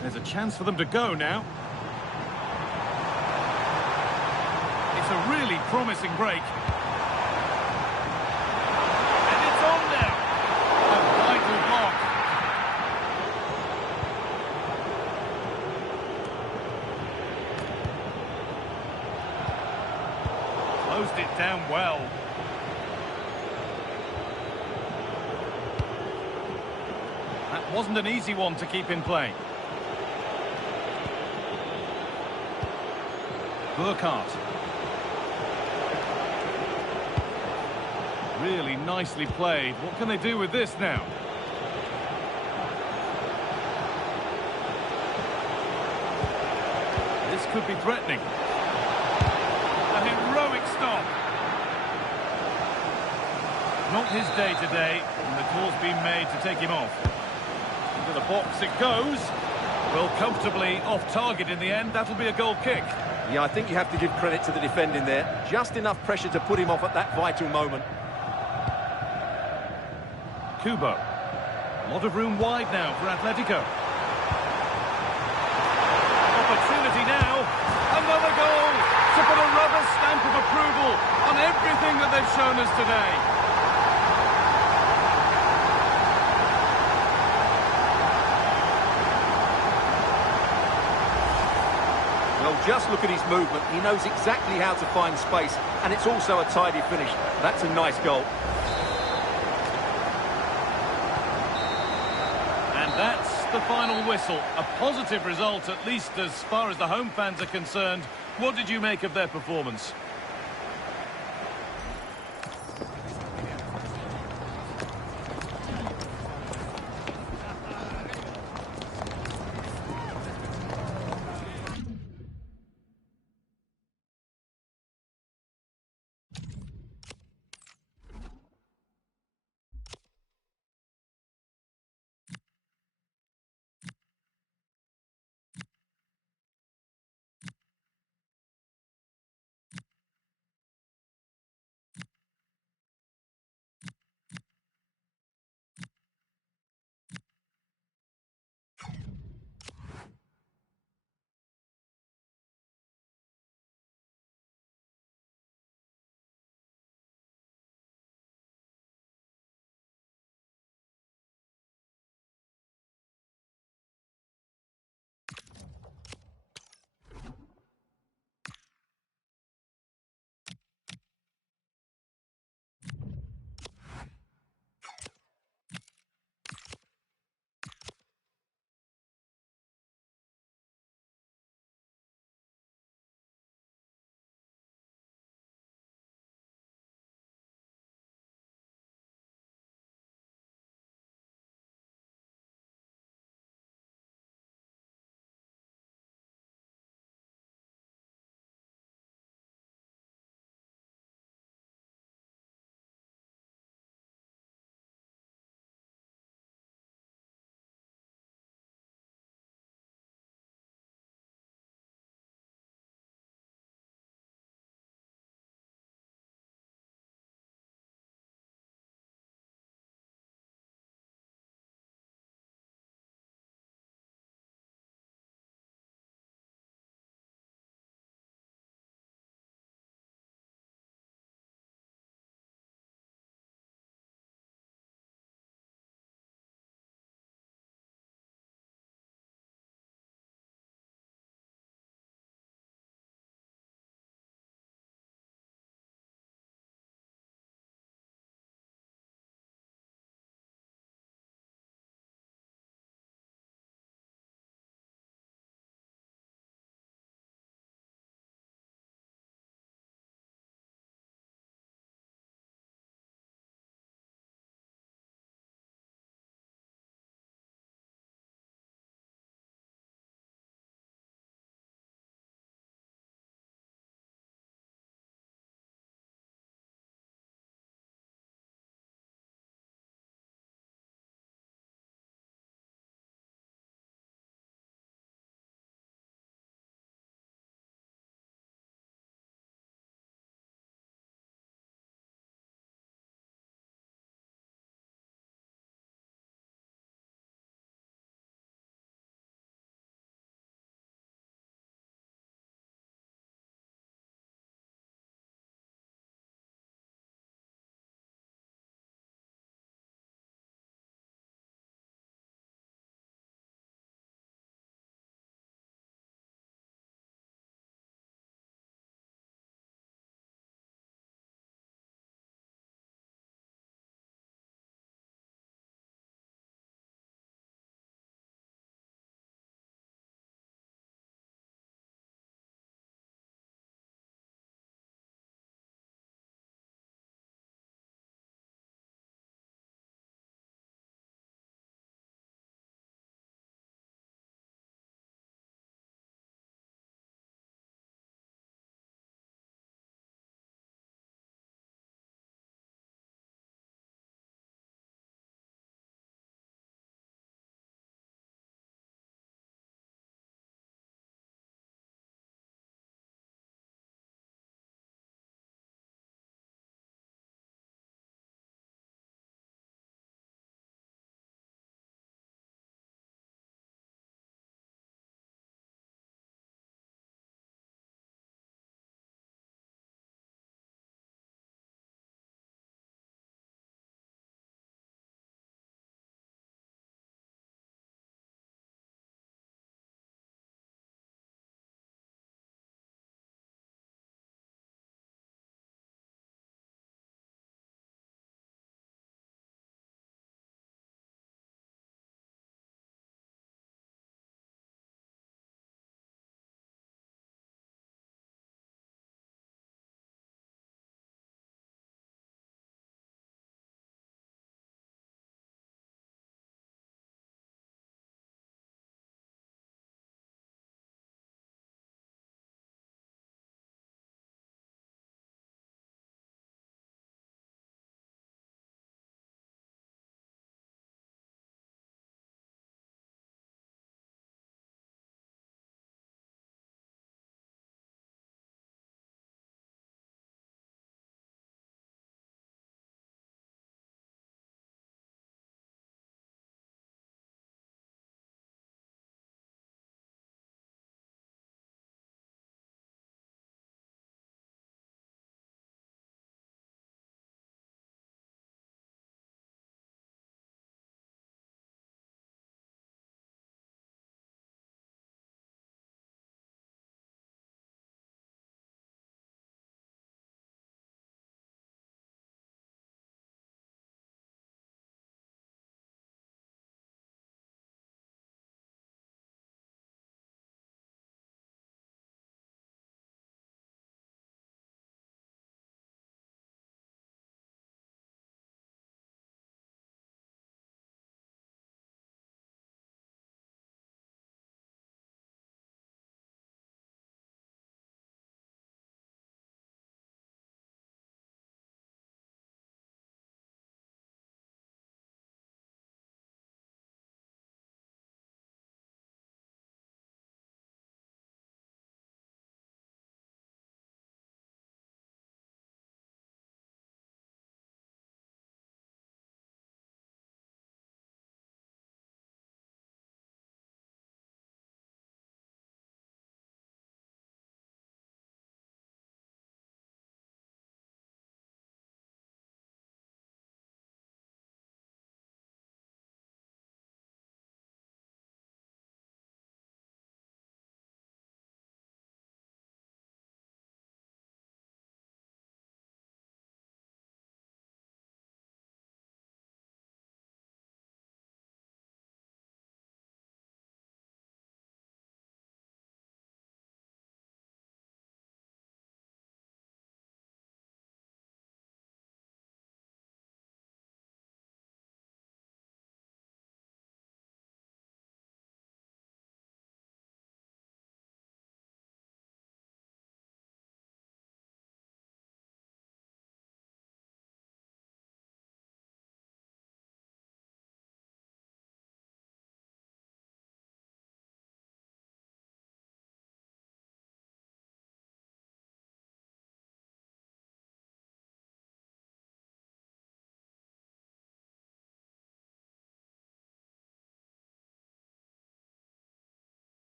There's a chance for them to go now. It's a really promising break. And it's on now. A vital block. Closed it down well. That wasn't an easy one to keep in play. Burkhardt. Really nicely played. What can they do with this now? This could be threatening. A heroic stop. Not his day today, and the call's been made to take him off. Into the box it goes. Well, comfortably off target in the end. That'll be a goal kick. Yeah, I think you have to give credit to the defending there. Just enough pressure to put him off at that vital moment. Kubo. A lot of room wide now for Atletico. Opportunity now. Another goal to put a rubber stamp of approval on everything that they've shown us today. Well, just look at his movement. He knows exactly how to find space, and it's also a tidy finish. That's a nice goal. That's the final whistle. A positive result, at least as far as the home fans are concerned. What did you make of their performance?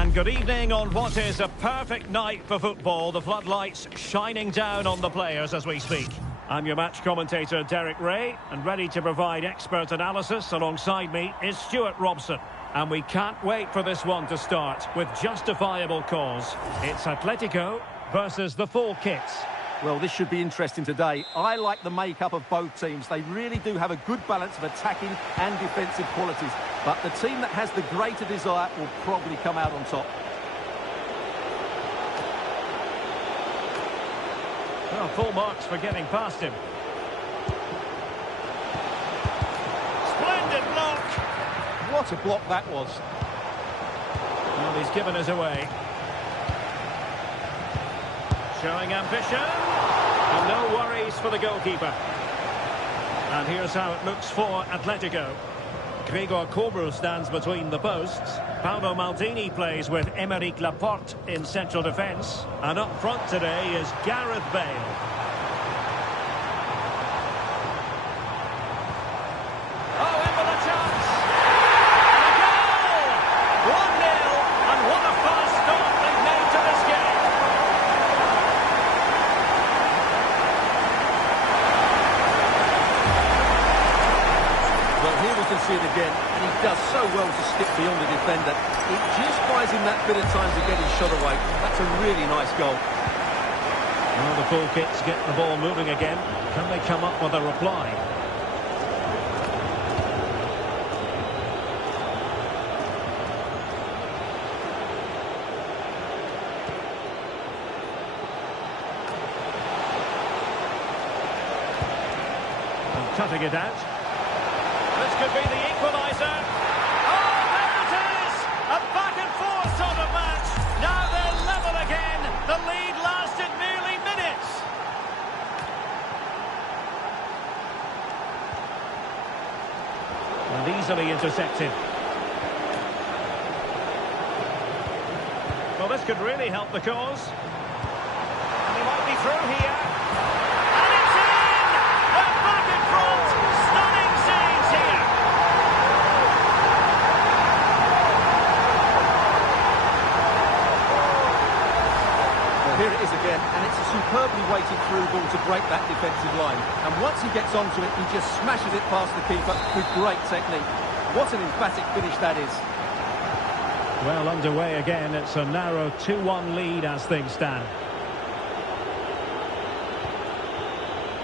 And good evening on what is a perfect night for football. The floodlights shining down on the players as we speak. I'm your match commentator, Derek Ray, and ready to provide expert analysis alongside me is Stuart Robson. And we can't wait for this one to start with justifiable cause. It's Atletico versus the full kits. Well, this should be interesting today. I like the makeup of both teams. They really do have a good balance of attacking and defensive qualities. But the team that has the greater desire will probably come out on top. Well, full marks for getting past him. Splendid block. What a block that was. Well, he's given us away. Showing ambition. And no worries for the goalkeeper. And here's how it looks for Atletico. Gregor Kobel stands between the posts. Paolo Maldini plays with Aymeric Laporte in central defence. And up front today is Gareth Bale. Oh, in with a chance! And a goal! 1-0, and what a fast start they've made to this game. Well, here we can see it again, and he does so well to skip beyond the defender. It just buys him that bit of time to get his shot away. That's a really nice goal. Well, the full kits get the ball moving again. Can they come up with a reply? And cutting it out. This could be the equaliser. Oh, there it is! A back-and-forth sort of match. Now they're level again. The lead lasted nearly minutes. And easily intercepted. Well, this could really help the cause. And he might be through here. And it's in! They're back in front. Stunning scenes here. Well, here it is again, and it's a superbly weighted through ball to break that defensive line. And once he gets onto it, he just smashes it past the keeper with great technique. What an emphatic finish that is. Well, underway again. It's a narrow 2-1 lead as things stand.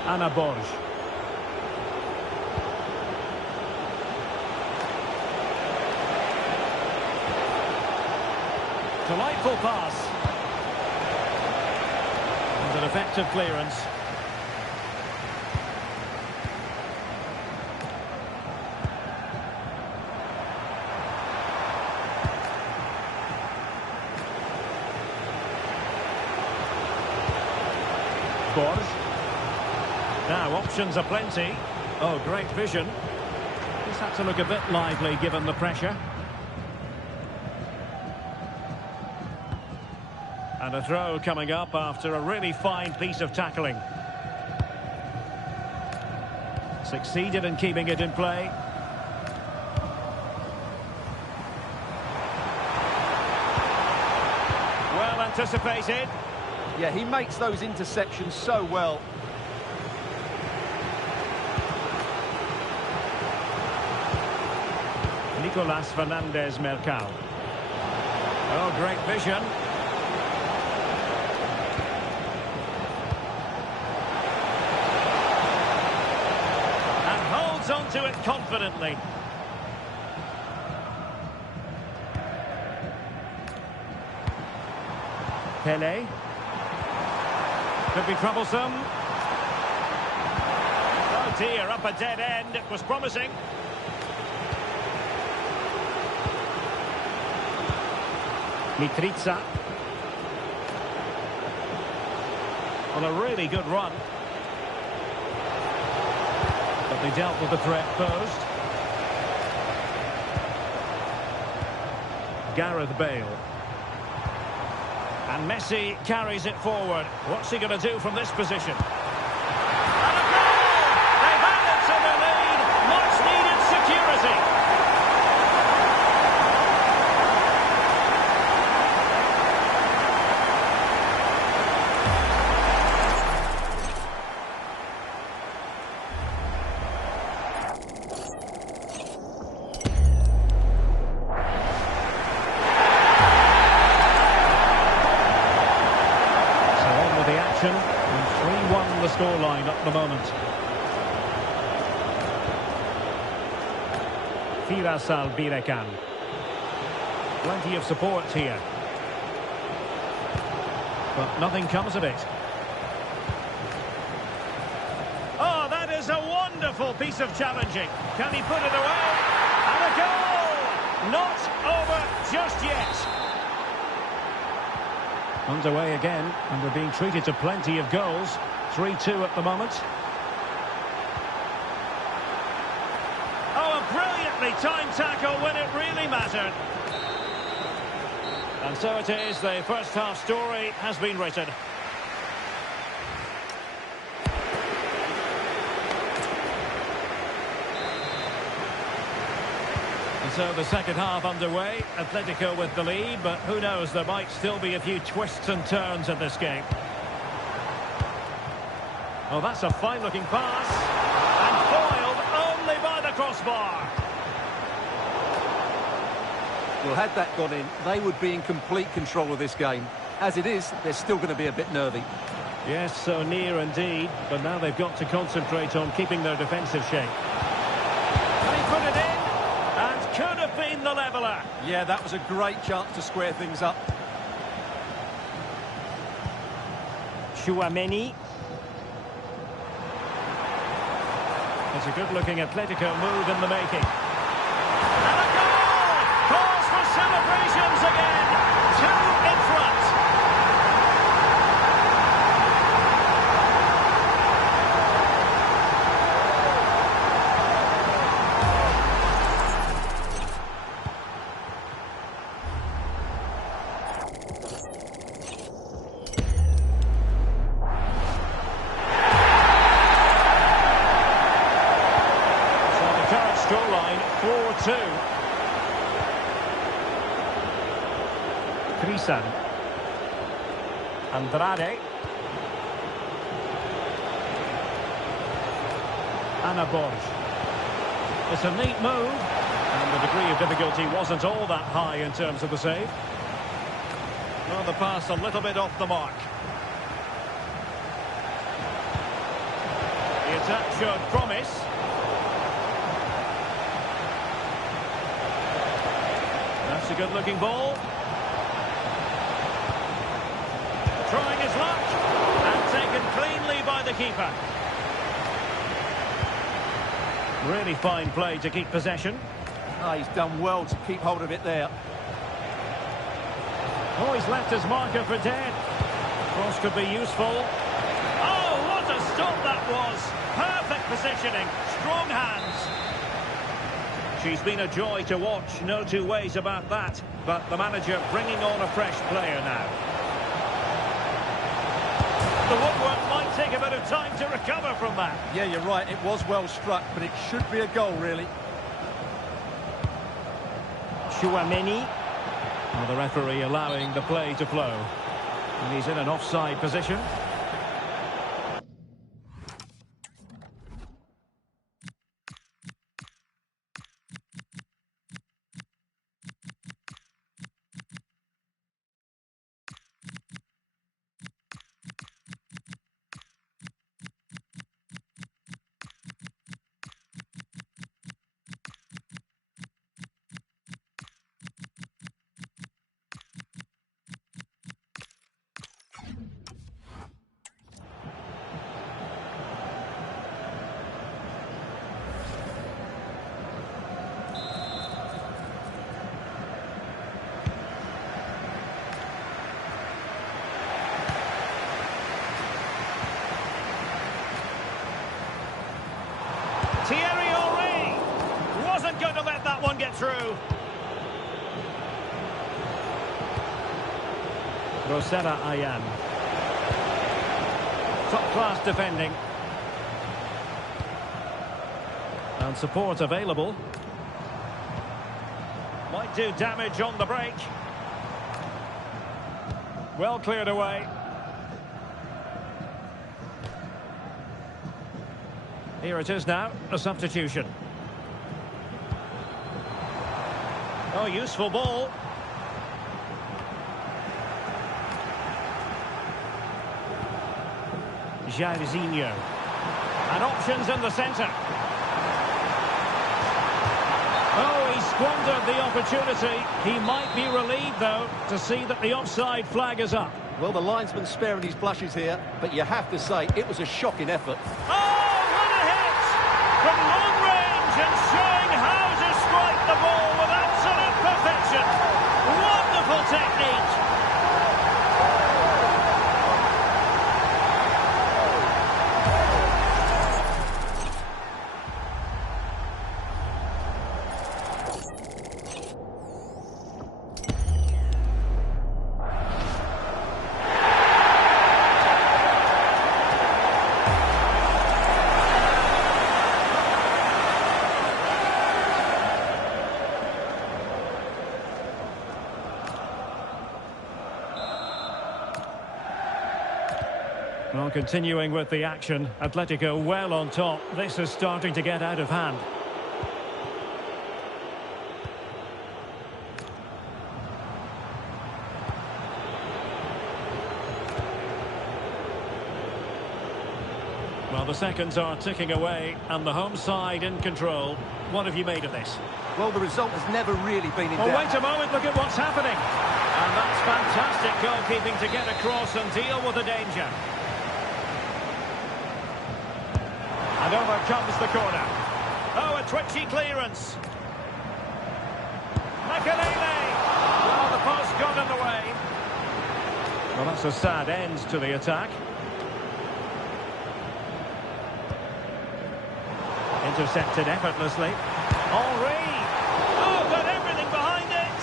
Anna Borg. Delightful pass. And an effective clearance. Borg. Now, options are plenty. Oh, great vision. Just had to look a bit lively given the pressure. And a throw coming up after a really fine piece of tackling. Succeeded in keeping it in play. Well anticipated. Yeah, he makes those interceptions so well. Nicolas Fernandez-Mercado. Oh, great vision. And holds onto it confidently. Pele. Could be troublesome. Oh dear, up a dead end. It was promising. Mitrica. On a really good run. But they dealt with the threat posed. Gareth Bale. And Messi carries it forward. What's he going to do from this position? And a goal! They've added to the lead. Much needed security. the scoreline at the moment. Firasal Birekan. Plenty of support here. But nothing comes of it. Oh, that is a wonderful piece of challenging. Can he put it away? And a goal! Not over just yet. Underway again, and we're being treated to plenty of goals. 3-2 at the moment. Oh, a brilliantly timed tackle when it really mattered. And so it is, the first half story has been written. And so the second half underway, Atletico with the lead, but who knows, there might still be a few twists and turns in this game. Oh, that's a fine-looking pass, and foiled only by the crossbar. Well, had that gone in, they would be in complete control of this game. As it is, they're still going to be a bit nervy. Yes, so near indeed, but now they've got to concentrate on keeping their defensive shape. Can he put it in? And could have been the leveller. Yeah, that was a great chance to square things up. Tchouaméni. It's a good-looking Atletico move in the making. And a goal! Calls for celebrations again. 2 in front. Scoreline 4-2. Krisan. Andrade. Ana Borg. It's a neat move, and the degree of difficulty wasn't all that high in terms of the save. Well, the pass a little bit off the mark. The attack showed promise. That's a good-looking ball. Trying his luck. And taken cleanly by the keeper. Really fine play to keep possession. Oh, he's done well to keep hold of it there. Oh, he's left his marker for dead. Cross could be useful. Oh, what a stop that was. Perfect positioning. Strong hands. She's been a joy to watch, no two ways about that. But the manager bringing on a fresh player now. The woodwork might take a bit of time to recover from that. Yeah, you're right. It was well struck, but it should be a goal, really. Tchouaméni. Well, the referee allowing the play to flow. And he's in an offside position. Thierry Henry wasn't going to let that one get through. Rosetta Ayan. Top-class defending. And support available. Might do damage on the break. Well cleared away. Here it is now, a substitution. Oh, useful ball. Jairzinho. And options in the centre. Oh, he squandered the opportunity. He might be relieved, though, to see that the offside flag is up. Well, the linesman's sparing his blushes here, but you have to say it was a shocking effort. Oh, what a hit! From long range and showing how to strike the ball with absolute perfection. Wonderful technique. Well, continuing with the action, Atletico well on top. This is starting to get out of hand. Well, the seconds are ticking away, and the home side in control. What have you made of this? Well, the result has never really been in Oh, doubt. wait a moment, look at what's happening. And that's fantastic goalkeeping to get across and deal with the danger. And over comes the corner. Oh, a twitchy clearance. Makalele. Well, the post got in the way. Well, that's a sad end to the attack. Intercepted effortlessly. Henry. Oh, got everything behind it.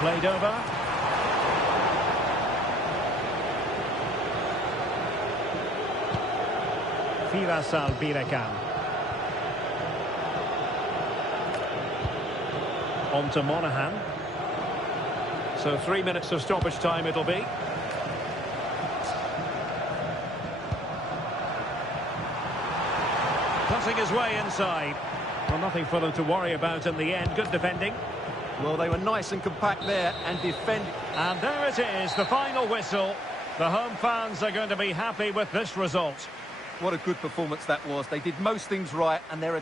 Played over. Firasal Birekan. On to Monahan. So 3 minutes of stoppage time it'll be. Cutting his way inside. Well, nothing for them to worry about in the end. Good defending. Well, they were nice and compact there and defended. And there it is, the final whistle. The home fans are going to be happy with this result. What a good performance that was. They did most things right, and they're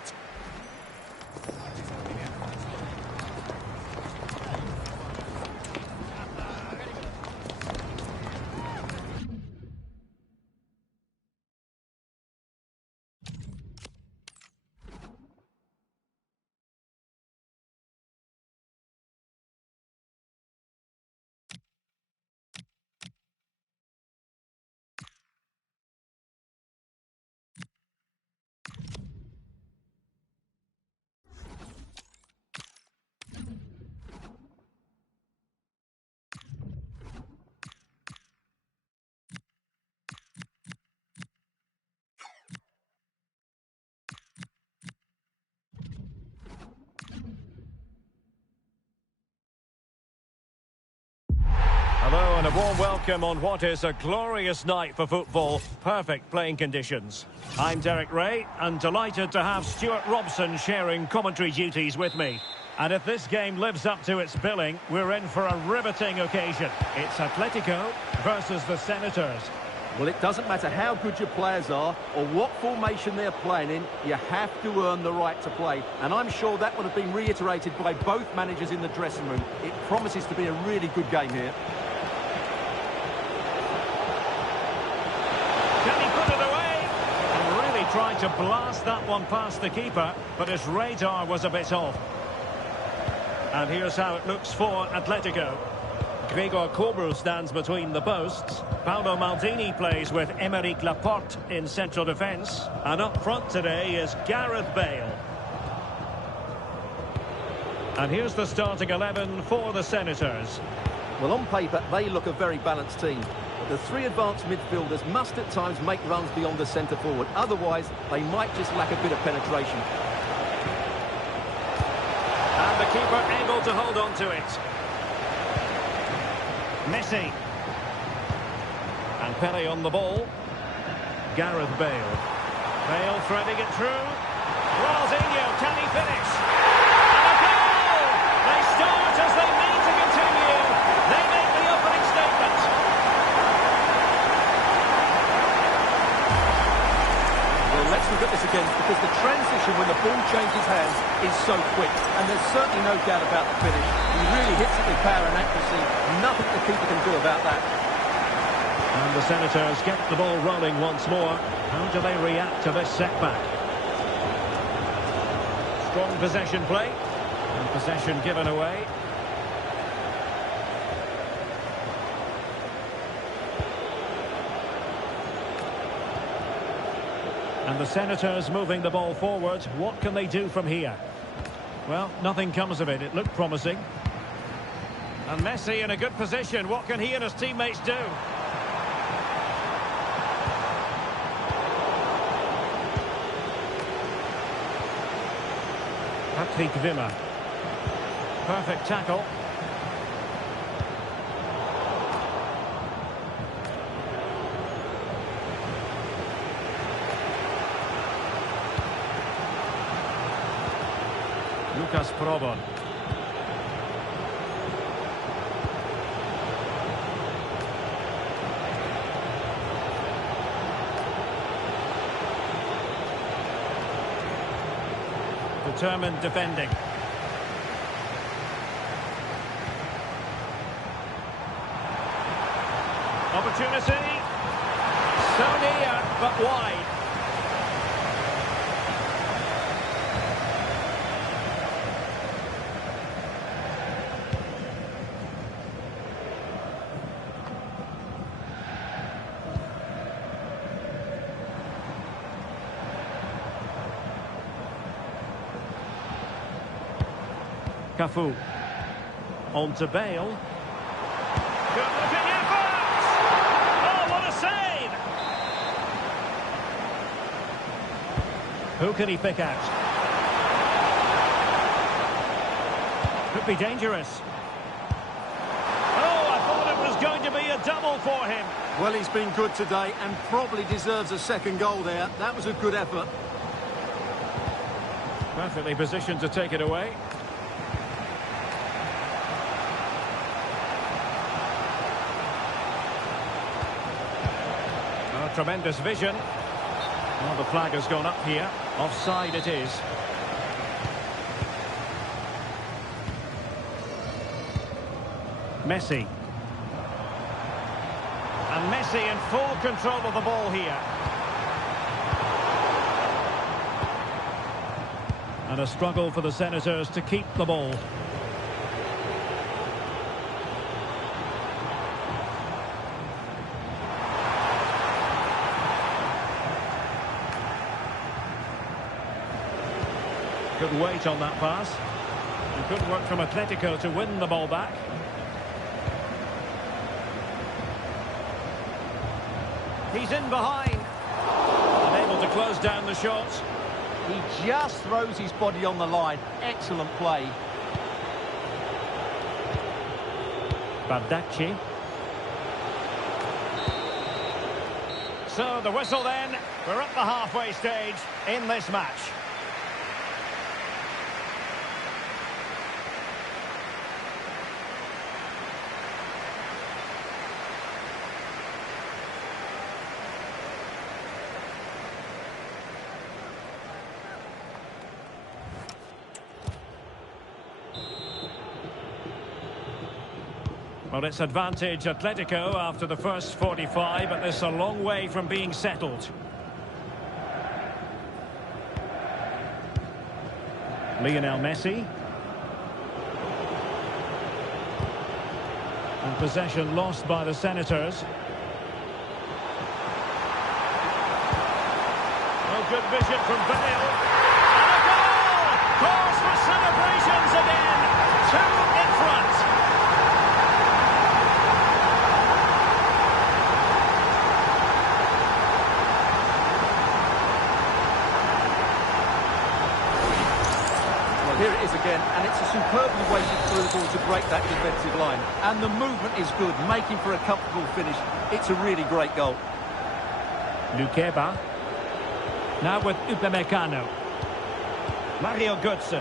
Hello and a warm welcome on what is a glorious night for football. Perfect playing conditions. I'm Derek Ray and delighted to have Stuart Robson sharing commentary duties with me. And if this game lives up to its billing, we're in for a riveting occasion. It's Atletico versus the Senators. Well, it doesn't matter how good your players are or what formation they're playing in, you have to earn the right to play. And I'm sure that would have been reiterated by both managers in the dressing room. It promises to be a really good game here. Can he put it away? And really tried to blast that one past the keeper, but his radar was a bit off. And here's how it looks for Atletico. Gregor Kobel stands between the posts. Paolo Maldini plays with Aymeric Laporte in central defence. And up front today is Gareth Bale. And here's the starting 11 for the Senators. Well, on paper, they look a very balanced team. But the three advanced midfielders must at times make runs beyond the centre forward. Otherwise, they might just lack a bit of penetration. And the keeper able to hold on to it. Messi. And Pele on the ball. Gareth Bale. Bale threading it through. Ronaldinho, can he finish? And a goal! They start as they mean to continue. They make the opening statement. possession when the ball changes hands is so quick, and there's certainly no doubt about the finish. He really hits it with power and accuracy. Nothing the keeper can do about that. And the Senators get the ball rolling once more. How do they react to this setback? Strong possession play. And possession given away. And the Senators moving the ball forward. What can they do from here? Well, nothing comes of it. It looked promising. And Messi in a good position. What can he and his teammates do? Patrick Villa. Perfect tackle. Lucas Probon. Determined defending. Opportunity. So near, but wide. Cafu. On to Bale. Good looking effort! Oh, what a save! Who can he pick out? Could be dangerous. Oh, I thought it was going to be a double for him. Well, he's been good today and probably deserves a second goal there. That was a good effort. Perfectly positioned to take it away. Tremendous vision. Well, the flag has gone up here. Offside it is. Messi. And Messi in full control of the ball here. And a struggle for the Senators to keep the ball. Good weight on that pass. And good work from Atletico to win the ball back. He's in behind. Unable to close down the shot. He just throws his body on the line. Excellent play. Bardacci. So the whistle then. We're at the halfway stage in this match. Well, it's advantage Atletico after the first 45, but this is a long way from being settled. Lionel Messi. And possession lost by the Senators. Oh, good vision from Bale. And a goal! Cause for celebrations again. 2 in front. Here it is again, and it's a superbly weighted through ball to break that defensive line. And the movement is good, making for a comfortable finish. It's a really great goal. Lukeba. Now with Upamecano. Mario Götze.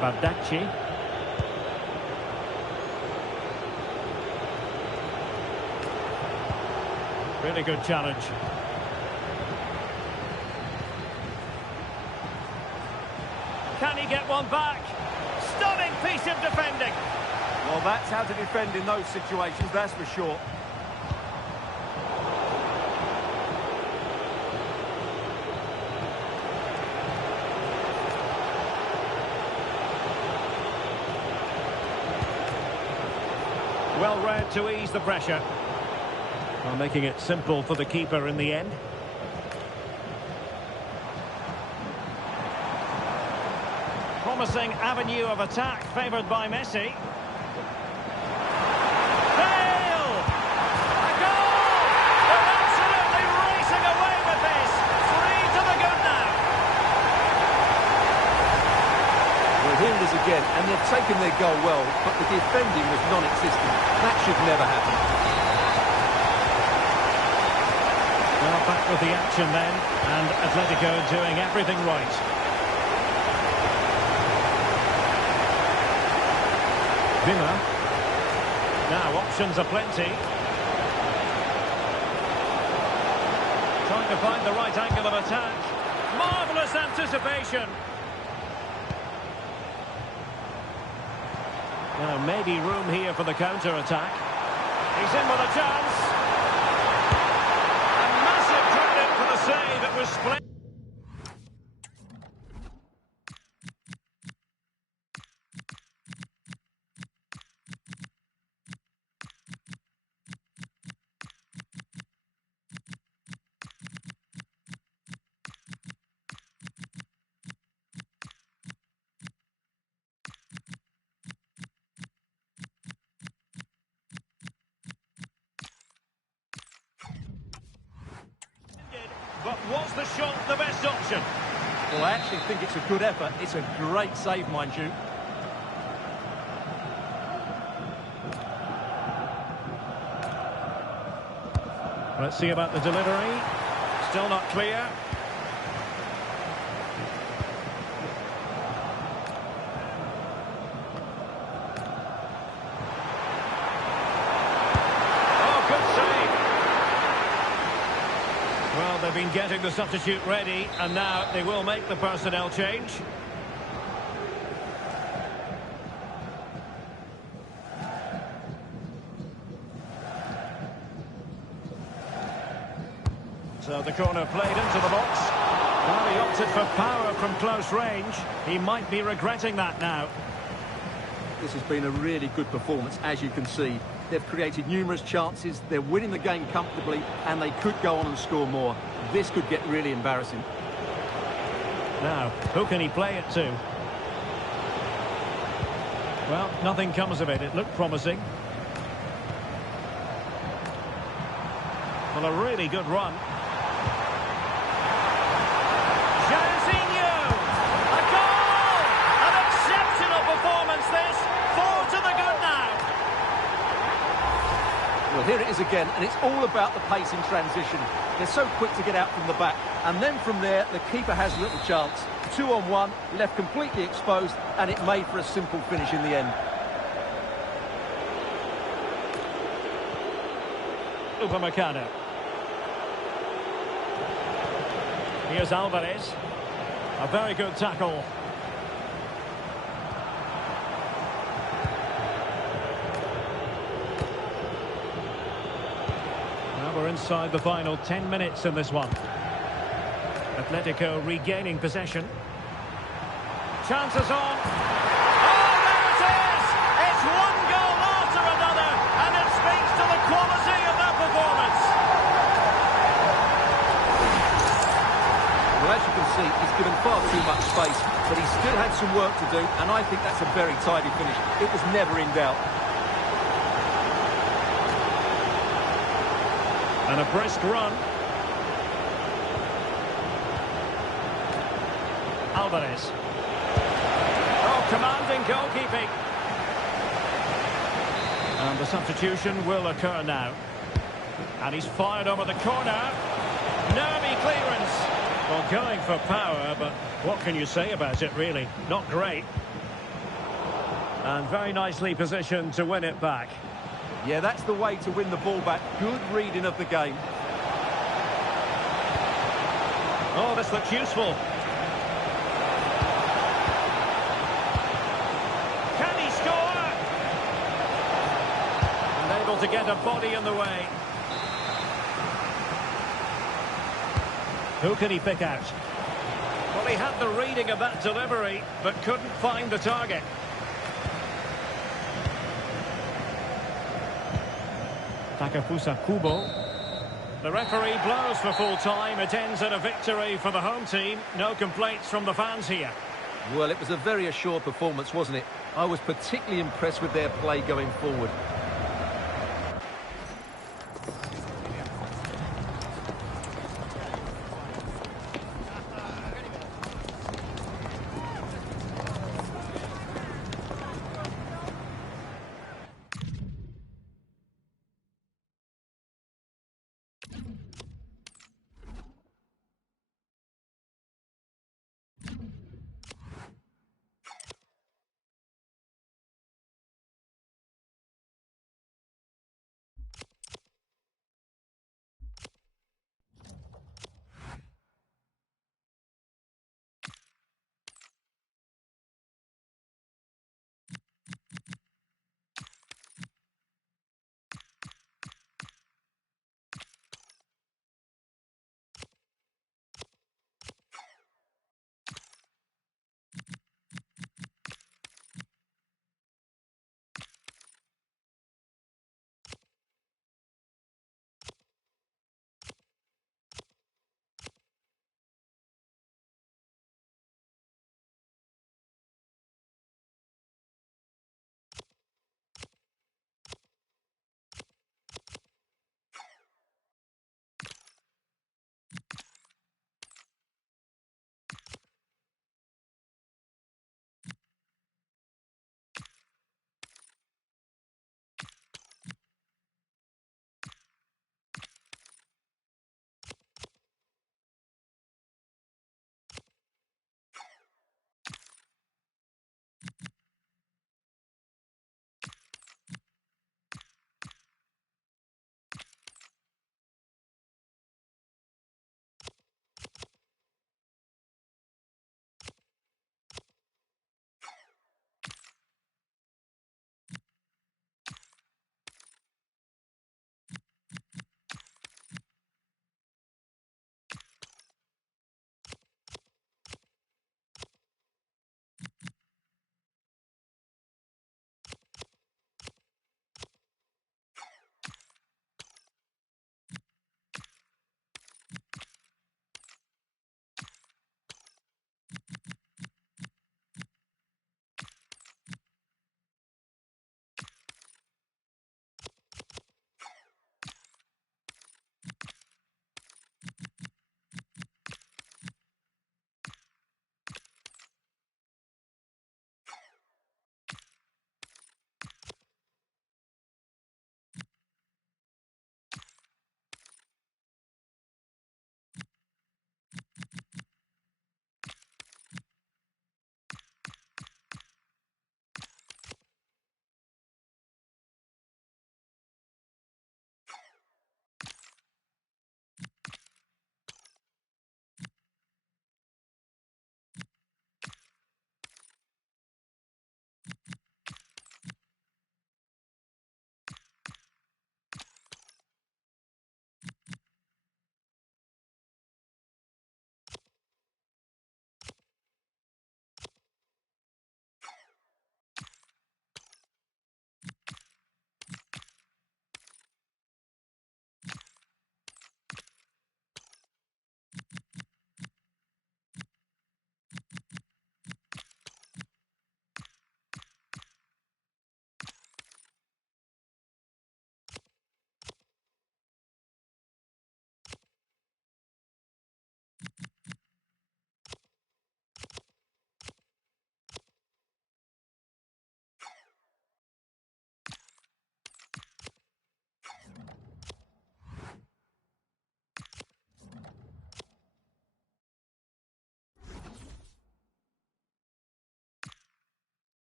Bardacci. Really good challenge. get one back. Stunning piece of defending. Well, that's how to defend in those situations, that's for sure. Well read to ease the pressure. Well, making it simple for the keeper in the end. Promising avenue of attack favoured by Messi. Bale! A goal! They're absolutely racing away with this. 3 to the good now. Well, here it is again, and they've taken their goal well, but the defending was non-existent. That should never happen. Well, back with the action then, and Atletico doing everything right. Villa. Now options are plenty. Trying to find the right angle of attack. Marvellous anticipation. Now maybe room here for the counter-attack. He's in with a chance. And massive credit for the save. It was splendid. But was the shot the best option? Well, I actually think it's a good effort. It's a great save, mind you. Let's see about the delivery. Still not clear. Oh, good save. Well, they've been getting the substitute ready, and now they will make the personnel change. So the corner played into the box. Well, he opted for power from close range. He might be regretting that now. This has been a really good performance, as you can see. They've created numerous chances, they're winning the game comfortably, and they could go on and score more. This could get really embarrassing. Now, who can he play it to? Well, nothing comes of it. It looked promising. Well, a really good run. Jairzinho! A goal! An exceptional performance, this. 4 to the good now. Well, here it is again, and it's all about the pace in transition. They're so quick to get out from the back, and then from there, the keeper has little chance. 2-on-1, left completely exposed, and it made for a simple finish in the end. Upamecano. Here's Alvarez. A very good tackle. Now we're inside the final 10 minutes in this one. Atletico regaining possession. Chances on. Oh, there it is! It's one goal after another, and it speaks to the quality of that performance. Well, as you can see, he's given far too much space, but he still had some work to do, and I think that's a very tidy finish. It was never in doubt. And a brisk run. Alvarez. Oh, commanding goalkeeping. And the substitution will occur now. And he's fired over the corner. Nervy clearance. Well, going for power, but what can you say about it, really? Not great. And very nicely positioned to win it back. Yeah, that's the way to win the ball back. Good reading of the game. Oh, this looks useful. to get a body in the way. Who can he pick out? Well, he had the reading of that delivery, but couldn't find the target. Takafusa Kubo. The referee blows for full time. It ends in a victory for the home team. No complaints from the fans here. Well, it was a very assured performance, wasn't it? I was particularly impressed with their play going forward.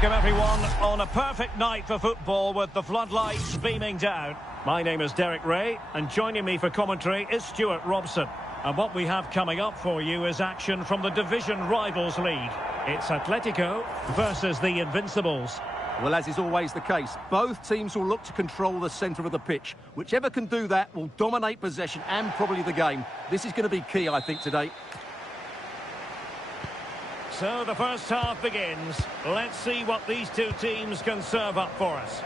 Welcome everyone on a perfect night for football with the floodlights beaming down. My name is Derek Ray and joining me for commentary is Stuart Robson. And what we have coming up for you is action from the Division Rivals League. It's Atletico versus the Invincibles. Well, as is always the case, both teams will look to control the centre of the pitch. Whichever can do that will dominate possession and probably the game. This is going to be key, I think, today. So the first half begins. Let's see what these two teams can serve up for us.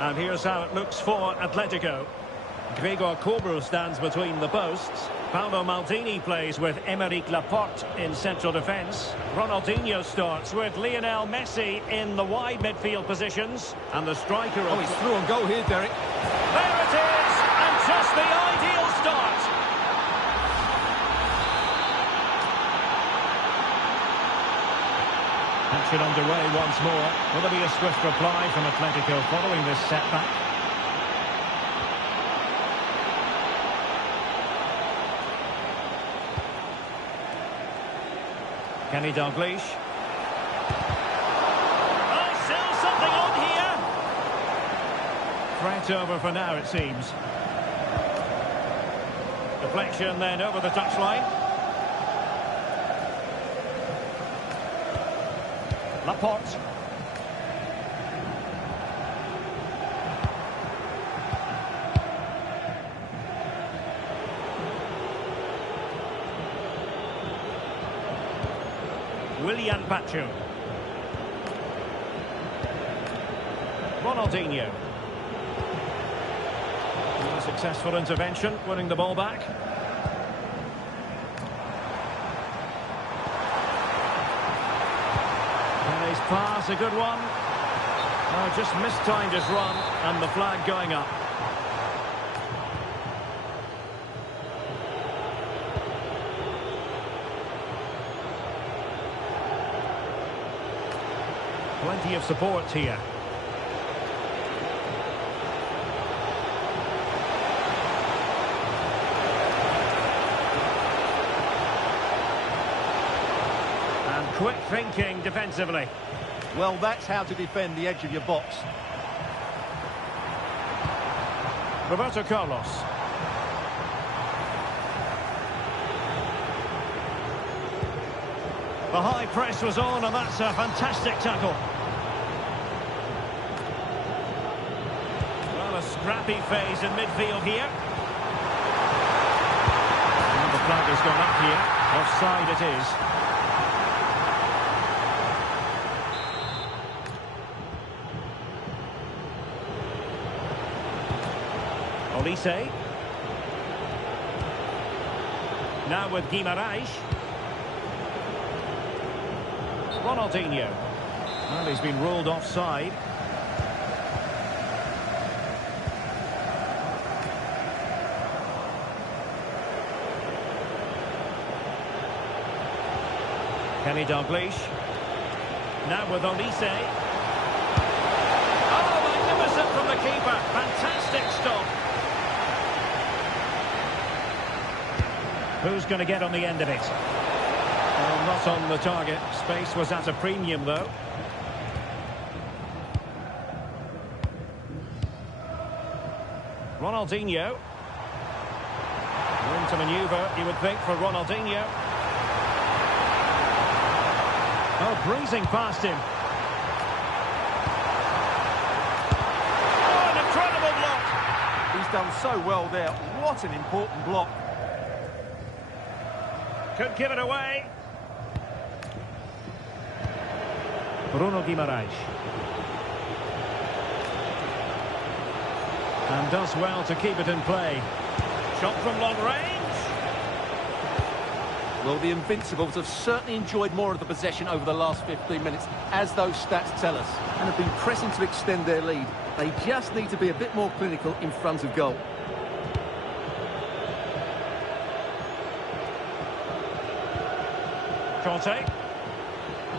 And here's how it looks for Atletico. Gregor Kobel stands between the posts. Paolo Maldini plays with Aymeric Laporte in central defence. Ronaldinho starts with Lionel Messi in the wide midfield positions. And the striker... Oh, he's through on goal here, Derek. There it is! And just the ideal start! Action underway once more. Will there be a swift reply from Atletico following this setback? Kenny Dalglish. Oh, still something on here. Threat over for now, it seems. Deflection then over the touchline. Laporte. Willian Pacho. Ronaldinho. A successful intervention, winning the ball back. And his pass, a good one. Oh, just mistimed his run, and the flag going up. Plenty of support here. And quick thinking defensively. Well, that's how to defend the edge of your box. Roberto Carlos. The high press was on, and that's a fantastic tackle. Well, a scrappy phase in midfield here. And the flag has gone up here. Offside it is. Olise. Now with Guimaraes. Ronaldinho. Well, he's been ruled offside. Kenny Dalglish. Now with Olise. Oh, magnificent from the keeper. Fantastic stop. Who's going to get on the end of it? Well, not on the target. Space was at a premium, though. Ronaldinho. Room to manoeuvre, you would think, for Ronaldinho. Oh, breezing past him. Oh, an incredible block. He's done so well there. What an important block. Could give it away. Bruno Guimaraes. And does well to keep it in play. Shot from long range. Well, the Invincibles have certainly enjoyed more of the possession over the last 15 minutes, as those stats tell us, and have been pressing to extend their lead. They just need to be a bit more clinical in front of goal. Conte.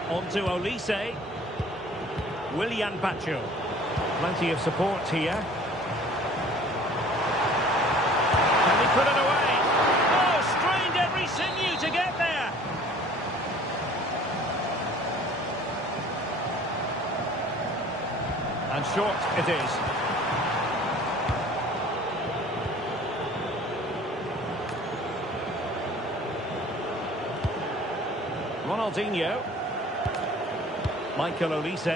On to Olise. Willian Pacho. Plenty of support here. Can he put it away? Oh, strained every sinew to get there. And short it is. Ronaldinho. Michael Olise.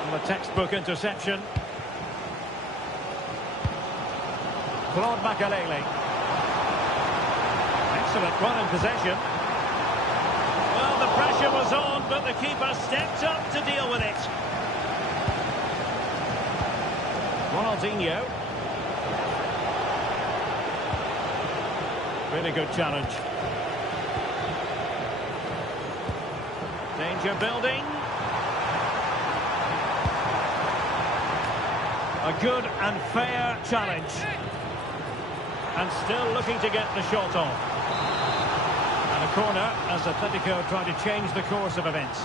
And the textbook interception. Claude Makelele. Excellent one in possession. Well, the pressure was on, but the keeper stepped up to deal with it. Ronaldinho. Really good challenge. Danger building. A good and fair challenge. And still looking to get the shot off. And a corner as Atletico try to change the course of events.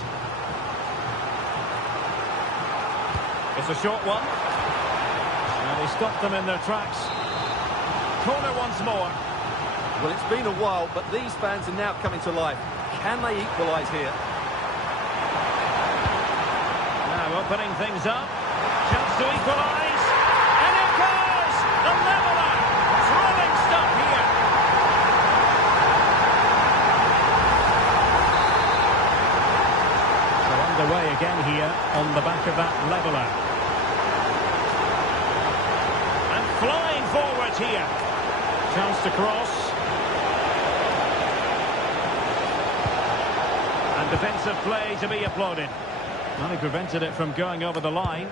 It's a short one. And they stopped them in their tracks. Corner once more. Well, it's been a while, but these fans are now coming to life. Can they equalise here? Now opening things up. Chance to equalise. And it goes! The leveller! Thrilling stuff here. So underway again here on the back of that leveller. And flying forward here. Chance to cross. And defensive play to be applauded. Well, he prevented it from going over the line.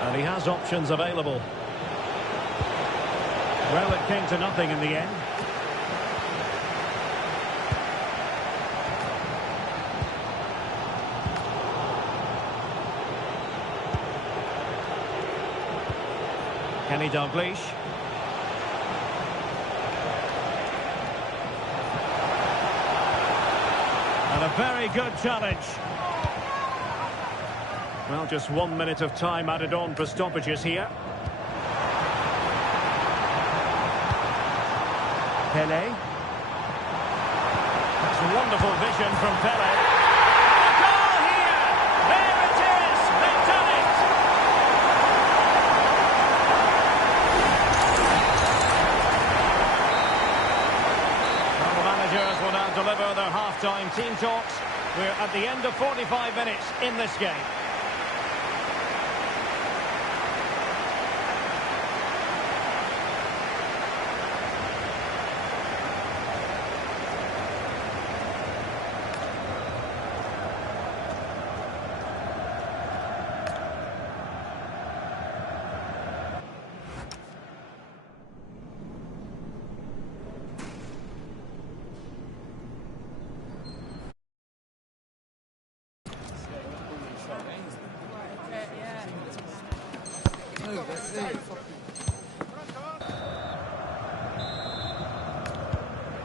And he has options available. Well, it came to nothing in the end. Kenny Dalglish. And a very good challenge. Well, just 1 minute of time added on for stoppages here. Pele. That's wonderful vision from Pele. A goal here! There it is! They've done it! Well, the managers will now deliver their half-time team talks. We're at the end of 45 minutes in this game.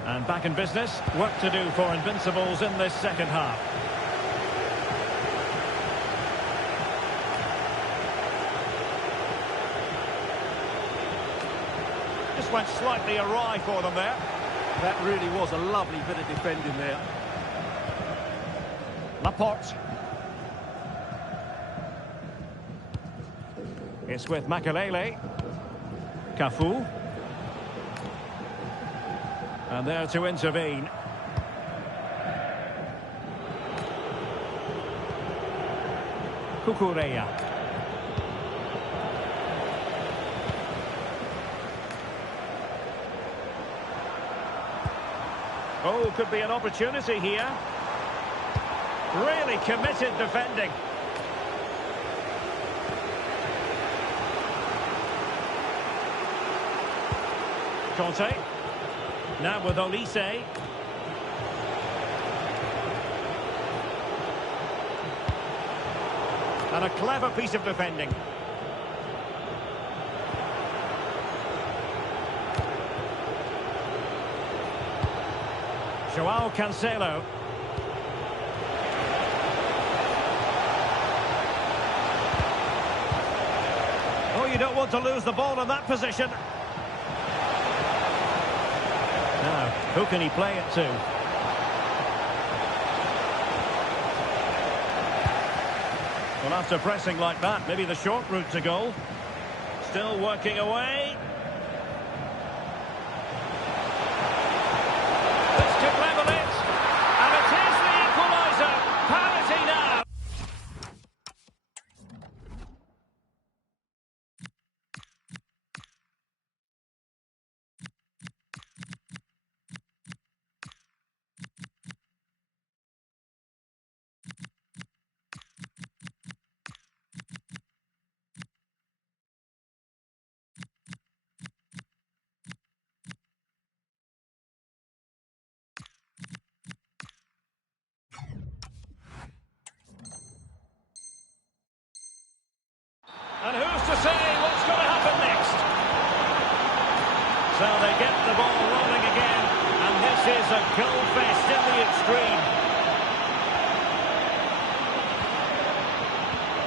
And back in business, work to do for Invincibles in this second half. Just went slightly awry for them there. That really was a lovely bit of defending there. Laporte. It's with Makelele. Cafu. And there to intervene. Cucurella. Oh, could be an opportunity here. Really committed defending. Conte. Now with Olise. And a clever piece of defending. Joao Cancelo. Oh, you don't want to lose the ball in that position. Who can he play it to? Well, after pressing like that, maybe the short route to goal. Still working away. This could level it. And it is the equaliser. Parity now. And who's to say what's going to happen next? So they get the ball rolling again, and this is a goal fest in the extreme.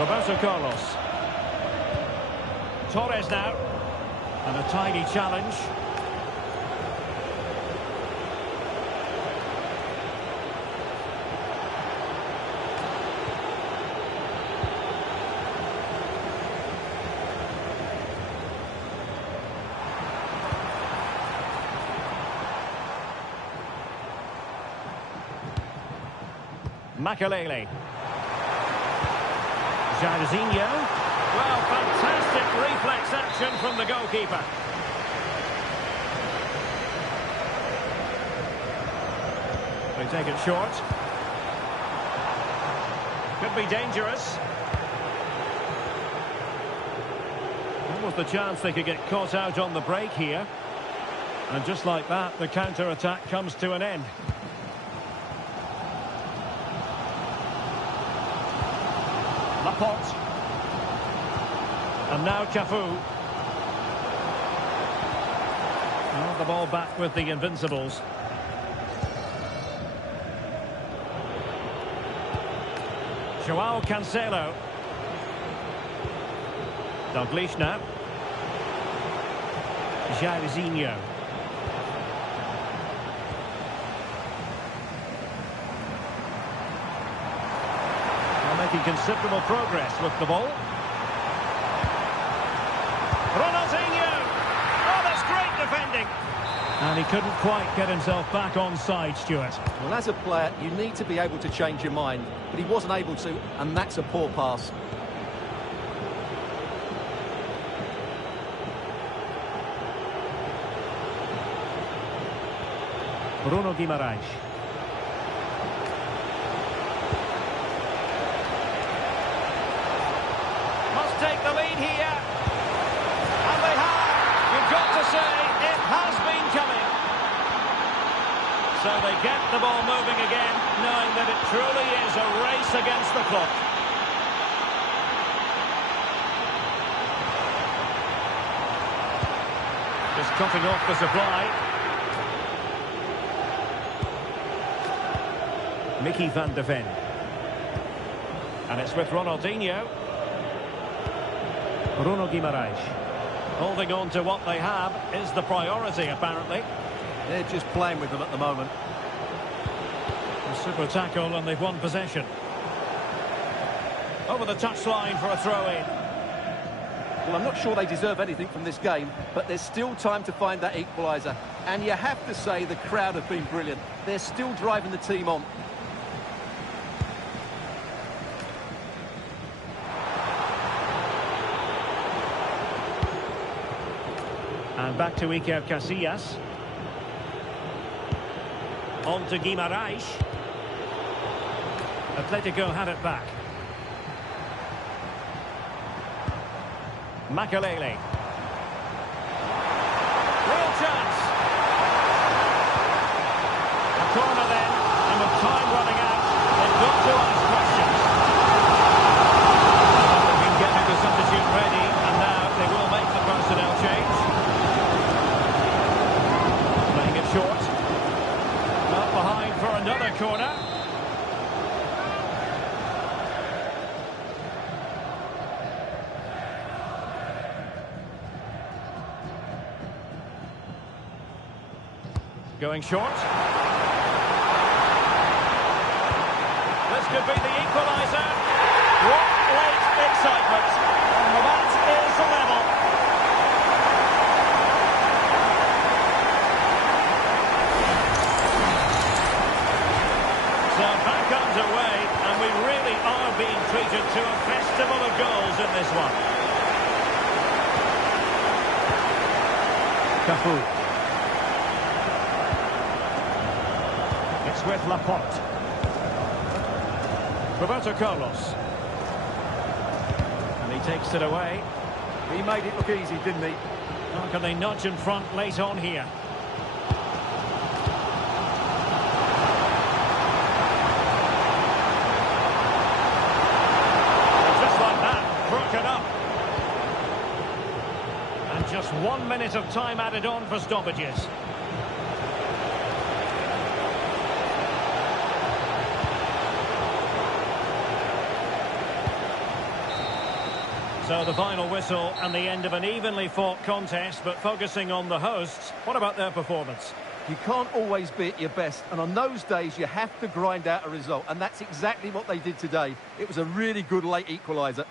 Roberto Carlos. Torres now, and a tidy challenge. Makelele. Jairzinho. Well, fantastic reflex action from the goalkeeper. They take it short. Could be dangerous. What was the chance they could get caught out on the break here? And just like that, the counter-attack comes to an end. Laporte. And now Cafu. Well, the ball back with the Invincibles. Joao Cancelo. Dalglish now. Jairzinho. Making considerable progress with the ball. Ronaldinho! Oh, that's great defending! And he couldn't quite get himself back on side, Stuart. Well, as a player, you need to be able to change your mind, but he wasn't able to, and that's a poor pass. Bruno Guimaraes. Take the lead here, and they have. You've got to say it has been coming. So they get the ball moving again, knowing that it truly is a race against the clock. Just cutting off the supply. Mickey van de Ven, and it's with Ronaldinho. Bruno Guimaraes. Holding on to what they have is the priority, apparently. They're just playing with them at the moment. A super tackle, and they've won possession. Over the touchline for a throw-in. Well, I'm not sure they deserve anything from this game, but there's still time to find that equaliser. And you have to say the crowd have been brilliant. They're still driving the team on. And back to Iker Casillas. On to Guimaraes. Atletico had it back. Makelele. Real chance. A corner then, and with time running out, they've got to ask questions. They've been getting the substitute ready, and now they will make the personnel change. Playing it short. Up behind for another corner. Going short. This could be the equaliser. What late excitement. And that is level. So back underway, and we really are being treated to a festival of goals in this one. Cafu. It's with Laporte. Roberto Carlos. And he takes it away. He made it look easy, didn't he? How can they nudge in front late on here? Just like that, broken up. And just 1 minute of time added on for stoppages. So the final whistle and the end of an evenly fought contest, but focusing on the hosts, what about their performance? You can't always be at your best, and on those days you have to grind out a result, and that's exactly what they did today. It was a really good late equaliser.